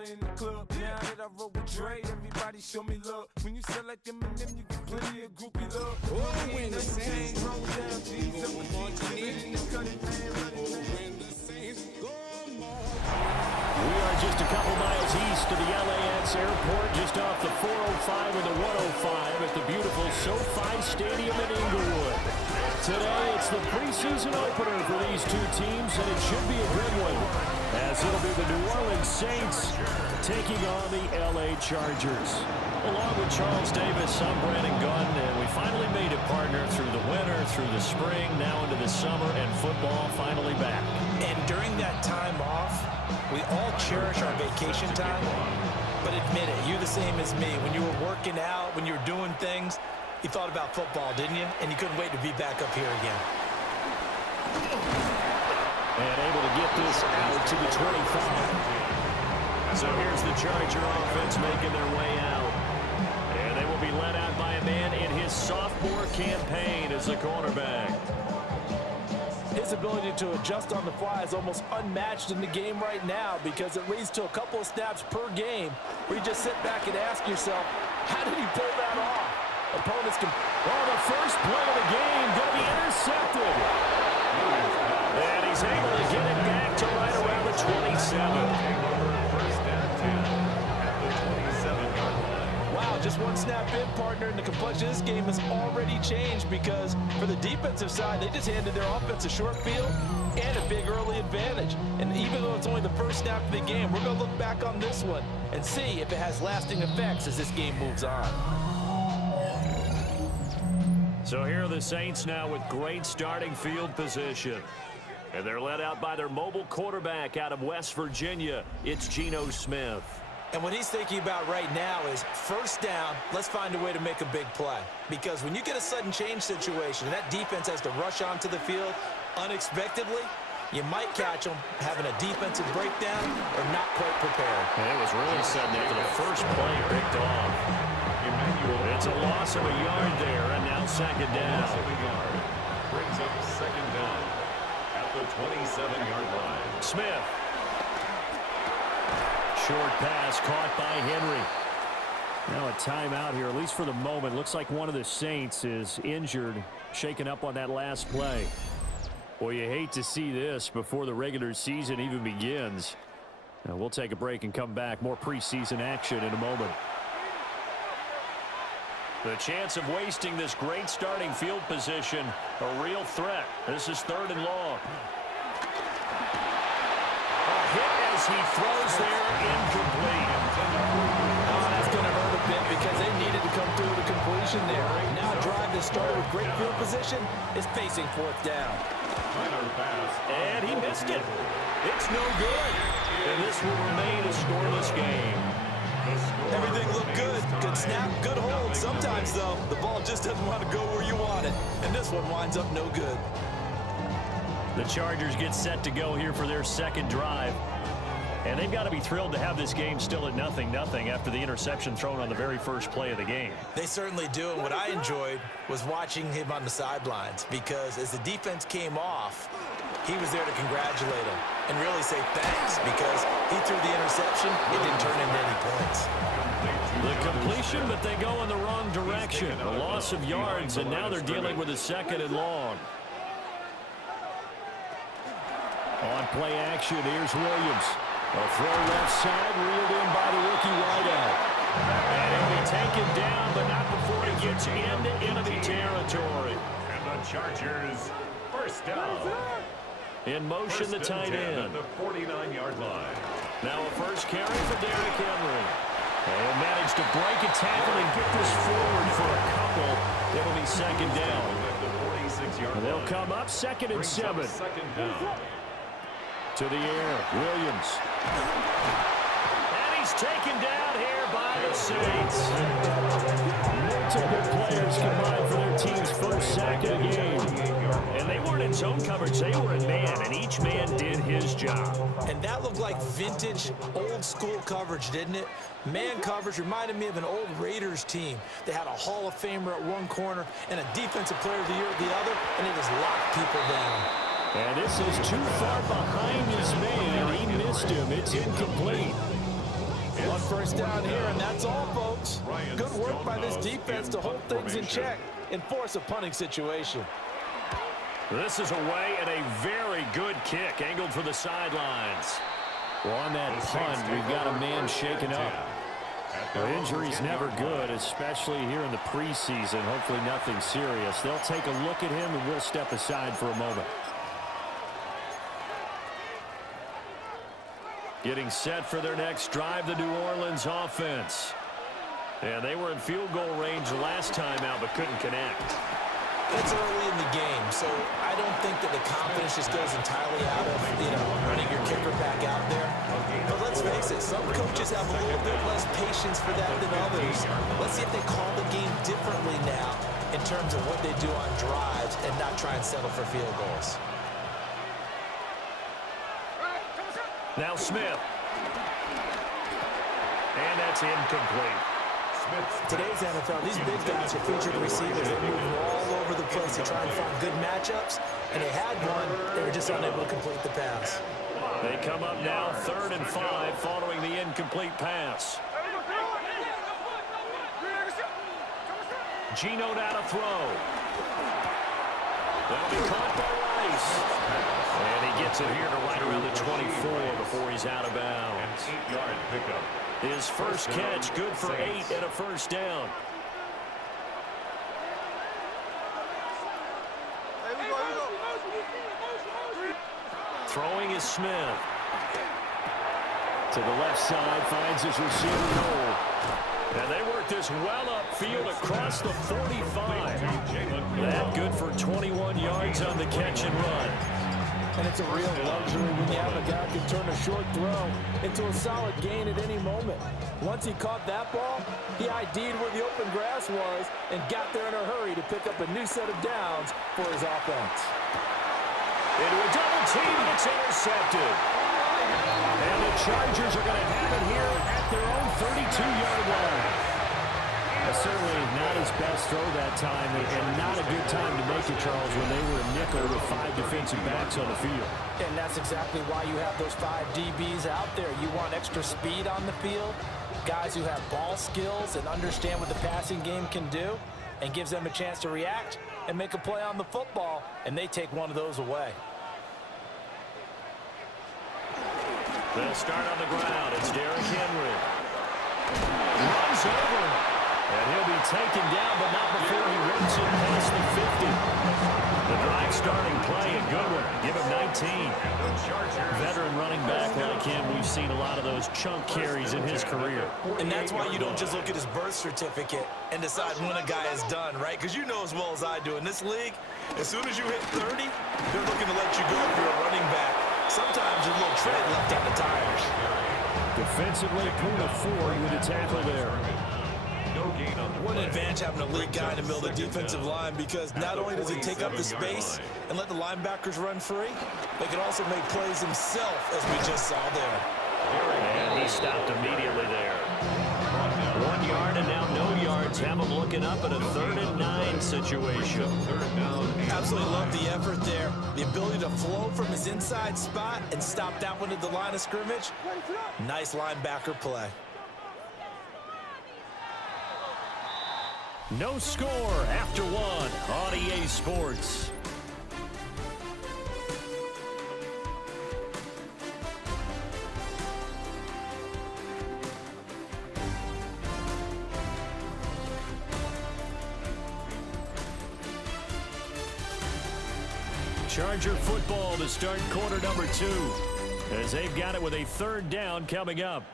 In the club, now that I roll with Dre, everybody show me love. When you sell like them and them, you get plenty of groupie love. Oh, when the Saints roll down, G's up with G's, cut it, when the Saints go more. We are just a couple miles east of the LAX airport, just off the 405 and the 105 at the beautiful SoFi Stadium in Inglewood. Today, it's the preseason opener for these two teams, and it should be a good one, as it'll be the New Orleans Saints taking on the LA Chargers. Along with Charles Davis, I'm Brandon Gaudin, and we finally made it, partner, through the winter, through the spring, now into the summer, and football finally back. And during that time off, we all cherish our vacation time, but admit it, you're the same as me. When you were working out, when you were doing things, you thought about football, didn't you? And you couldn't wait to be back up here again. And able to get this out to the 25. So here's the Charger offense making their way out. And they will be led out by a man in his sophomore campaign as a cornerback. His ability to adjust on the fly is almost unmatched in the game right now, because it leads to a couple of snaps per game where you just sit back and ask yourself, how did he pull that off? Opponents can... Oh, the first play of the game going to be intercepted. And he's able to get it back to right around the 27. Wow, just one snap in, partner, and the complexion of this game has already changed, because for the defensive side, they just handed their offense a short field and a big early advantage. And even though it's only the first snap of the game, we're going to look back on this one and see if it has lasting effects as this game moves on. So here are the Saints now with great starting field position. And they're led out by their mobile quarterback out of West Virginia. It's Geno Smith. And what he's thinking about right now is first down, let's find a way to make a big play. Because when you get a sudden change situation and that defense has to rush onto the field unexpectedly, you might catch them having a defensive breakdown or not quite prepared. And it was really sudden after the first play picked off. It's a loss of a yard there, and now second down. Brings up second down at the 27-yard line. Smith. Short pass caught by Henry. Now a timeout here, at least for the moment. Looks like one of the Saints is injured, shaken up on that last play. Boy, you hate to see this before the regular season even begins. Now we'll take a break and come back. More preseason action in a moment. The chance of wasting this great starting field position, a real threat. This is third and long. A hit as he throws there, incomplete. Oh, that's going to hurt a bit because they needed to come through with a completion there. Now a drive that started with great field position is facing fourth down. And he missed it. It's no good. And this will remain a scoreless game. Everything looked good. Good snap, good hold. Sometimes, though, the ball just doesn't want to go where you want it. And this one winds up no good. The Chargers get set to go here for their second drive. And they've got to be thrilled to have this game still at 0-0 after the interception thrown on the very first play of the game. They certainly do. And what I enjoyed was watching him on the sidelines, because as the defense came off, he was there to congratulate him and really say thanks, because he threw the interception. It didn't turn into any points. The The completion, but they go in the wrong direction. A loss of yards, and now they're dealing with a 2nd and long. On play action, here's Williams. A throw left side, reeled in by the rookie wideout. And he'll be taken down, but not before he gets into enemy territory. And the Chargers, first down. In motion, the tight end. The 49-yard line. Now a first carry for Derrick Henry. They'll manage to break a tackle and get this forward for a couple. It'll be 2nd down. And they'll come up 2nd and 7. To the air, Williams. And he's taken down here by the Saints. Multiple players combined for their team's first sack of the game. And they weren't in zone coverage, they were in man, and each man did his job. And that looked like vintage, old-school coverage, didn't it? Man coverage reminded me of an old Raiders team. They had a Hall of Famer at one corner and a Defensive Player of the Year at the other, and it just locked people down. And this is too far behind his man. He missed him. It's incomplete. One first down here, and that's all, folks. Good work by this defense to hold things in check and force a punting situation. This is away and a very good kick, angled for the sidelines. Well, on that punt, we've got a man shaken up. The injury's never good, especially here in the preseason. Hopefully nothing serious. They'll take a look at him, and we'll step aside for a moment. Getting set for their next drive, the New Orleans offense. And they were in field goal range last time out, but couldn't connect. It's early in the game, so I don't think that the confidence just goes entirely out of, running your kicker back out there. But let's face it, some coaches have a little bit less patience for that than others. Let's see if they call the game differently now in terms of what they do on drives and not try and settle for field goals. Now Smith. And that's incomplete. Today's NFL, these big guys are featured receivers. They move all over the place to try and find good matchups, and they had one. They were just unable to complete the pass. They come up now 3rd and 5 following the incomplete pass. Geno now to throw. That'll be caught by Rice. And he gets it here to right around the 24 before he's out of bounds. 8-yard pickup. His first catch, good for 8 and a first down. Throwing is Smith. To the left side, finds his receiving hole. And they work this well upfield across the 45. That good for 21 yards on the catch and run. And it's a real luxury when you have a guy who can turn a short throw into a solid gain at any moment. Once he caught that ball, he ID'd where the open grass was and got there in a hurry to pick up a new set of downs for his offense. Into a double team, and it's intercepted. And the Chargers are going to have it here at their own 32-yard line. Certainly not his best throw that time, and not a good time to make it, Charles, when they were a nickel with 5 defensive backs on the field. And that's exactly why you have those 5 DBs out there. You want extra speed on the field, guys who have ball skills and understand what the passing game can do, and gives them a chance to react and make a play on the football, and they take one of those away. They'll start on the ground. It's Derrick Henry. Runs over him. And he'll be taken down, but not before he runs it past the 50. The drive starting play, a good one. Give him 19. Veteran running back like him, we've seen a lot of those chunk carries in his career. And that's why you don't just look at his birth certificate and decide when a guy is done, right? Because you know as well as I do, in this league, as soon as you hit 30, they're looking to let you go if you're a running back. Sometimes there's a little tread left on the tires. Defensively, pulled it forward with a tackle there. What an advantage having a lead guy in the middle of the defensive line, because not only does he take up the space and let the linebackers run free, but can also make plays himself, as we just saw there. And he stopped immediately there. 1 yard and now no yards. Have him looking up at a 3rd and 9 situation. Absolutely love the effort there. The ability to flow from his inside spot and stop that one at the line of scrimmage. Nice linebacker play. No score after one on EA Sports. Charger football to start quarter number 2 as they've got it with a third down coming up.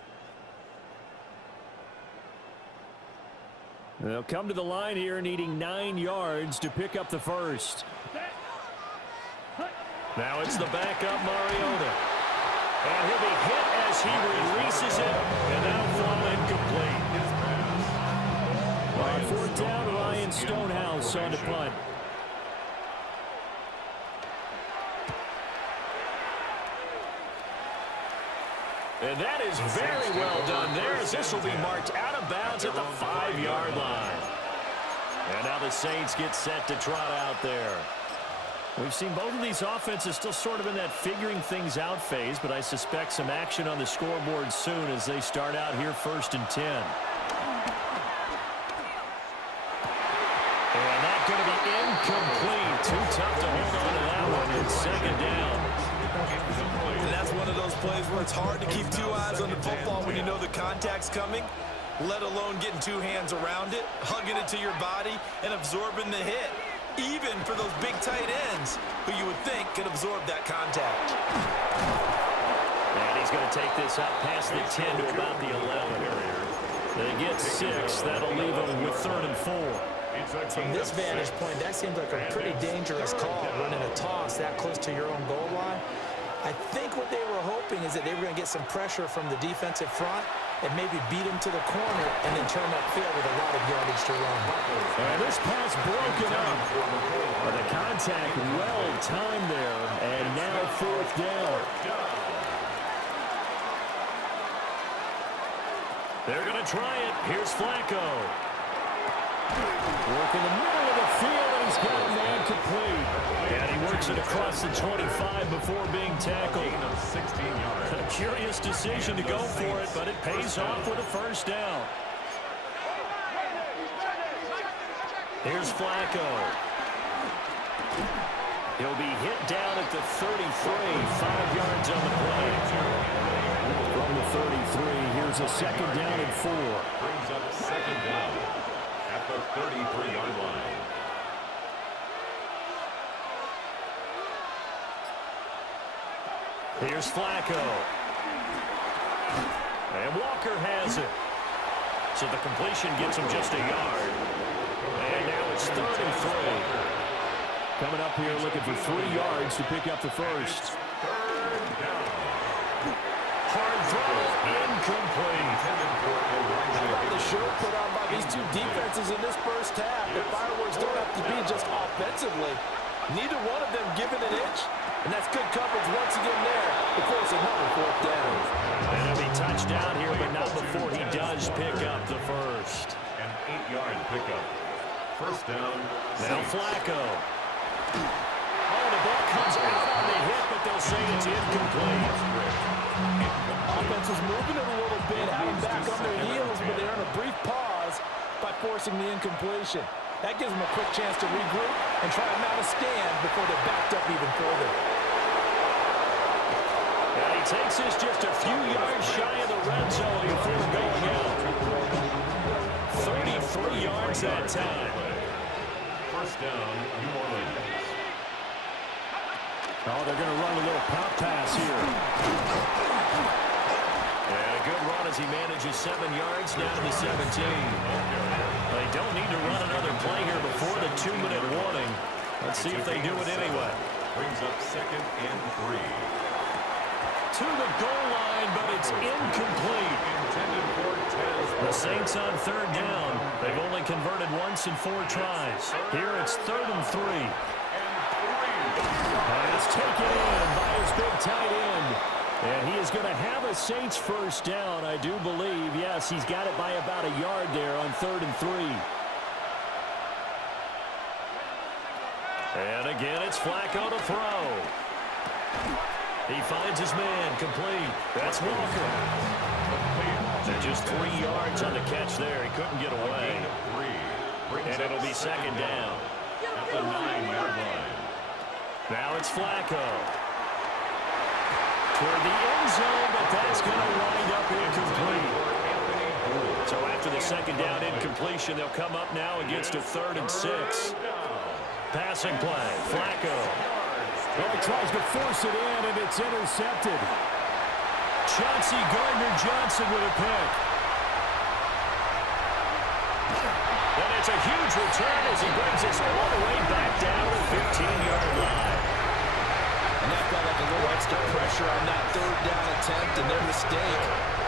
They'll come to the line here needing 9 yards to pick up the first. Now it's the backup Mariota. And he'll be hit as he releases it, and that'll fall incomplete. On fourth down, Ryan Stonehouse on the punt. And that is very well done there, as this will be marked out of bounds at the 5-yard line. And now the Saints get set to trot out there. We've seen both of these offenses still sort of in that figuring things out phase, but I suspect some action on the scoreboard soon as they start out here 1st and 10. And that's going to be incomplete. Too tough to hold on to that one. And 2nd down. And that's one of those plays where it's hard to keep 2 eyes on the football when you know the contact's coming, let alone getting 2 hands around it, hugging it to your body, and absorbing the hit, even for those big tight ends who you would think could absorb that contact. And he's going to take this up past the 10 to about the 11. They get 6. That'll leave them with 3rd and 4. From this vantage point, that seems like a pretty dangerous call, running a toss that close to your own goal line. I think what they were hoping is that they were going to get some pressure from the defensive front and maybe beat him to the corner and then turn upfield with a lot of yardage to run. And this pass broken up. But the contact well timed there, and now 4th down. They're going to try it. Here's Flacco. Work in the middle of the field, and he's got a man complete. And he works it across the 25 before being tackled. A curious decision to go for it, but it pays off with a 1st down. Here's Flacco. He'll be hit down at the 33, 5 yards on the play. From the 33, here's a 2nd down and 4. Brings up 2nd down at the 33-yard line. Here's Flacco. And Walker has it. So the completion gets him just a yard. And now it's 3rd and 3. Coming up here looking for 3 yards to pick up the first. Hard throw, incomplete. How about the show put on by these 2 defenses in this first half? The fireworks don't have to be just offensively. Neither one of them given an inch. And that's good coverage once again there to force another 4th down. And it'll be touchdown here, but not before he does pick up the first. An 8-yard pickup. 1st down. Now Flacco. Oh, the ball comes out on the hit, but they'll say it's incomplete. Offense is moving it a little bit, have them back on their heels, but they're in a brief pause by forcing the incompletion. That gives them a quick chance to regroup and try to mount a stand before they're backed up even further. And he takes this just a few yards shy of the red zone before going out. 33 yards that time. 1st down, New Orleans. Oh, they're going to run a little pop pass here. And a good run as he manages 7 yards down to the 17. They don't need to run another play here before the 2-minute warning. Let's see if they do it anyway. Brings up 2nd and 3. To the goal line, but it's incomplete. Intended for Tez. The Saints on 3rd down. They've only converted once in 4 tries. Here it's 3rd and 3. And it's taken in by his big tight end. And he is going to have a Saints 1st down, I do believe. Yes, he's got it by about a yard there on 3rd and 3. And again, it's Flacco to throw. He finds his man, complete. That's Walker. They're just 3 yards on the catch there. He couldn't get away. And it'll be second down. At the 9-yard line. Now it's Flacco. Toward the end zone, but that's going to wind up incomplete. So after the second down incompletion, they'll come up now against a 3rd and 6. Passing play, Flacco. Well, he tries to force it in, and it's intercepted. Chauncey Gardner-Johnson with a pick. And it's a huge return as he brings us all the way back down to the 15-yard line. And that felt like a little extra pressure on that 3rd down attempt, and their mistake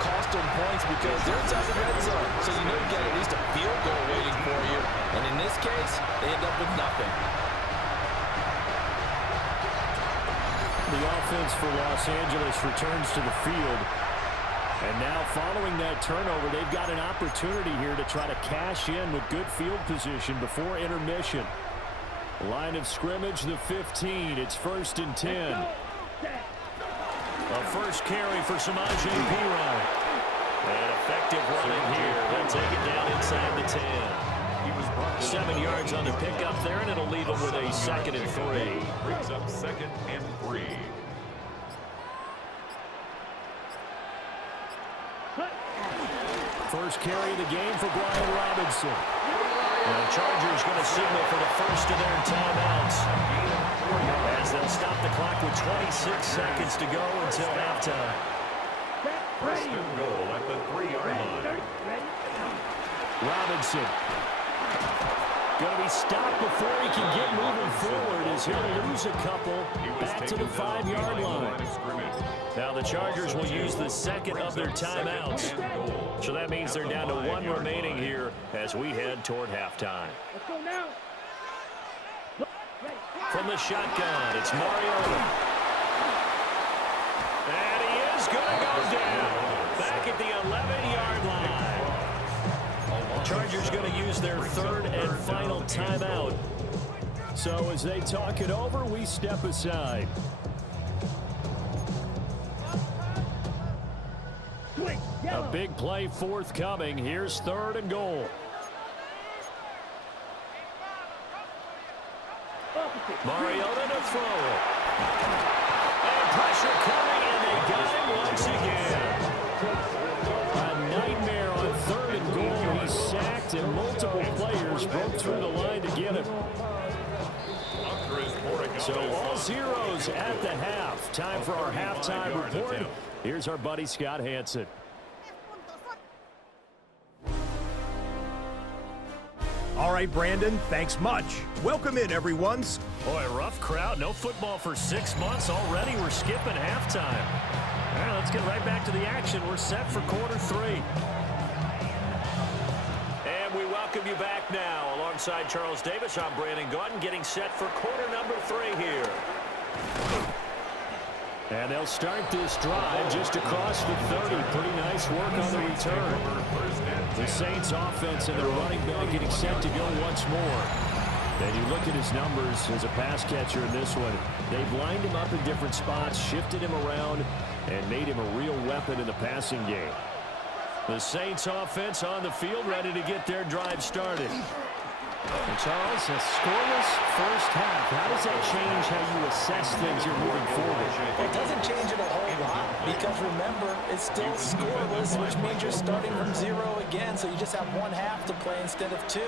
cost them points because they're inside the red zone. So you know you got at least a field goal waiting for you. And in this case, they end up with nothing. The offense for Los Angeles returns to the field. And now following that turnover, they've got an opportunity here to try to cash in with good field position before intermission. Line of scrimmage, the 15. It's 1st and 10. A first carry for Samaje Perine. And effective running here. They'll take it down inside the 10. He was brought 7 yards on the pickup there, and it'll leave him with a 2nd and 3. Brings up 2nd and 3. First carry of the game for Brian Robinson. The Chargers going to signal for the first of their timeouts as they'll stop the clock with 26 seconds to go until halftime. First and goal at the 3-yard line. Robinson going to be stopped before he can get moving forward as he'll lose a couple back to the 5-yard line. Now the Chargers will use the second of their timeouts. So that means they're down to 1 remaining here as we head toward halftime. Let's go now. From the shotgun, it's Mariota. And he is going to go down back at the 11-yard line. Chargers going to use their 3rd and final timeout. So as they talk it over, we step aside. A big play forthcoming. Here's 3rd and goal. Mariota to throw it. And pressure coming, and they got him once again. A nightmare on 3rd and goal. He's sacked, and multiple players broke through the line to get him. So all zeros at the half. Time for our halftime report. Here's our buddy Scott Hanson. All right, Brandon, thanks much. Welcome in, everyone. Boy, rough crowd. No football for 6 months. Already we're skipping halftime. All right, let's get right back to the action. We're set for quarter 3. And we welcome you back now. Alongside Charles Davis, I'm Brandon Gaudin, getting set for quarter number 3 here. And they'll start this drive just across the 30. Pretty nice work on the return. The Saints offense and their running back getting set to go once more. And you look at his numbers as a pass catcher in this one. They've lined him up in different spots, shifted him around, and made him a real weapon in the passing game. The Saints offense on the field, ready to get their drive started. And Charles, a scoreless first half. How does that change how you assess things here moving forward? It doesn't change it a whole lot because, remember, it's still scoreless, which means you're starting from 0 again, so you just have 1 half to play instead of 2.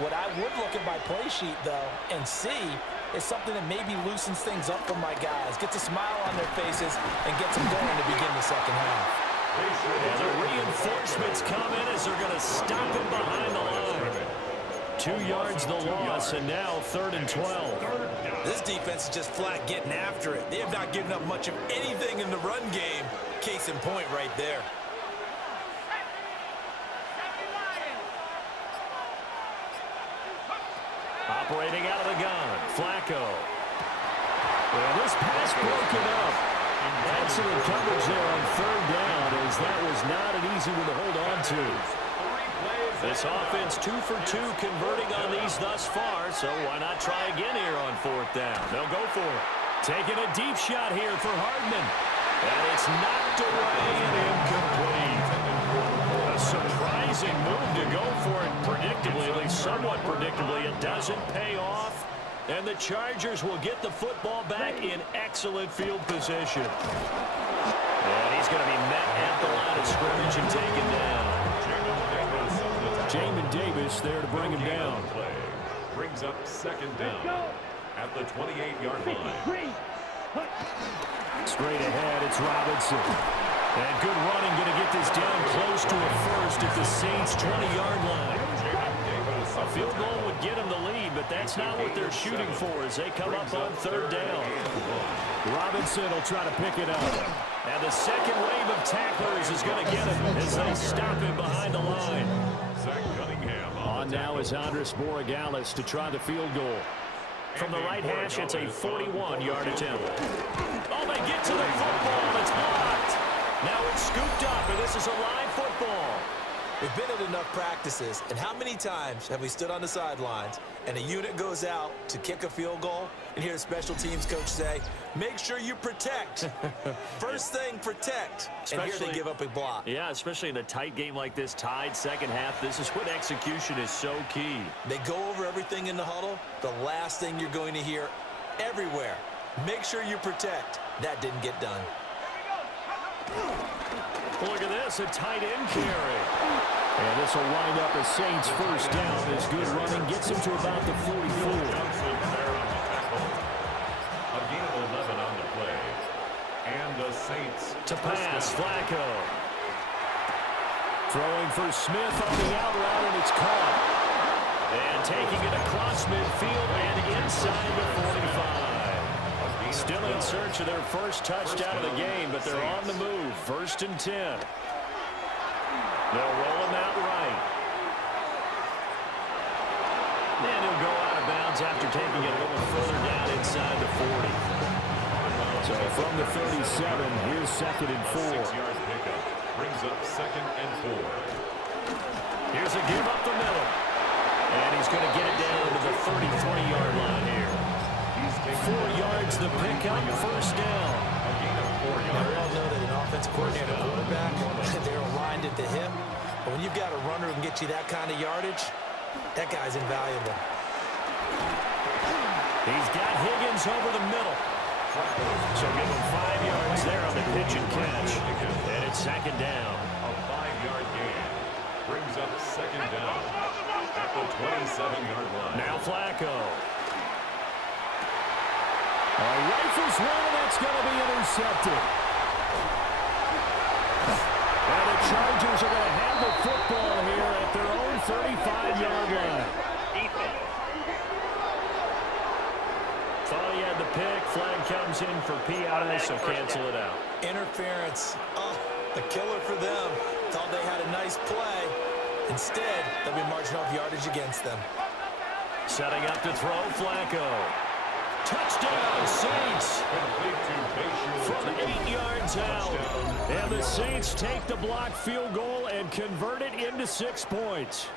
What I would look at my play sheet, though, and see is something that maybe loosens things up for my guys, gets a smile on their faces, and gets them going to begin the second half. And the reinforcements come in as they're going to stop him behind the line. 2 yards the loss, and now 3rd and 12. This defense is just flat getting after it. They have not given up much of anything in the run game. Case in point right there. Operating out of the gun, Flacco. Well, this pass broken up. Excellent coverage there on 3rd down, as that was not an easy one to hold on to. This offense 2 for 2 converting on these thus far, so why not try again here on 4th down? They'll go for it. Taking a deep shot here for Hardman. And it's knocked away and incomplete. A surprising move to go for it, predictably, at least somewhat predictably, it doesn't pay off. And the Chargers will get the football back in excellent field position. And he's going to be met at the line of scrimmage and taken down. Jamin Davis there to bring him down. Play brings up second down at the 28-yard line. Straight ahead, it's Robinson. And good running, going to get this down close to a first at the Saints' 20-yard line. A field goal would get them the lead, but that's not what they're shooting for as they come up on third down. Robinson will try to pick it up. And the second wave of tacklers is going to get him as they stop him behind the line. Zach Cunningham On now is Andres Borregales to try the field goal. From the right hash, it's a 41-yard attempt. Oh, they get to the football, and it's blocked. Now it's scooped up, and this is a live football. We've been at enough practices, and how many times have we stood on the sidelines and a unit goes out to kick a field goal and hear the special teams coach say, make sure you protect. First thing, protect. And here they give up a block. Yeah, especially in a tight game like this, tied second half, this is when execution is so key. They go over everything in the huddle. The last thing you're going to hear everywhere, make sure you protect. That didn't get done. Look at this, a tight end carry. And this will wind up a Saints first down as good running gets him to about the 44. Johnson there on the tackle. A gain of 11 on the play. And the Saints To pass, Flacco. Throwing for Smith on the out route, and it's caught. And taking it across midfield and inside the 45. Still in search of their first touchdown of the game, but they're on the move. 1st and 10. They'll roll him out right. And he'll go out of bounds after taking it a little further down inside the 40. So from the 37, here's 2nd and 4. 6-yard pickup brings up 2nd and 4. Here's a give up the middle. And he's going to get it down to the 33-yard line here. 4 yards the pickup, first down. Now, we all know that an offensive coordinator quarterback, they're aligned at the hip. But when you've got a runner who can get you that kind of yardage, that guy's invaluable. He's got Higgins over the middle. So give him 5 yards there on the pitch and catch. And it's second down. A 5-yard gain brings up second down at the 27-yard line. Now Flacco. Rifles one, and that's going to be intercepted. And the Chargers are going to have the football here at their own 35-yard line. Thought he had the pick. Flag comes in for PI, so cancel it out. Interference. Oh, the killer for them. Thought they had a nice play. Instead, they'll be marching off yardage against them. Setting up to throw, Flacco. Touchdown, Saints. From 8 yards out. And the Saints take the blocked field goal and convert it into 6 points.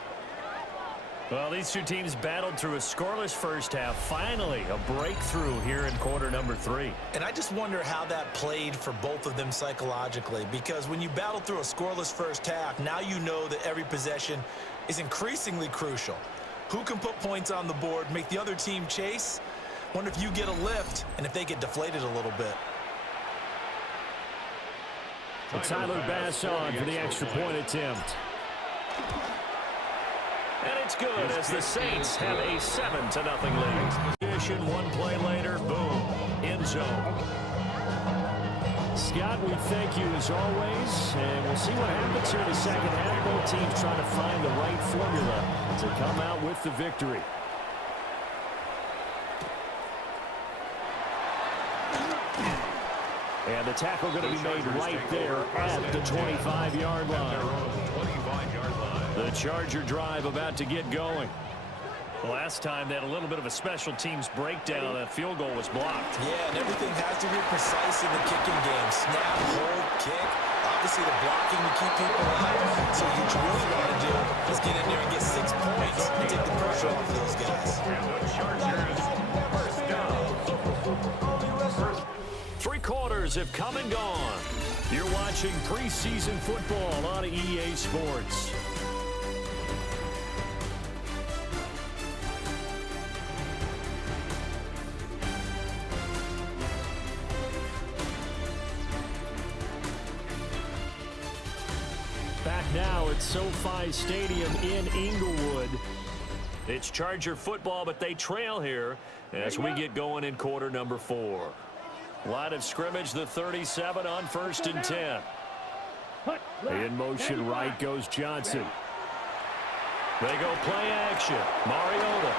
Well, these two teams battled through a scoreless first half. Finally, a breakthrough here in quarter number 3. And I just wonder how that played for both of them psychologically, because when you battle through a scoreless first half, now you know that every possession is increasingly crucial. Who can put points on the board, make the other team chase? Wonder if you get a lift and if they get deflated a little bit. Tyler Bass on for the extra point attempt. And it's good as the Saints have a 7-0 lead. 1 play later, boom, end zone. Scott, we thank you as always, and we'll see what happens here in the second half. Both teams trying to find the right formula to come out with the victory. And the tackle going to be made right there at the 25-yard line. The Charger drive about to get going. Last time they had a little bit of a special teams breakdown. That field goal was blocked. Yeah, and everything has to be precise in the kicking game. Snap, hold, kick. Obviously the blocking to keep people out. So what you really want to do is get in there and get 6 points and take the pressure off of those guys. And the Chargers first down. 3 quarters have come and gone. You're watching preseason football on EA Sports. now at SoFi Stadium in Inglewood. It's Charger football, but they trail here as we get going in quarter number 4. Line of scrimmage, the 37 on 1st and 10. In motion right goes Johnson. They go play action. Mariota.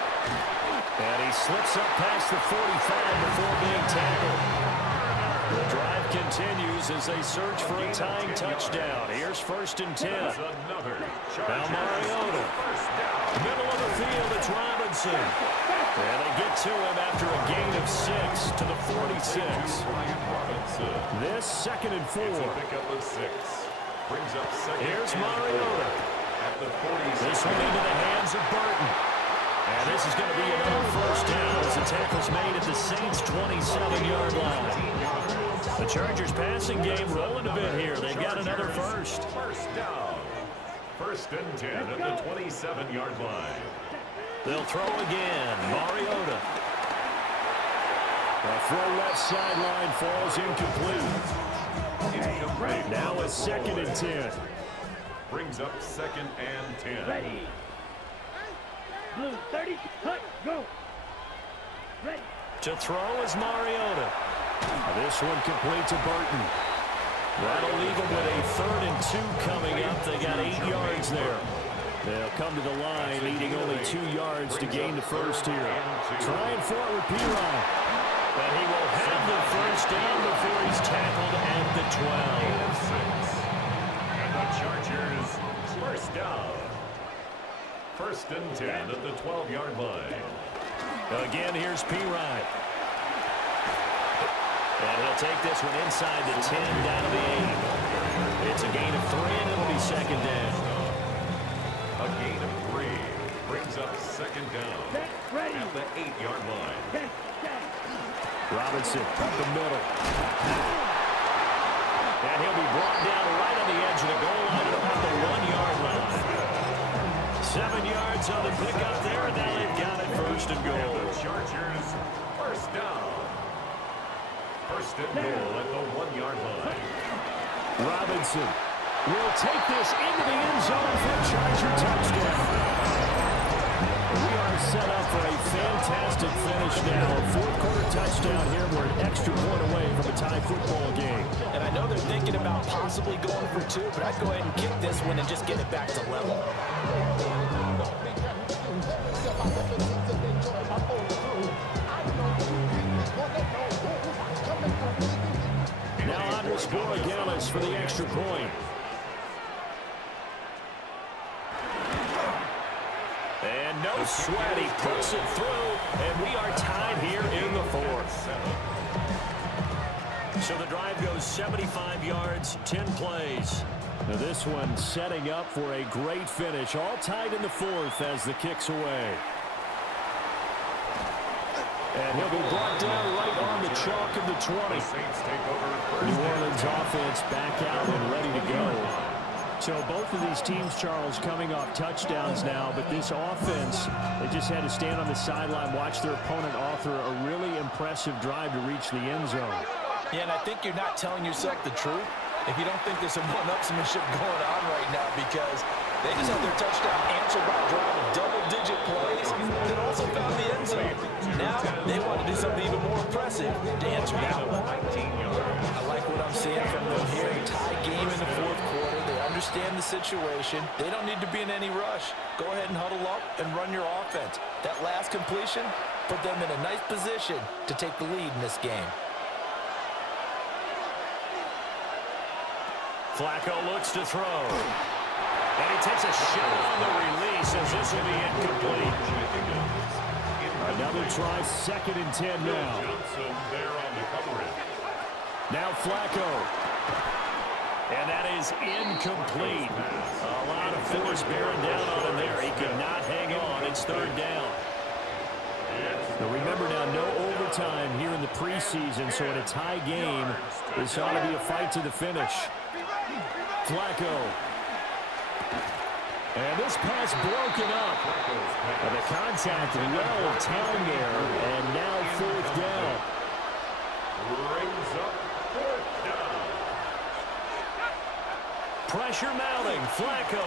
And he slips up past the 45 before being tackled. The drive continues as they search for a tying touchdown. Here's 1st and 10. Now Mariota. Middle of the field, it's Robinson. And they get to him after a gain of 6 to the 46. This 2nd and 4. Here's Mariota. This one into the hands of Burton. And this is going to be another 1st down as the tackle's made at the Saints' 27-yard line. The Chargers passing game rolling a bit here. They've got another 1st. 1st down. 1st and 10 at the 27-yard line. They'll throw again. Mariota. The throw left sideline falls incomplete. Now a 2nd and 10. Brings up 2nd and 10. Ready. Blue 30. Hut. Go. Ready. To throw is Mariota. This one complete to Burton. That'll leave them with a 3rd and 2 coming up. They got 8 yards there. They'll come to the line, needing only 2 yards to gain the 1st here. Trying for it with P-Ryan. But he will have the 1st down before he's tackled at the 12. And the Chargers 1st down. 1st and 10 at the 12-yard line. Again, here's P-Ryan. And he'll take this one inside the 10 down to the 8. It's a gain of 3, and it'll be 2nd down. A gain of 3 brings up 2nd down at the 8-yard line. Robinson up the middle. And he'll be brought down right on the edge of the goal line at about the 1-yard line. 7 yards on the pickup there, and now they've got it 1st and goal. And the Chargers 1st down. 1st and goal at the 1-yard line. Robinson will take this into the end zone for a Charger touchdown. We are set up for a fantastic finish now. A 4th-quarter touchdown here. We're an extra point away from a tie football game. And I know they're thinking about possibly going for 2, but I'd go ahead and kick this one and just get it back to level. Now on to Sporogelis for the extra point. And no sweat, he puts it through, and we are tied here in the 4th. So the drive goes 75 yards, 10 plays. Now this one setting up for a great finish, all tied in the 4th as the kick's away. And he'll be brought down right on the chalk of the 20. New Orleans offense back out and ready to go. So both of these teams, Charles, coming off touchdowns now, but this offense, they just had to stand on the sideline, watch their opponent author a really impressive drive to reach the end zone. Yeah, and I think you're not telling yourself the truth if you don't think there's some one-upsmanship going on right now, because they just had their touchdown answered by a drive of double-digit plays that also found the end zone. Now they want to do something even more impressive to answer that one. I like what I'm seeing from them here. Tie game in the 4th quarter. They understand the situation. They don't need to be in any rush. Go ahead and huddle up and run your offense. That last completion put them in a nice position to take the lead in this game. Flacco looks to throw. And he takes a shot on the release as this will be incomplete. Another try, 2nd and 10 now. Now Flacco. And that is incomplete. A lot of force bearing down on him there. He could not hang on. It's 3rd down. But remember now, no overtime here in the preseason, so in a tie game, this ought to be a fight to the finish. Flacco. And this pass broken up. And the contact well of town there, and now 4th down. Brings up 4th down. Pressure mounting. Flacco.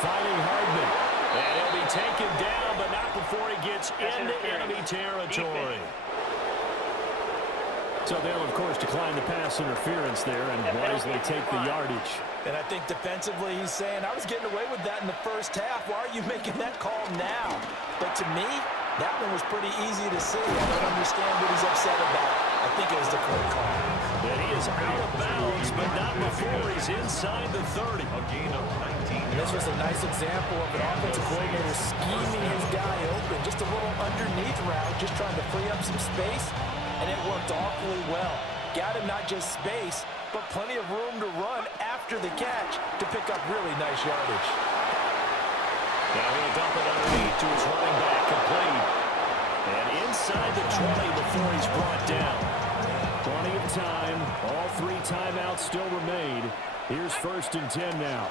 Finding Hardman. And he'll be taken down, but not before he gets into enemy territory. So they'll, of course, decline the pass interference there and wisely take the yardage. And I think defensively he's saying, I was getting away with that in the first half. Why are you making that call now? But to me, that one was pretty easy to see. I don't understand what he's upset about. I think it was the correct call. And he is out of bounds, but not before he's inside the 30. A gain of 19. And this was a nice example of an offensive coordinator scheming his guy open. Just a little underneath route, just trying to free up some space. And it worked awfully well. Got him not just space, but plenty of room to run after the catch to pick up really nice yardage. Now he'll dump it underneath to his running back, complete. And inside the 20 before he's brought down. Plenty of time. All 3 timeouts still remain. Here's 1st and 10 now.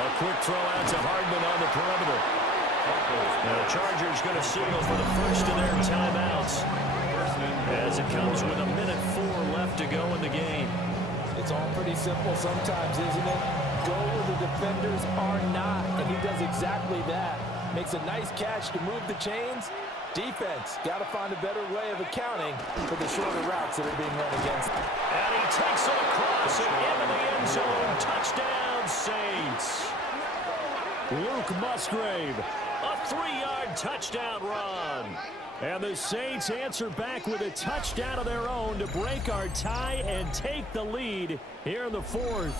A quick throw out to Hardman on the perimeter. Now the Chargers going to signal for the first of their timeouts as it comes with 1:04 left to go in the game. It's all pretty simple sometimes, isn't it? Go where the defenders are not, and he does exactly that. Makes a nice catch to move the chains. Defense, got to find a better way of accounting for the shorter routes that are being run against them. And he takes it across and into the end zone. Touchdown, Saints. Luke Musgrave, a 3-yard touchdown run. And the Saints answer back with a touchdown of their own to break our tie and take the lead here in the 4th.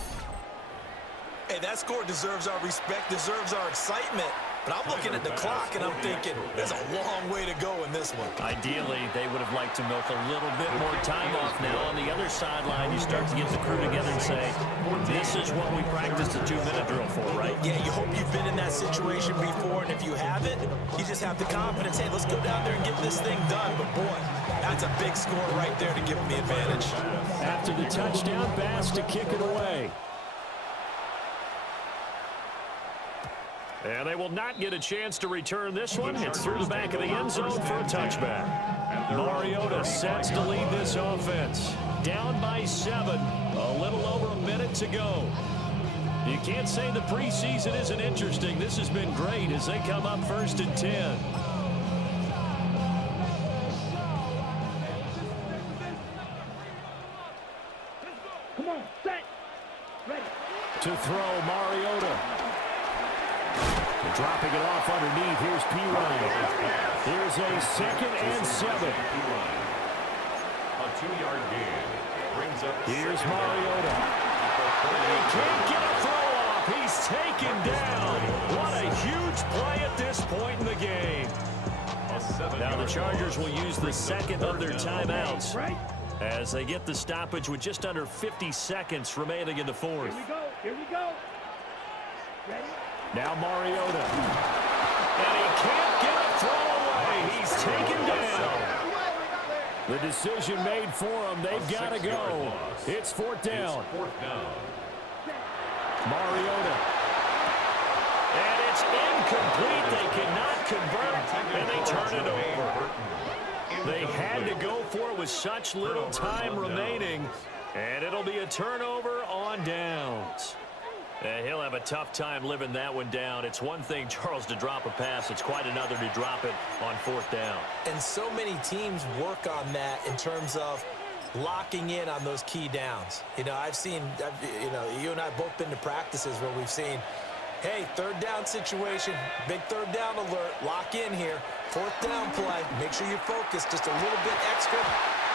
Hey, that score deserves our respect, deserves our excitement. But I'm looking at the clock, and I'm thinking, there's a long way to go in this one. Ideally, they would have liked to milk a little bit more time off now. On the other sideline, you start to get the crew together and say, this is what we practiced the 2-minute drill for, right? Yeah, you hope you've been in that situation before, and if you haven't, you just have the confidence, hey, let's go down there and get this thing done. But, boy, that's a big score right there to give them the advantage. After the touchdown, Bass to kick it away. And they will not get a chance to return this one. It's through the back of the end zone for a touchback. Mariota sets to lead this offense. Down by 7. A little over a minute to go. You can't say the preseason isn't interesting. This has been great as they come up 1st and 10. Come on, set, ready. To throw, Mariota. Dropping it off underneath. Here's P. Ryan. Here's a 2nd and 7. A 2-yard gain brings up. Here's Mariota. He can't get a throw off. He's taken down. What a huge play at this point in the game. Now the Chargers will use the 2nd of their timeouts as they get the stoppage with just under 50 seconds remaining in the 4th. Here we go. Ready? Now Mariota. And he can't get a throw away. He's taken down. The decision made for him. They've got to go. It's 4th down. Mariota. And it's incomplete. They cannot convert, and they turn it over. They had to go for it with such little time remaining, and it'll be a turnover on downs. And he'll have a tough time living that one down. It's one thing, Charles, to drop a pass. It's quite another to drop it on 4th down. And so many teams work on that in terms of locking in on those key downs. You know, you and I have both been to practices where we've seen, hey, 3rd down situation, big 3rd down alert, lock in here. 4th down play, make sure you focus just a little bit extra.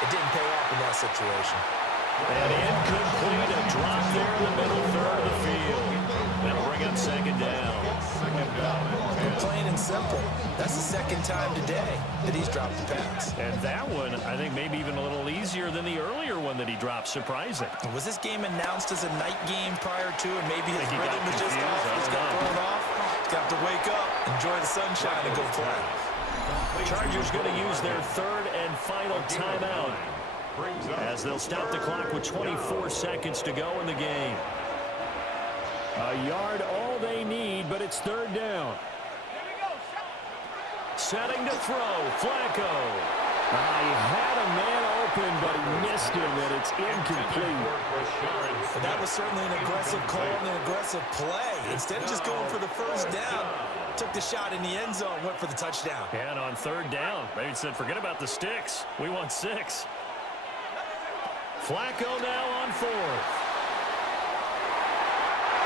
It didn't pay off in that situation. And incomplete, a drop there in the middle 3rd of the field. That'll bring up 2nd down. Plain and simple. That's the 2nd time today that he's dropped the pass. And that one, I think, maybe even a little easier than the earlier one that he dropped. Surprising. Was this game announced as a night game prior to, and maybe his rhythm was just off? He's got thrown off. He's got to wake up, enjoy the sunshine, and go play. Chargers going to use their 3rd and final timeout as they'll stop the clock with 24 seconds to go in the game. A yard all they need, but it's 3rd down. Setting to throw, Flacco. He had a man open, but he missed him, and it's incomplete. But that was certainly an aggressive call and an aggressive play. Instead of just going for the first down, took the shot in the end zone, went for the touchdown. And on third down, they said, forget about the sticks. We want 6. Flacco now on 4th.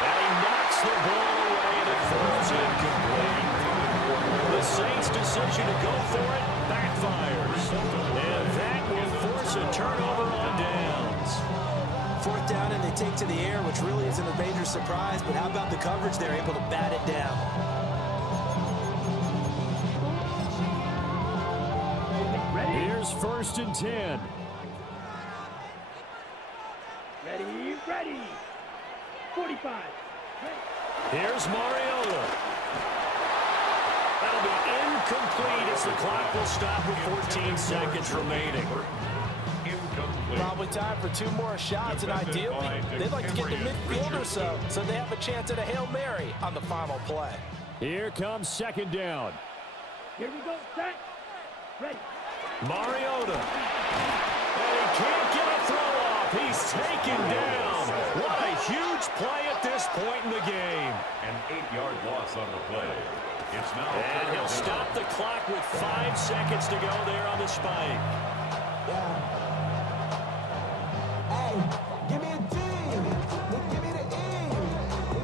And he knocks the ball away, and it falls incomplete. The Saints' decision to go for it backfires. And that will force a turnover on downs. 4th down, and they take to the air, which really isn't a major surprise, but how about the coverage? They're able to bat it down. Here's 1st and 10. Ready. 45. Ready. Here's Mariota. That'll be incomplete as the clock will stop with 14 seconds remaining. Probably time for 2 more shots, and ideally, they'd like to get to midfield or so they have a chance at a Hail Mary on the final play. Here comes 2nd down. Here we go. Set. Ready. Mariota. And he can't get a throw off. He's taken down. What a huge play at this point in the game. An 8-yard loss on the play. It's now. And he'll stop the clock with 5 seconds to go there on the spike. Hey, give me a D. Give me the E.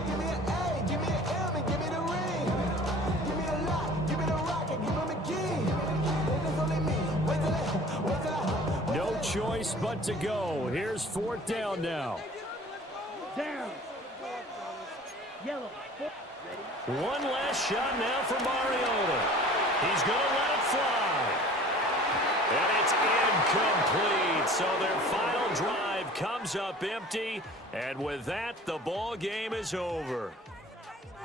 Give me an A. Give me an M. And give me the ring. Give me a lock. Give me the rock. And give him a key. It's only me. Wait till I. No choice but to go. Here's 4th down now. Down. Yellow. Ready. One last shot now for Mariota. He's going to let it fly. And it's incomplete. So their final drive comes up empty. And with that, the ball game is over.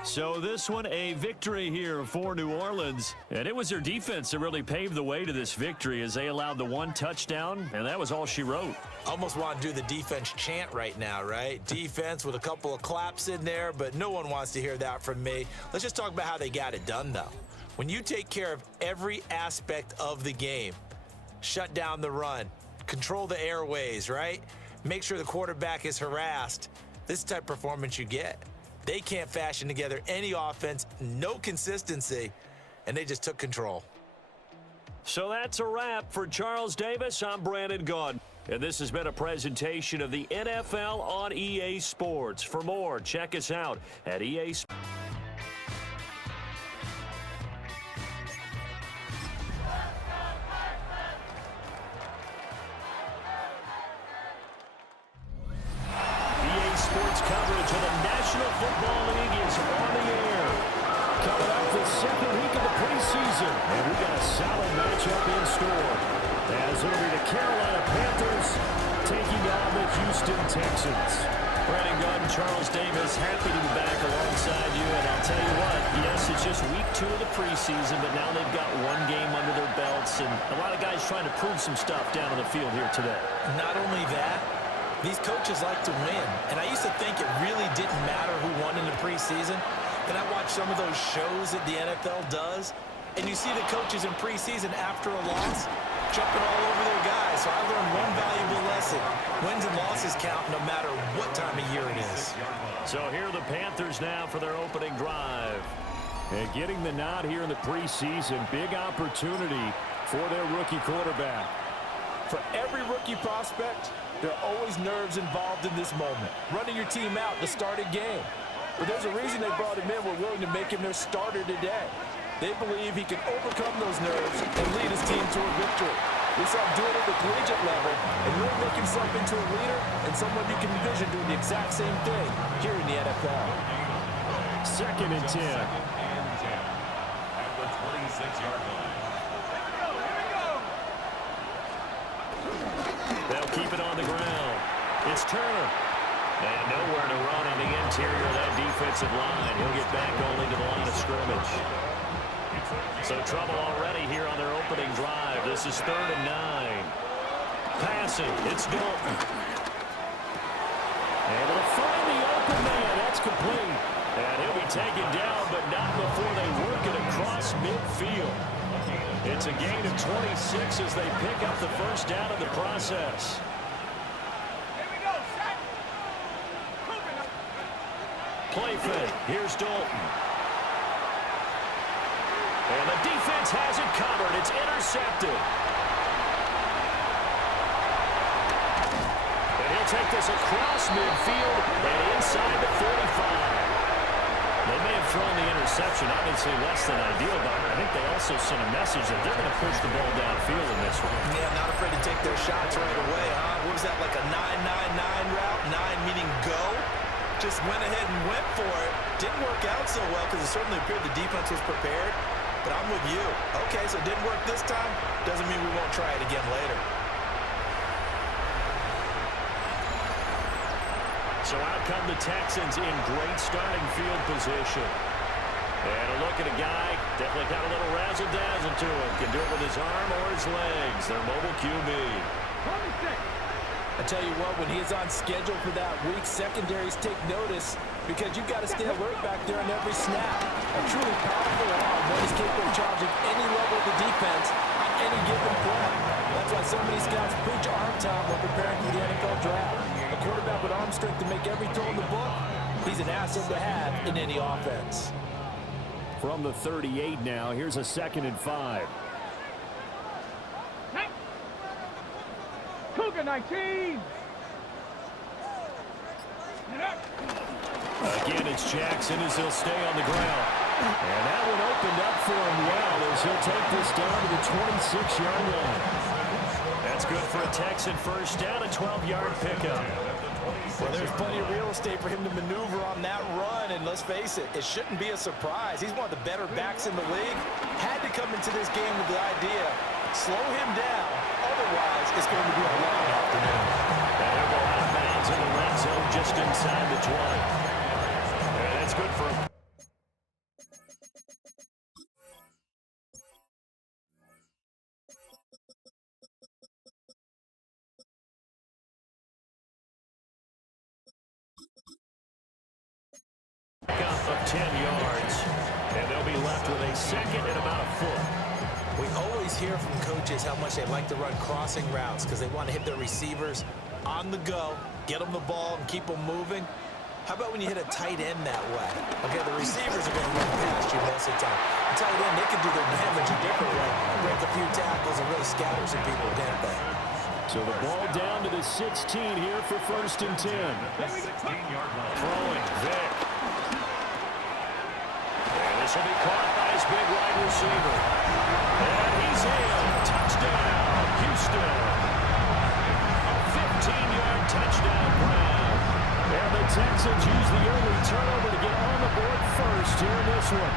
So this one, a victory here for New Orleans. And it was their defense that really paved the way to this victory as they allowed the 1 touchdown, and that was all she wrote. Almost want to do the defense chant right now, right? Defense with a couple of claps in there, but no one wants to hear that from me. Let's just talk about how they got it done, though. When you take care of every aspect of the game, shut down the run, control the airways, right? Make sure the quarterback is harassed. This is the type of performance you get. They can't fashion together any offense, no consistency, and they just took control. So that's a wrap for Charles Davis. I'm Brandon Gaudin. And this has been a presentation of the NFL on EA Sports. For more, check us out at EA Sports. Coverage of the National Football League is on the air. Coming up the 2nd week of the preseason, and we got a solid matchup in store. As it'll be the Carolina Panthers taking on the Houston Texans. Brandon Gaudin, Charles Davis, happy to be back alongside you. And I'll tell you what, yes, it's just week 2 of the preseason, but now they've got 1 game under their belts, and a lot of guys trying to prove some stuff down on the field here today. Not only that, these coaches like to win, and I used to think it really didn't matter who won in the preseason. Then I watch some of those shows that the NFL does, and you see the coaches in preseason after a loss jumping all over their guys. So I learned one valuable lesson. Wins and losses count no matter what time of year it is. So here are the Panthers now for their opening drive. And getting the nod here in the preseason, big opportunity for their rookie quarterback. For every rookie prospect, there are always nerves involved in this moment. Running your team out to start a game. But there's a reason they brought him in. We're willing to make him their starter today. They believe he can overcome those nerves and lead his team to a victory. We saw him do it at the collegiate level and really make himself into a leader and someone you can envision doing the exact same thing here in the NFL. 2nd and 10. At the 26-yard line. They'll keep it on the ground. It's Turner. And nowhere to run on the interior of that defensive line. He'll get back only to the line of scrimmage. So trouble already here on their opening drive. This is 3rd and 9. Passing. It's Dalton. Able to find the open man. That's complete. And he'll be taken down, but not before they work it across midfield. It's a gain of 26 as they pick up the first down in the process. Play fake. Here's Dalton. And the defense has it covered. It's intercepted. And he'll take this across midfield and inside the 45. They may have thrown the interception, obviously less than ideal, but I think they also sent a message that they're going to push the ball downfield in this one. Yeah, not afraid to take their shots right away, huh? What was that, like a 9-9-9 route? 9 meaning go? Just went ahead and went for it. Didn't work out so well because it certainly appeared the defense was prepared. But I'm with you. Okay, so it didn't work this time. Doesn't mean we won't try it again later. So out come the Texans in great starting field position. And a look at a guy, definitely got a little razzle-dazzle to him. Can do it with his arm or his legs. Their mobile QB. I tell you what, when he is on schedule for that week, secondaries take notice because you've got to stay alert back there on every snap. A truly powerful arm, one is capable of charging any level of the defense on any given play. That's why so many scouts preach arm time when preparing for the NFL draft. A quarterback with arm strength to make every throw in the book, he's an asset to have in any offense. From the 38 now, here's a 2nd and 5. Cougar 19. Again, it's Jackson as he'll stay on the ground. And that one opened up for him well as he'll take this down to the 26-yard line. That's good for a Texan first down, a 12-yard pickup. Well, there's plenty of real estate for him to maneuver on that run, and let's face it, it shouldn't be a surprise. He's one of the better backs in the league. Had to come into this game with the idea, slow him down, otherwise it's going to be a long afternoon. And he'll go out of bounds in the red zone just inside the 20. And that's good for him. Of 10 yards, and they'll be left with a 2nd and about a foot. We always hear from coaches how much they like to run crossing routes because they want to hit their receivers on the go, get them the ball, and keep them moving. How about when you hit a tight end that way? Okay, the receivers are going to run past you most of the time. A tight end, they can do their damage a different way, break a few tackles and really scatter some people, can't they? So the ball down to the 16 here for 1st and 10. Throwing, Vic. This will be caught by his big wide receiver. And he's in. Touchdown, Houston. A 15-yard touchdown Brown. And the Texans use the early turnover to get on the board first here in this one.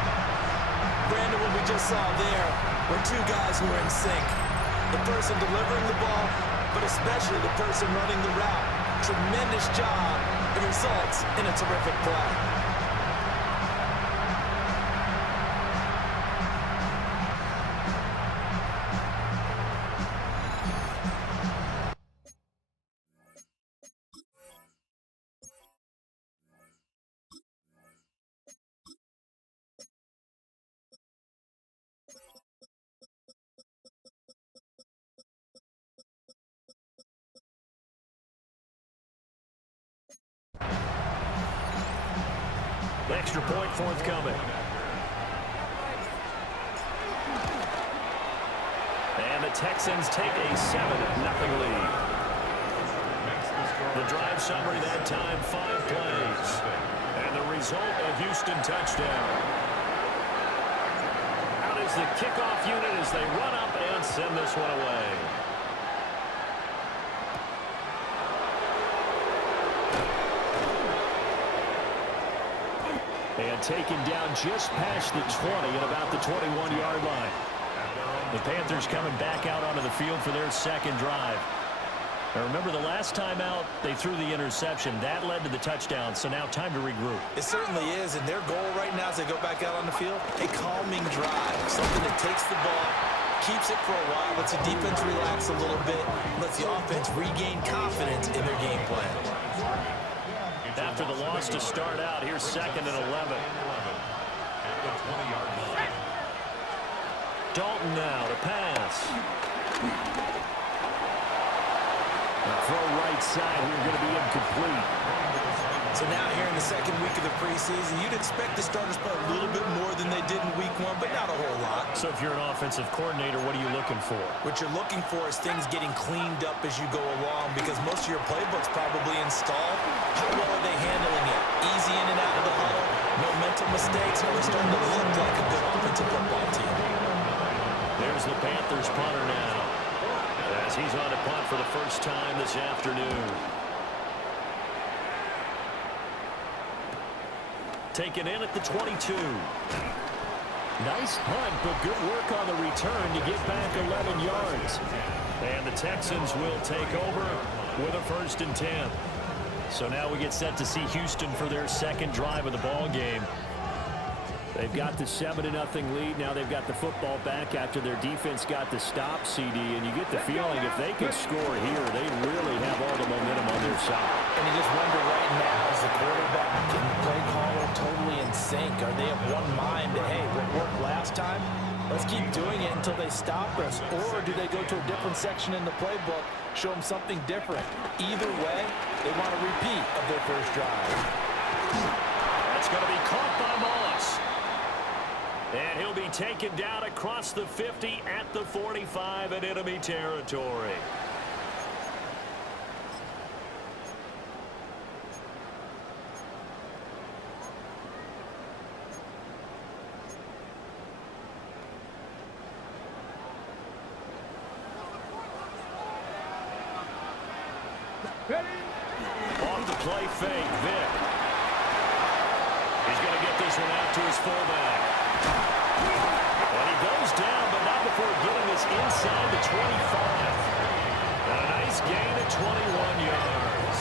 Brandon, what we just saw there were two guys who were in sync. The person delivering the ball, but especially the person running the route. Tremendous job. It results in a terrific play. Extra point forthcoming. And the Texans take a 7-0 lead. The drive summary that time, 5 plays. And the result, a Houston touchdown. Out is the kickoff unit as they run up and send this one away. And taken down just past the 20 at about the 21-yard line. The Panthers coming back out onto the field for their 2nd drive. Now remember, the last time out, they threw the interception. That led to the touchdown, so now time to regroup. It certainly is, and their goal right now as they go back out on the field, a calming drive. Something that takes the ball, keeps it for a while, lets the defense relax a little bit, lets the offense regain confidence in their game plan. After the loss to start out, here's 2nd and 11. Dalton now to pass. The throw right side here going to be incomplete. So now here in the second week of the preseason, you'd expect the starters to play a little bit more than they did in week 1, but not a whole lot. So if you're an offensive coordinator, what are you looking for? What you're looking for is things getting cleaned up as you go along, because most of your playbook's probably installed. How well are they handling it? Easy in and out of the huddle, no mental mistakes, and they're starting to look like a good offensive football team. There's the Panthers punter now, as he's on to punt for the first time this afternoon. Taken in at the 22. Nice punt, but good work on the return to get back 11 yards. And the Texans will take over with a 1st and 10. So now we get set to see Houston for their second drive of the ball game. They've got the 7-0 lead. Now they've got the football back after their defense got the stop, CD. And you get the feeling if they could score here, they really have all the momentum on their side. And you just wonder right now, is the quarterback and the play caller totally in sync? Are they of one mind that, hey, what worked last time, let's keep doing it until they stop us? Or do they go to a different section in the playbook, show them something different? Either way, they want a repeat of their first drive. That's going to be caught by Moss. And he'll be taken down across the 50 at the 45 in enemy territory. Off the play fake, Vic. He's going to get this one out to his fullback. And he goes down, but not before getting this inside the 25. And a nice gain of 21 yards.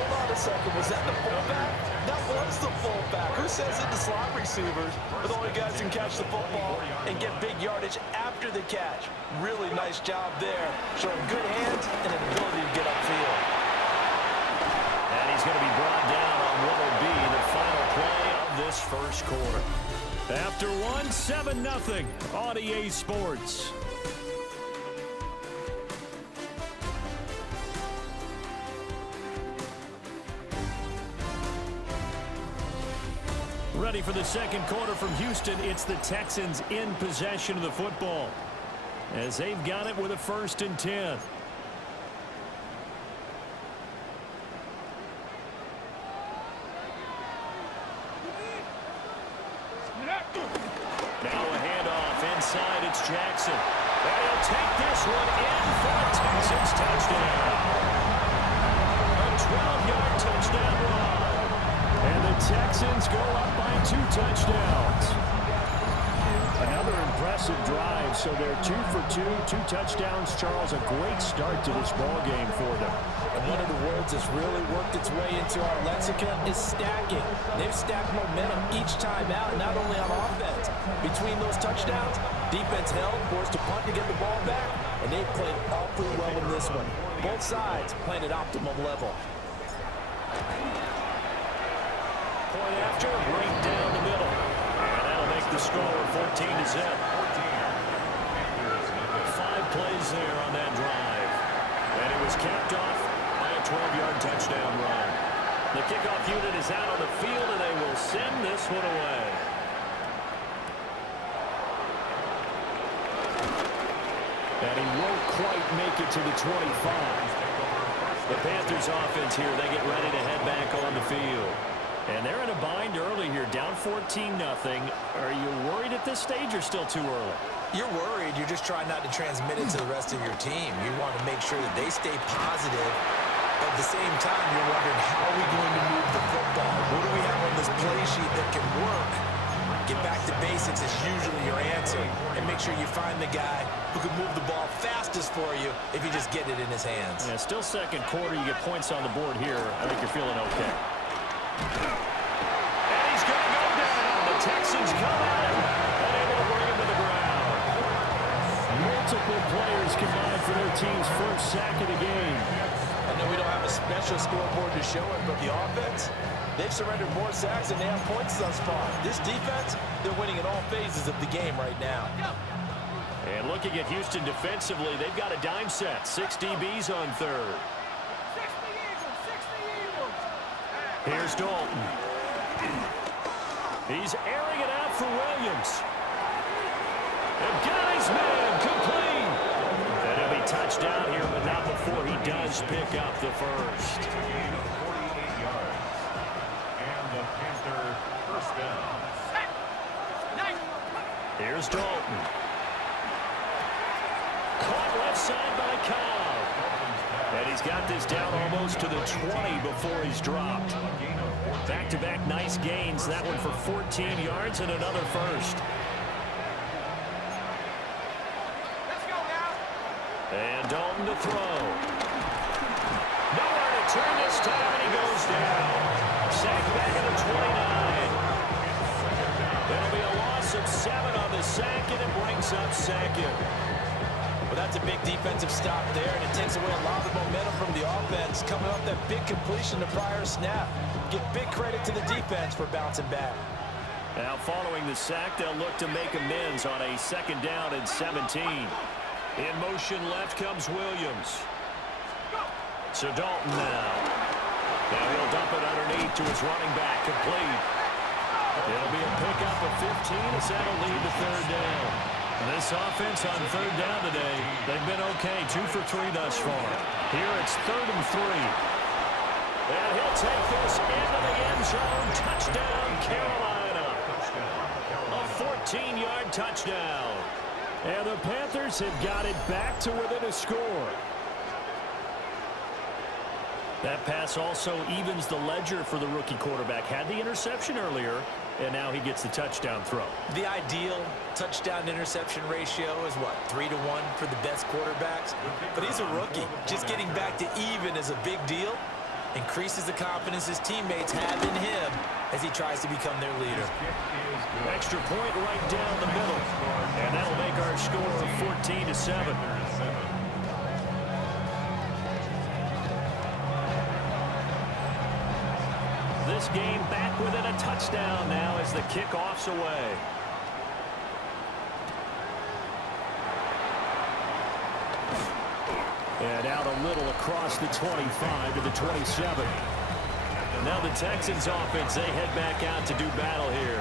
Hold on a second. Was that the fullback? That was the fullback. Who says that the slot receivers are the only guys who can catch the football and get big yardage after the catch? Really nice job there, showing good hands and an ability to get upfield. And he's going to be brought down on what will be the final play of this first quarter. After 7-0 on EA Sports. Ready for the second quarter from Houston. It's the Texans in possession of the football, as they've got it with a 1st and 10. Now a handoff inside. It's Jackson. And he'll take this one in for a Texans touchdown. A 12-yard touchdown run. And the Texans go up by 2 touchdowns. Another impressive drive. So they're 2 for 2, 2 touchdowns. Charles, a great start to this ball game for them. And one of the words that's really worked its way into our lexicon is stacking. They've stacked momentum each time out, not only on offense. Between those touchdowns, defense held, forced to punt to get the ball back, and they played awfully well in this one. Both sides playing at optimum level. Point after, right down the middle. And that'll make the score 14-0. 5 plays there on that drive. And it was capped off by a 12-yard touchdown run. The kickoff unit is out on the field, and they will send this one away. And he won't quite make it to the 25. The Panthers offense here, they get ready to head back on the field. And they're in a bind early here, down 14-0. Are you worried at this stage or still too early? You're worried. You're just trying not to transmit it to the rest of your team. You want to make sure that they stay positive. At the same time, you're wondering, how are we going to move the football? What do we have on this play sheet that can work? Get back to basics is usually your answer. And make sure you find the guy who can move the ball fastest for you if you just get it in his hands. Yeah, still second quarter. You get points on the board here. I think you're feeling okay. And he's going to go down. The Texans come at him and able to bring him to the ground. Multiple players combined for their team's first sack of the game. And I know we don't have a special scoreboard to show it, but the offense, they've surrendered more sacks than they have points thus far. This defense, they're winning in all phases of the game right now. And looking at Houston defensively, they've got a dime set. 6 DBs on third. Here's Dalton. He's airing it out for Williams. And got his man complete. That'll be touchdown here, but not before he does pick up the first. And the Panther first down. Here's Dalton. Caught left side by Cobb. And he's got this down almost to the 20 before he's dropped. Back-to-back nice gains. That one for 14 yards and another first. And Dalton to throw. Nowhere to turn this time, and he goes down. Sacked back at the 29. That'll be a loss of 7 on the sack, and it brings up second. Well, that's a big defensive stop there, and it takes away a lot of the momentum from the offense coming off that big completion the prior snap. Give big credit to the defense for bouncing back. Now following the sack, they'll look to make amends on a 2nd down and 17. In motion left comes Williams. So Dalton now. Now he'll dump it underneath to his running back, complete. It'll be a pickup of 15 as that'll lead to 3rd down. And this offense on 3rd down today, they've been okay, 2 for 3 thus far. Here it's 3rd and 3. And he'll take this into the end zone. Touchdown, Carolina. A 14-yard touchdown. And the Panthers have got it back to within a score. That pass also evens the ledger for the rookie quarterback. Had the interception earlier, and now he gets the touchdown throw. The ideal touchdown-interception ratio is, what, 3 to 1 for the best quarterbacks? But he's a rookie. Just getting back to even is a big deal. Increases the confidence his teammates have in him as he tries to become their leader. Extra point right down the middle. And that'll make our score 14 to 7. This game back within a touchdown now as the kickoff's away. And out a little across the 25 to the 27. Now the Texans offense, they head back out to do battle here.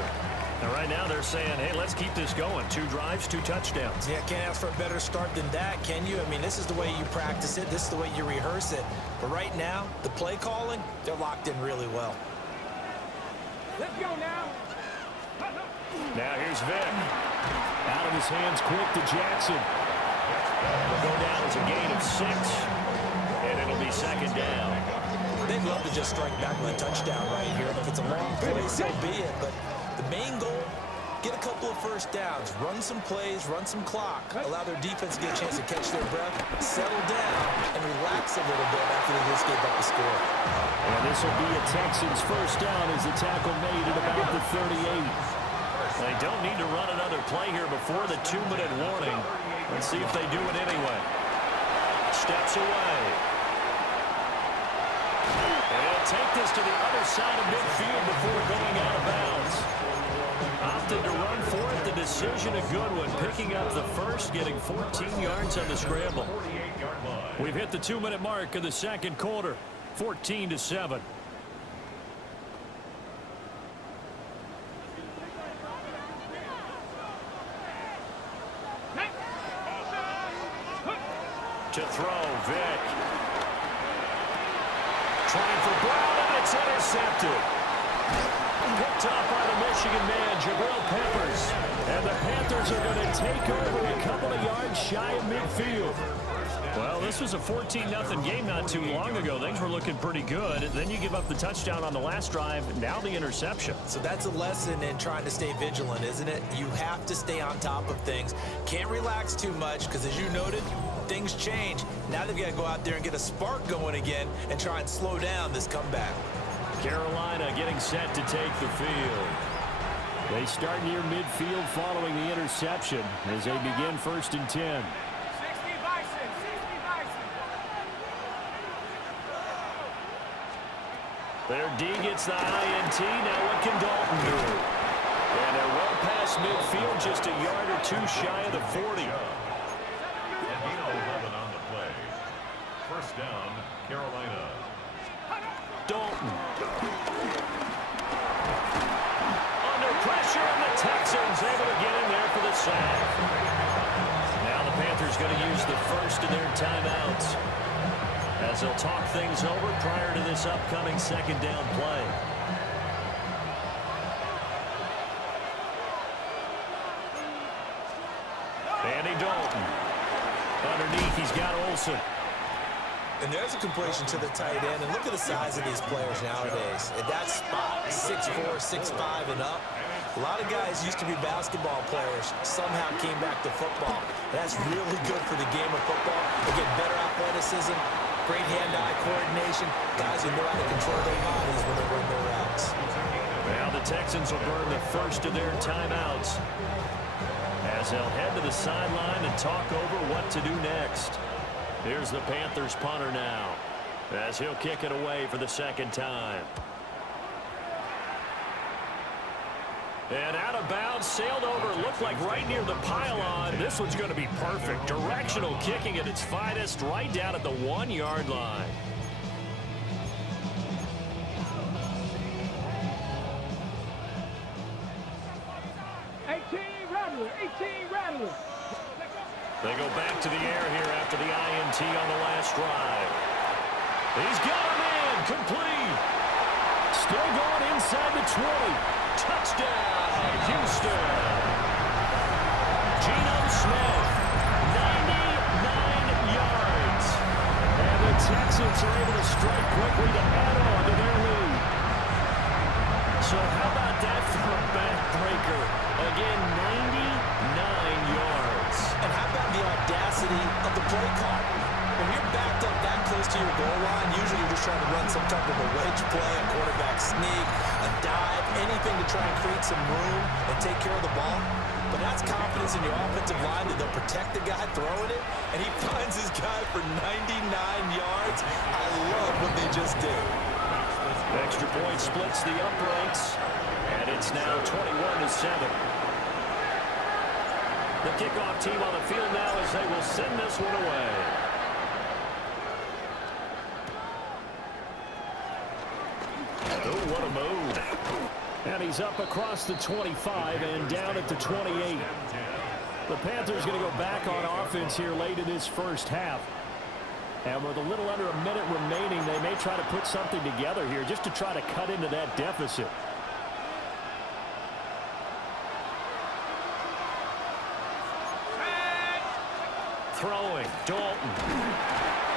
And right now they're saying, hey, let's keep this going. 2 drives, 2 touchdowns. Yeah, can't ask for a better start than that, can you? I mean, this is the way you practice it. This is the way you rehearse it. But right now, the play calling, they're locked in really well. Let's go now. Now here's Vick. Out of his hands quick to Jackson. Will go down as a gain of 6. And it'll be 2nd down. They'd love to just strike back with a touchdown right here. And if it's a long play, so be it. But the main goal, get a couple of first downs, run some plays, run some clock, allow their defense to get a chance to catch their breath, settle down, and relax a little bit after they just gave up the score. And this will be a Texans first down as the tackle made at about the 38. They don't need to run another play here before the 2-minute warning. Let's see if they do it anyway. Steps away. And he'll take this to the other side of midfield before going out of bounds. Opted to run for it. The decision a good one. Picking up the first, getting 14 yards on the scramble. We've hit the 2-minute mark of the 2nd quarter. 14 to 7. To throw, Vick. Trying for Brown, and it's intercepted. Picked off by the Michigan man, Jabril Peppers. And the Panthers are going to take over a couple of yards shy of midfield. Well, this was a 14-0 game not too long ago. Things were looking pretty good. Then you give up the touchdown on the last drive. Now the interception. So that's a lesson in trying to stay vigilant, isn't it? You have to stay on top of things. Can't relax too much because, as you noted, things change. Now they've got to go out there and get a spark going again and try and slow down this comeback. Carolina getting set to take the field. They start near midfield following the interception as they begin 1st and 10. Their D gets the INT. Now what can Dalton do? And they're well past midfield, just a yard or two shy of the 40. And 11 on the play. First down, Carolina. Dalton. Under pressure, and the Texans able to get in there for the sack. Now the Panthers going to use the first of their timeouts as they'll talk things over prior to this upcoming second down play. Andy Dalton. Underneath, he's got Olsen. And there's a completion to the tight end. And look at the size of these players nowadays. At that spot, 6'4", 6'5", and up. A lot of guys used to be basketball players, somehow came back to football. And that's really good for the game of football. They get better athleticism, great hand-eye coordination. Guys who know how to control their bodies when they run their routes. Now the Texans will burn the first of their timeouts as they'll head to the sideline and talk over what to do next. Here's the Panthers punter now as he'll kick it away for the second time. And out of bounds, sailed over, looked like right near the pylon. This one's going to be perfect. Directional kicking at its finest, right down at the 1-yard line. They go back to the air here after the INT on the last drive. He's got a man, complete. Still going inside the 20. Touchdown, Houston. Geno Smith, 99 yards. And the Texans are able to strike quickly to add on to their lead. So how about that for a backbreaker? Again, 99 yards. And how about the audacity of the play call? When you're backed up that close to your goal line, usually you're just trying to run some type of a wedge play, a quarterback sneak, a dive, anything to try and create some room and take care of the ball. But that's confidence in your offensive line that they'll protect the guy throwing it, and he finds his guy for 99 yards. I love what they just did. Extra point splits the uprights, and it's now 21-7. The kickoff team on the field now as they will send this one away. Oh, what a move. And he's up across the 25 and down at the 28. The Panthers going to go back on offense here late in this first half. And with a little under a minute remaining, they may try to put something together here just to try to cut into that deficit. Throwing, Dalton.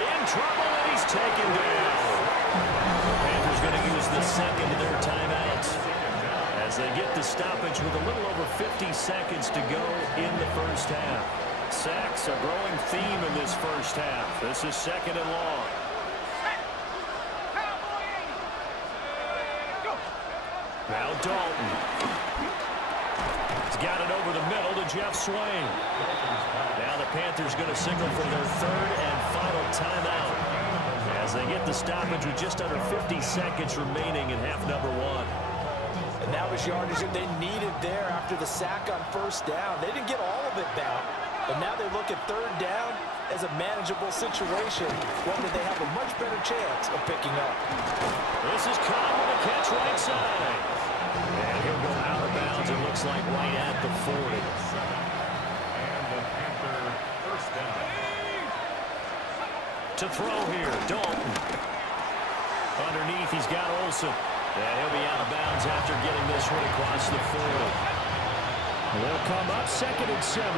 In trouble, and he's taken down. The Panthers going to use the second of their timeouts as they get the stoppage with a little over 50 seconds to go in the first half. Sacks, a growing theme in this first half. This is second and long. Now Dalton. He's got it over the middle to Jeff Swain. Now the Panthers going to signal for their third and final timeout as they get the stoppage with just under 50 seconds remaining in half number one. And that was yardage that they needed there after the sack on first down. They didn't get all of it back, but now they look at third down as a manageable situation, one that they have a much better chance of picking up. This is Cobb with a catch right side. And he'll go out of bounds, it looks like right at the 40. And the Panther first down. To throw here, Dalton. Underneath, he's got Olsen. And he'll be out of bounds after getting this one across the 40. They'll come up second and 7.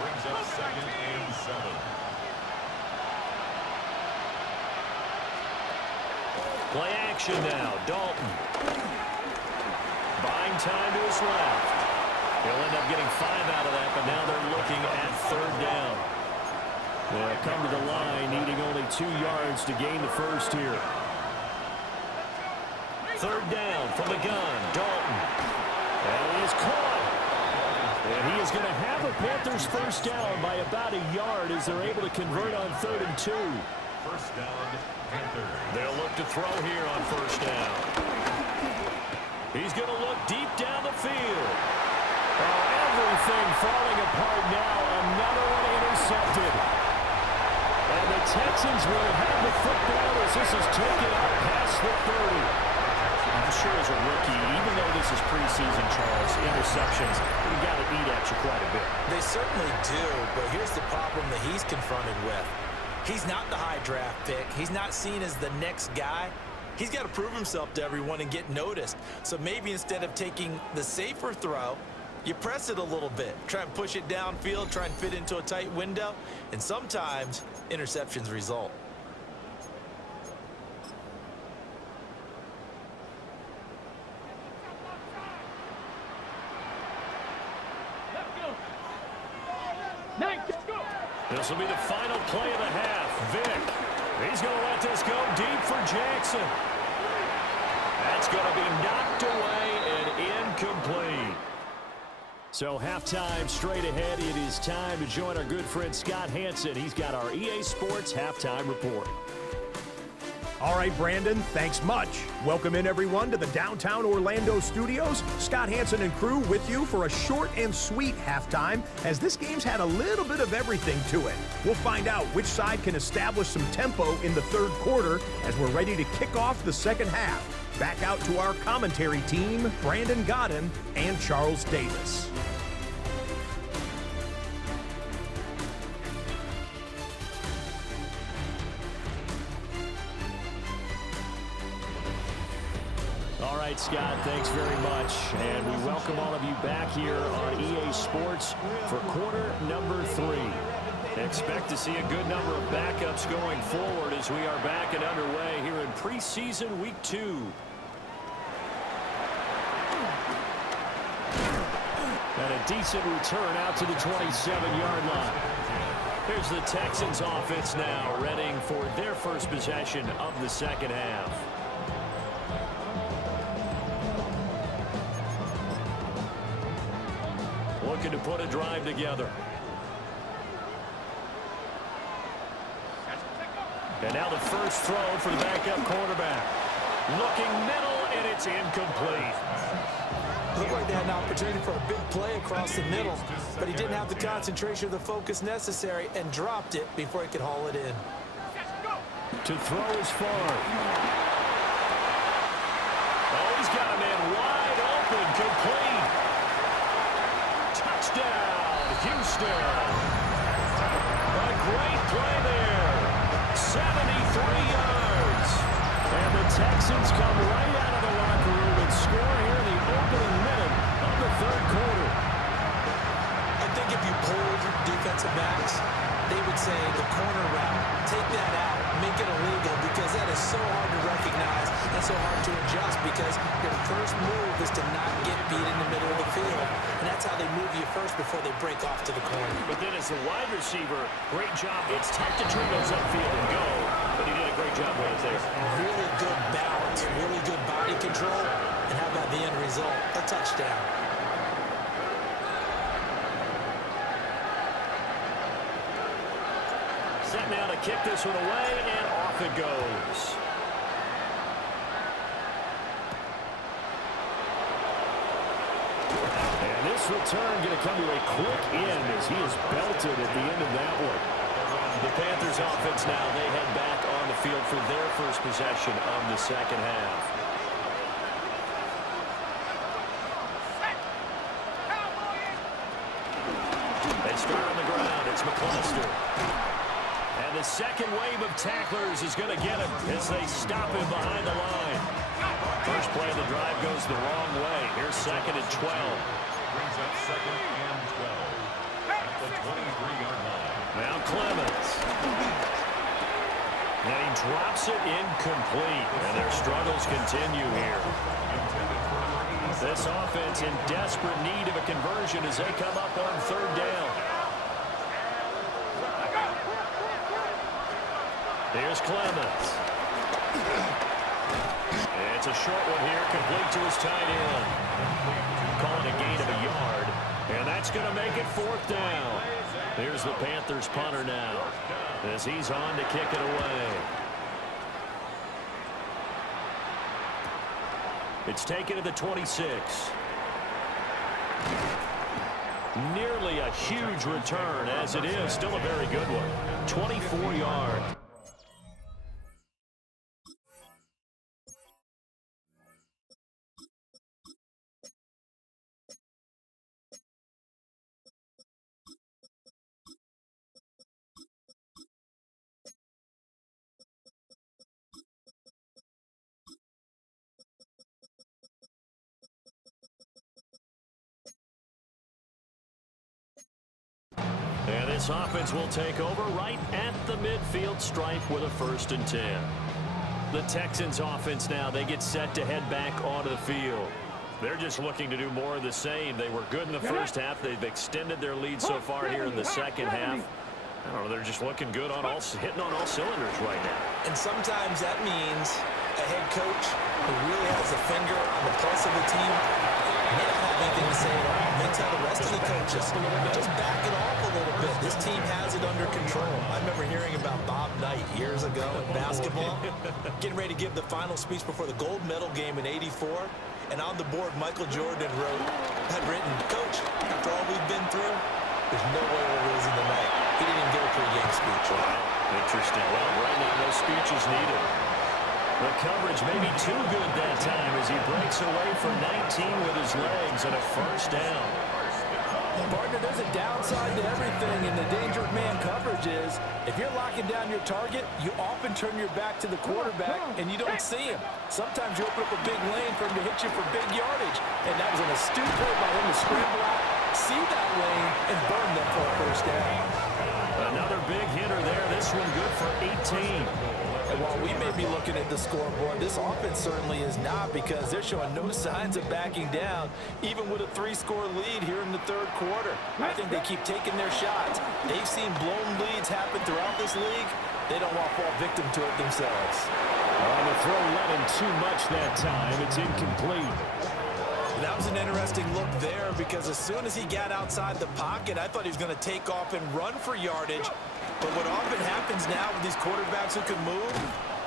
Brings up second and 7. Play action now, Dalton. Buying time to his left. He'll end up getting 5 out of that, but now they're looking at third down. They'll come to the line, needing only 2 yards to gain the first here. Third down from the gun, Dalton. And he is caught. And he is going to have a Panthers first down by about a yard as they're able to convert on 3rd and 2. First down, Panthers. They'll look to throw here on first down. He's going to look deep down the field. Oh, everything falling apart now. Another one intercepted. And the Texans will have the football as this is taken out past the 30. I'm sure as a rookie, even though this is preseason, Charles, interceptions, you got to eat at you quite a bit. They certainly do, but here's the problem that he's confronted with. He's not the high draft pick. He's not seen as the next guy. He's got to prove himself to everyone and get noticed. So maybe instead of taking the safer throw, you press it a little bit. Try and push it downfield, try and fit into a tight window, and sometimes interceptions result. This will be the final play of the half. Vick, he's going to let this go deep for Jackson. That's going to be knocked away and incomplete. So halftime straight ahead. It is time to join our good friend Scott Hanson. He's got our EA Sports halftime report. All right, Brandon, thanks much. Welcome in, everyone, to the downtown Orlando studios. Scott Hanson and crew with you for a short and sweet halftime, as this game's had a little bit of everything to it. We'll find out which side can establish some tempo in the third quarter as we're ready to kick off the second half. Back out to our commentary team, Brandon Godden and Charles Davis. All right, Scott, thanks very much. And we welcome all of you back here on EA Sports for quarter number 3. Expect to see a good number of backups going forward as we are back and underway here in preseason week 2. And a decent return out to the 27-yard line. Here's the Texans offense now, readying for their first possession of the second half. Looking to put a drive together. And now the first throw for the backup quarterback. Looking middle, and it's incomplete. Looked like they had an opportunity for a big play across the middle, but he didn't have the concentration or the focus necessary and dropped it before he could haul it in. To throw is far. Oh, he's got a man wide open, complete. Touchdown, Houston. A great play there. 73 yards. And the Texans come right out of the locker room and score here in the opening minute of the third quarter. I think if you pulled defensive backs, they would say the corner route, take that out, make it illegal, because that is so hard to recognize and so hard to adjust, because your first move is to not get beat in the middle of the field. And that's how they move you first before they break off to the corner. But then as a wide receiver, great job. It's tough to turn those upfield and go, but he did a great job right there. Really good balance, really good body control, and how about the end result? A touchdown. Set now to kick this one away, and off it goes. And this return going to come to a quick end as he is belted at the end of that one. The Panthers offense now, they head back on the field for their first possession of the second half. They start on the ground. It's McCluster. And the second wave of tacklers is going to get him as they stop him behind the line. First play of the drive goes the wrong way. Here's second and 12. Brings up second and 12 at the 23-yard line. Now Clemens. And he drops it incomplete. And their struggles continue here. This offense in desperate need of a conversion as they come up on third down. Here's Clemens. It's a short one here, complete to his tight end. Calling a gain of a yard, and that's going to make it fourth down. Here's the Panthers punter now as he's on to kick it away. It's taken to the 26. Nearly a huge return, as it is still a very good one. 24 yards. And this offense will take over right at the midfield stripe with a 1st and 10. The Texans offense now, they get set to head back onto the field. They're just looking to do more of the same. They were good in the first half. They've extended their lead so far here in the second half. I don't know, they're just looking good on hitting on all cylinders right now. And sometimes that means a head coach who really has a finger on the pulse of the team may not have anything to say at all. May tell the rest of the coaches, just back it off a little bit. This team has it under control. I remember hearing about Bob Knight years ago in basketball, getting ready to give the final speech before the gold medal game in '84. And on the board, Michael Jordan had written, "Coach, after all we've been through, there's no way we're losing tonight." He didn't even give a pregame speech. Interesting. Well, right now, no speech is needed. The coverage may be too good that time as he breaks away for 19 with his legs and a 1st down. Partner, there's a downside to everything, and the danger of man coverage is if you're locking down your target, you often turn your back to the quarterback and you don't see him. Sometimes you open up a big lane for him to hit you for big yardage, and that was an astute play by him to scramble out, see that lane, and burn them for a 1st down. Another big hitter there. This one good for 18. And while we may be looking at the scoreboard, this offense certainly is not, because they're showing no signs of backing down, even with a 3-score lead here in the 3rd quarter. I think they keep taking their shots. They've seen blown leads happen throughout this league. They don't want to fall victim to it themselves. The throw led him too much that time. It's incomplete. That was an interesting look there, because as soon as he got outside the pocket, I thought he was going to take off and run for yardage. But what often happens now with these quarterbacks who can move,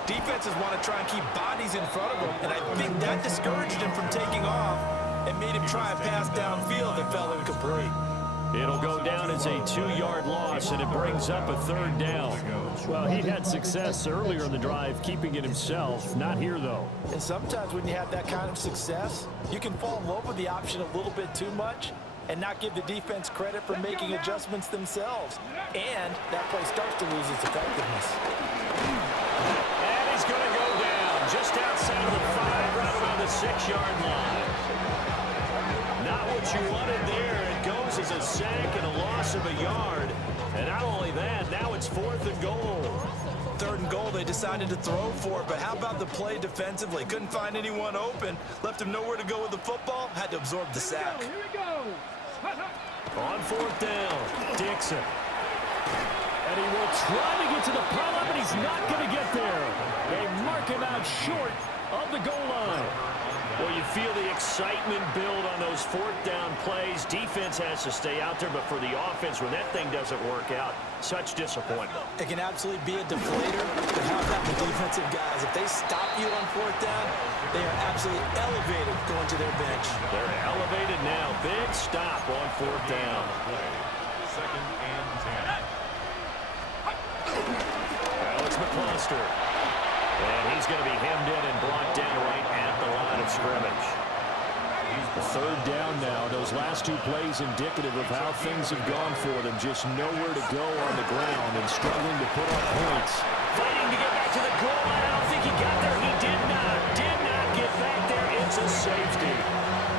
defenses want to try and keep bodies in front of them, and I think that discouraged him from taking off and made him try and pass downfield that fell incomplete. It'll go down as a 2-yard loss, and it brings up a 3rd down. Well, he had success earlier in the drive keeping it himself. Not here, though. And sometimes when you have that kind of success, you can fall in love with the option a little bit too much and not give the defense credit for making adjustments themselves. And that play starts to lose its effectiveness. And he's going to go down just outside of the 5, right around the 6-yard line. Not what you wanted there. It goes as a sack and a loss of a yard. And not only that, now it's 4th and goal. 3rd and goal, they decided to throw for it, but how about the play defensively? Couldn't find anyone open, left him nowhere to go with the football, had to absorb the sack. Here we go. On 4th down, Dixon. And he will try to get to the pile-up, but he's not going to get there. They mark him out short of the goal line. Well, you feel the excitement build on those 4th down plays. Defense has to stay out there, but for the offense, when that thing doesn't work out, such disappointment. It can absolutely be a deflator, but how about the defensive guys? If they stop you on 4th down, they are absolutely elevated going to their bench. They're elevated now. Big stop on 4th down. 2nd and 10. Well, it's McCluster. And he's going to be hemmed in and brought down right at the line of scrimmage. 3rd down now. Those last 2 plays indicative of how things have gone for them. Just nowhere to go on the ground and struggling to put up points. Fighting to get back to the goal line. I don't think he got there. He did not get back there. It's a safety.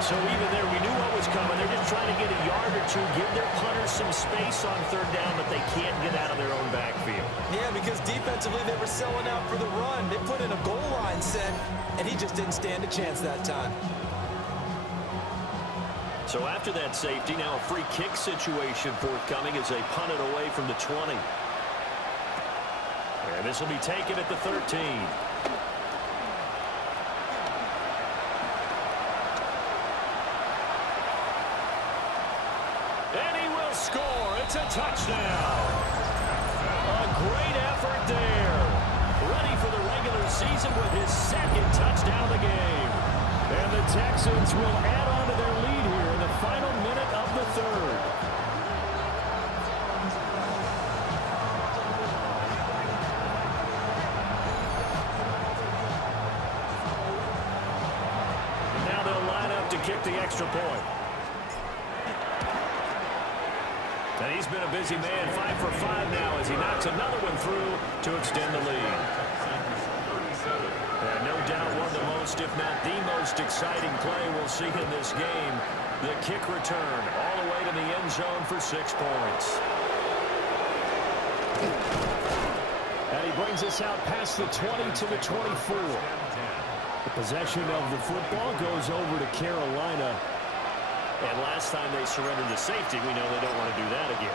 So even there, we knew what was coming. They're just trying to get a yard or two, give their punters some space on 3rd down, but they can't get out of their own backfield. Yeah, because defensively they were selling out for the run. They put in a goal line set, and he just didn't stand a chance that time. So after that safety, now a free kick situation forthcoming as they punt it away from the 20. And this will be taken at the 13. And he will score. It's a touchdown. A great effort there. Ready for the regular season with his second touchdown of the game. And the Texans will add on to their lead here in the final minute of the third. Now they'll line up to kick the extra point. And he's been a busy man, 5 for 5 now as he knocks another one through to extend the lead. And no doubt one of the most, if not the most exciting play we'll see in this game. The kick return all the way to the end zone for 6 points. And he brings us out past the 20 to the 24. The possession of the football goes over to Carolina. And last time they surrendered to safety, we know they don't want to do that again.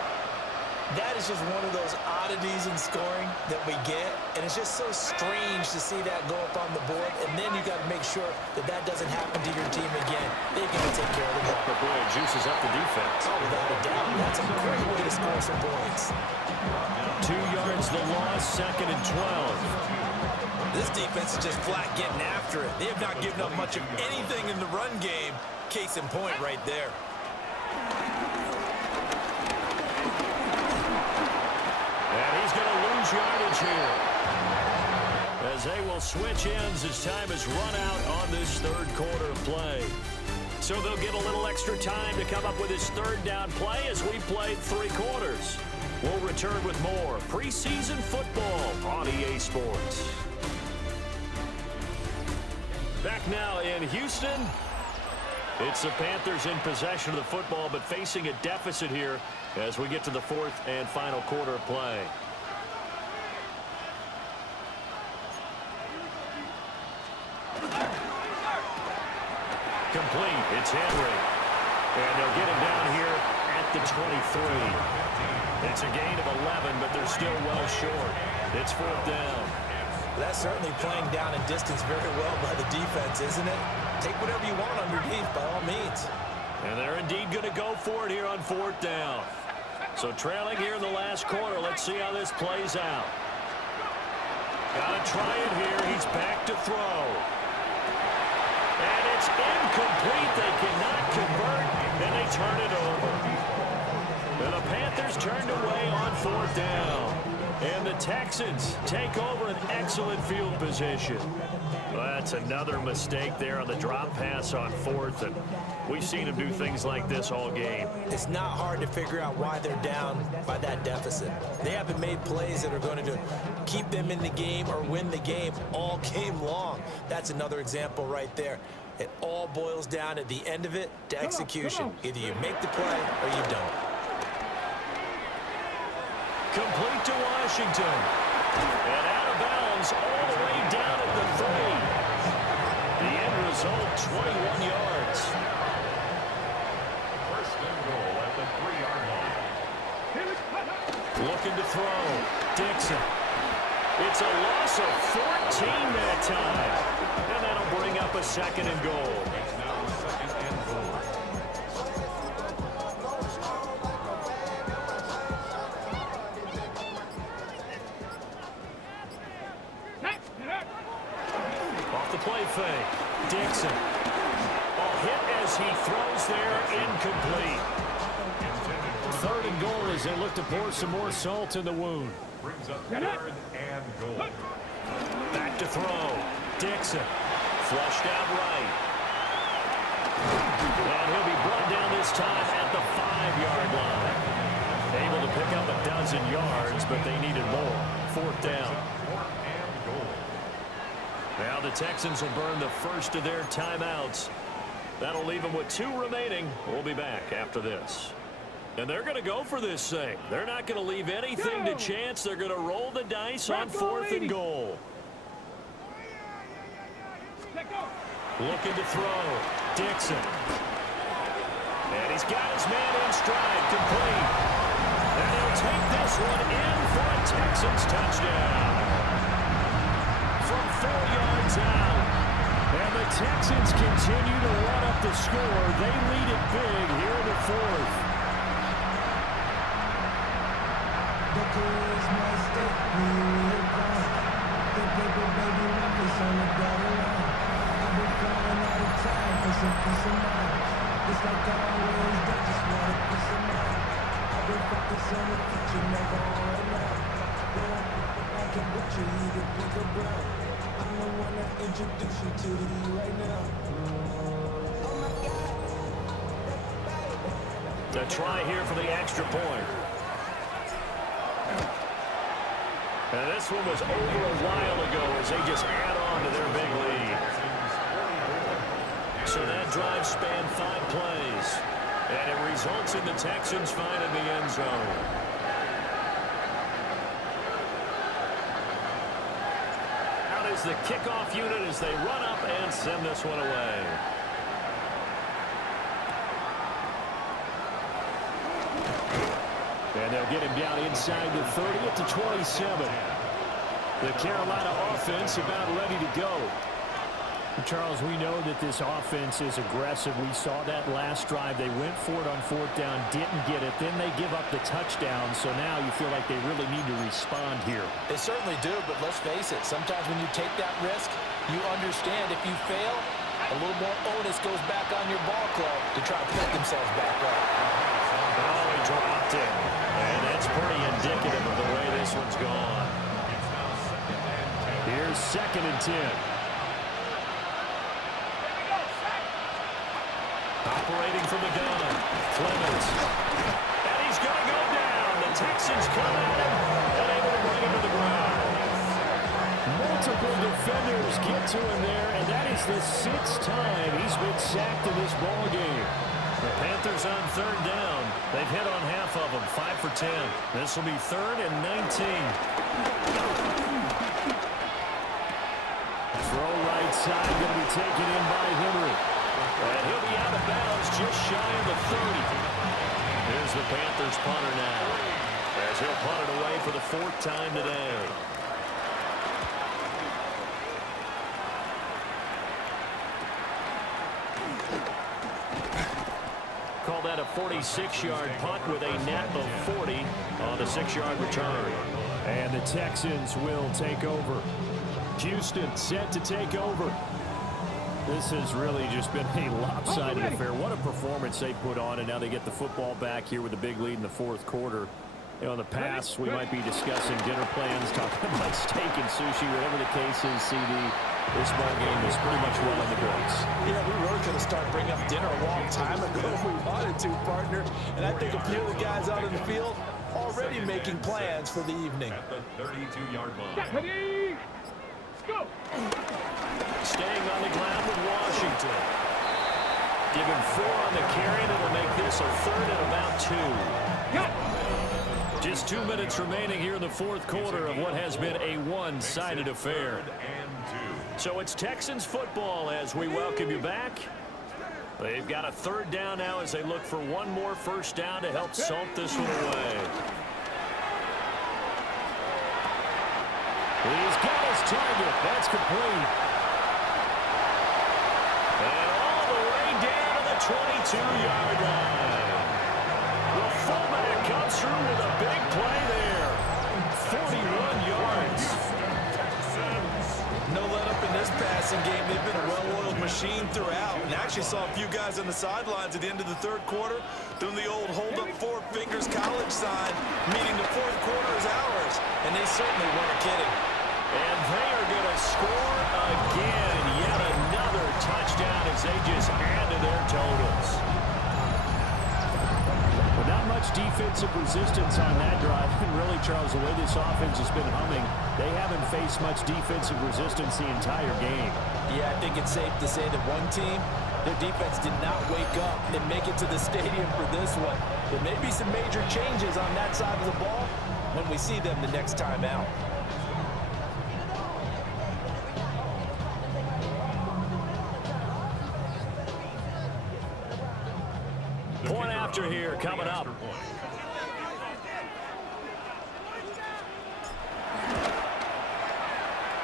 That is just one of those oddities in scoring that we get, and it's just so strange to see that go up on the board, and then you got to make sure that that doesn't happen to your team again. They're going to take care of the ball. But boy, it juices up the defense. Oh, without a doubt. That's a great way to score some points. 2 yards the loss, 2nd and 12. This defense is just flat getting after it. They have not given up much of anything in the run game. Case in point right there. And he's going to lose yardage here. As they will switch ends as time is run out on this third quarter of play. So they'll get a little extra time to come up with his third down play as we played 3 quarters. We'll return with more preseason football on EA Sports. Back now in Houston. It's the Panthers in possession of the football, but facing a deficit here as we get to the 4th and final quarter of play. Complete. It's Henry. And they'll get him down here at the 23. It's a gain of 11, but they're still well short. It's 4th down. That's certainly playing down in distance very well by the defense, isn't it? Take whatever you want underneath, by all means. And they're indeed going to go for it here on 4th down. So trailing here in the last quarter. Let's see how this plays out. Got to try it here. He's back to throw. And it's incomplete. They cannot convert, and they turn it over. And the Panthers turned away on 4th down. And the Texans take over an excellent field position. Well, that's another mistake there on the drop pass on 4th, and we've seen them do things like this all game. It's not hard to figure out why they're down by that deficit. They haven't made plays that are going to keep them in the game or win the game all game long. That's another example right there. It all boils down at the end of it to execution. Either you make the play or you don't. Complete to Washington. And out of bounds all the way down at the 3. The end result, 21 yards. First and goal at the 3-yard line. Looking to throw. Dixon. It's a loss of 14 that time. And that'll bring up a 2nd and goal. It's now 2nd and goal. Play fake. Dixon. A hit as he throws there, incomplete. 3rd and goal as they look to pour some more salt in the wound. Brings up 3rd and goal. Back to throw. Dixon. Flushed out right. And he'll be brought down this time at the 5-yard line. Able to pick up a dozen yards, but they needed more. 4th down. Now the Texans will burn the first of their timeouts. That'll leave them with 2 remaining. We'll be back after this. And they're going to go for this thing. They're not going to leave anything to chance. They're going to roll the dice on 4th and goal. Looking to throw. Dixon. And he's got his man in stride. Complete. And he'll take this one in for a Texans touchdown. From 4 yards out. And the Texans continue to run up the score. They lead it big here in the 4th. The try here for the extra point. And this one was over a while ago as they just add on to their big lead. So that drive spanned 5 plays. And it results in the Texans finding the end zone. Out is the kickoff unit as they run up and send this one away. And they'll get him down inside the 30 at the 27. The Carolina offense about ready to go. Charles, we know that this offense is aggressive. We saw that last drive. They went for it on 4th down, didn't get it. Then they give up the touchdown. So now you feel like they really need to respond here. They certainly do, but let's face it. Sometimes when you take that risk, you understand if you fail, a little more onus goes back on your ball club to try to pick themselves back up. Oh, he dropped it. And that's pretty indicative of the way this one's gone. Here's 2nd and 10. Operating from the gun, Clemens. And he's going to go down. The Texans come at him and able to bring him to the ground. Multiple defenders get to him there, and that is the 6th time he's been sacked in this ball game. The Panthers on 3rd down. They've hit on half of them, 5 for 10. This will be 3rd and 19. Throw right side, going to be taken in by Henry. And he'll be out of bounds just shy of the 30. Here's the Panthers punter now, as he'll punt it away for the 4th time today. Call that a 46-yard punt with a net of 40 on the 6-yard return. And the Texans will take over. Houston set to take over. This has really just been a lopsided affair. What a performance they put on, and now they get the football back here with a big lead in the 4th quarter. You know, in the past, we might be discussing dinner plans, talking about steak and sushi, whatever the case is, CD. This ball game is pretty much well in the books. Yeah, we really could have started bringing up dinner a long time ago if we wanted to, partner. And I think a few of the guys out in the field already making plans for the evening. At the 32-yard line. Ready? Go! Staying on the ground with Washington. Give him 4 on the carry, and it'll make this a 3rd and about 2. Just 2 minutes remaining here in the 4th quarter of what has been a one-sided affair. So it's Texans football as we welcome you back. They've got a 3rd down now as they look for one more 1st down to help salt this one away. He's got his target. That's complete. And all the way down to the 22-yard line. The fullback comes through with a big play there. 41 yards. No let up in this passing game. They've been a well-oiled machine throughout. And actually saw a few guys on the sidelines at the end of the 3rd quarter doing the old hold up 4 fingers college sign, meaning the 4th quarter is ours. And they certainly weren't kidding. And they are going to score again. Yet another touchdown as they just add to their totals. But not much defensive resistance on that drive. And really, Charles, the way this offense has been humming, they haven't faced much defensive resistance the entire game. Yeah, I think it's safe to say that one team, their defense did not wake up and make it to the stadium for this one. There may be some major changes on that side of the ball when we see them the next time out. Point after here coming up.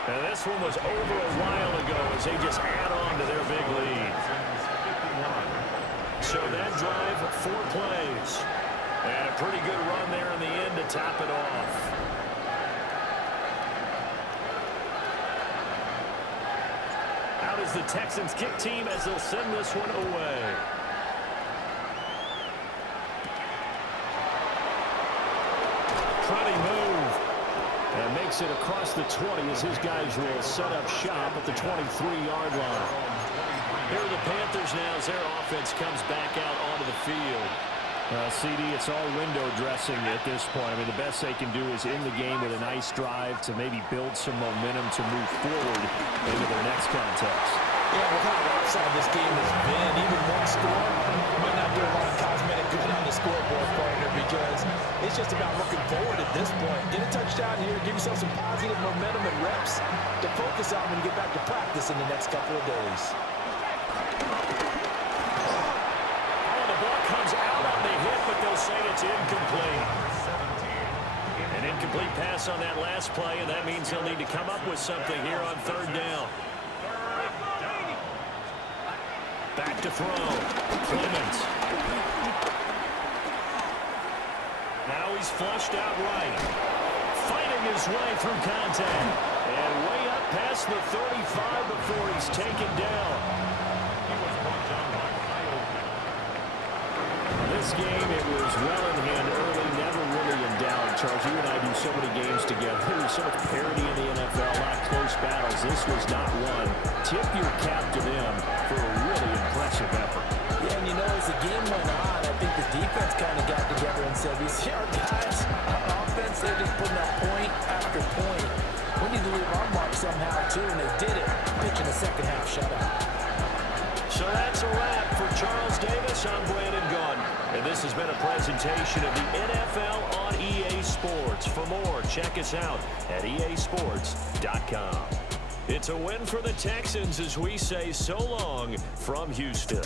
And this one was over a while ago as they just add on to their big lead. So that drive, 4 plays. And a pretty good run there in the end to top it off. Out is the Texans kick team as they'll send this one away. Pretty move. And makes it across the 20 as his guys will set up shop at the 23-yard line. Here are the Panthers now as their offense comes back out onto the field. CD, it's all window dressing at this point. I mean, the best they can do is in the game with a nice drive to maybe build some momentum to move forward into their next contest. Yeah, with how lopsided this game has been, even one score might not do a lot of cosmetic good on the scoreboard, partner, because it's just about looking forward at this point. Get a touchdown here, give yourself some positive momentum and reps to focus on when you get back to practice in the next couple of days. Comes out on the hit, but they'll say it's incomplete. An incomplete pass on that last play, and that means he'll need to come up with something here on third down. Back to throw. Clemens. Now he's flushed out right. Fighting his way through contact. And way up past the 35 before he's taken down. This game, it was well in hand early, never really in doubt. Charles, you and I do so many games together. There's so much parity in the NFL, a lot of close battles. This was not one. Tip your cap to them for a really impressive effort. Yeah, and you know, as the game went on, I think the defense kind of got together and said, we see our guys on offense, they're just putting up point after point. We need to leave our mark somehow, too, and they did it, pitching the second half shutout. So that's a wrap for Charles Davis. I'm Brandon Gaudin. And this has been a presentation of the NFL on EA Sports. For more, check us out at easports.com. It's a win for the Texans as we say so long from Houston.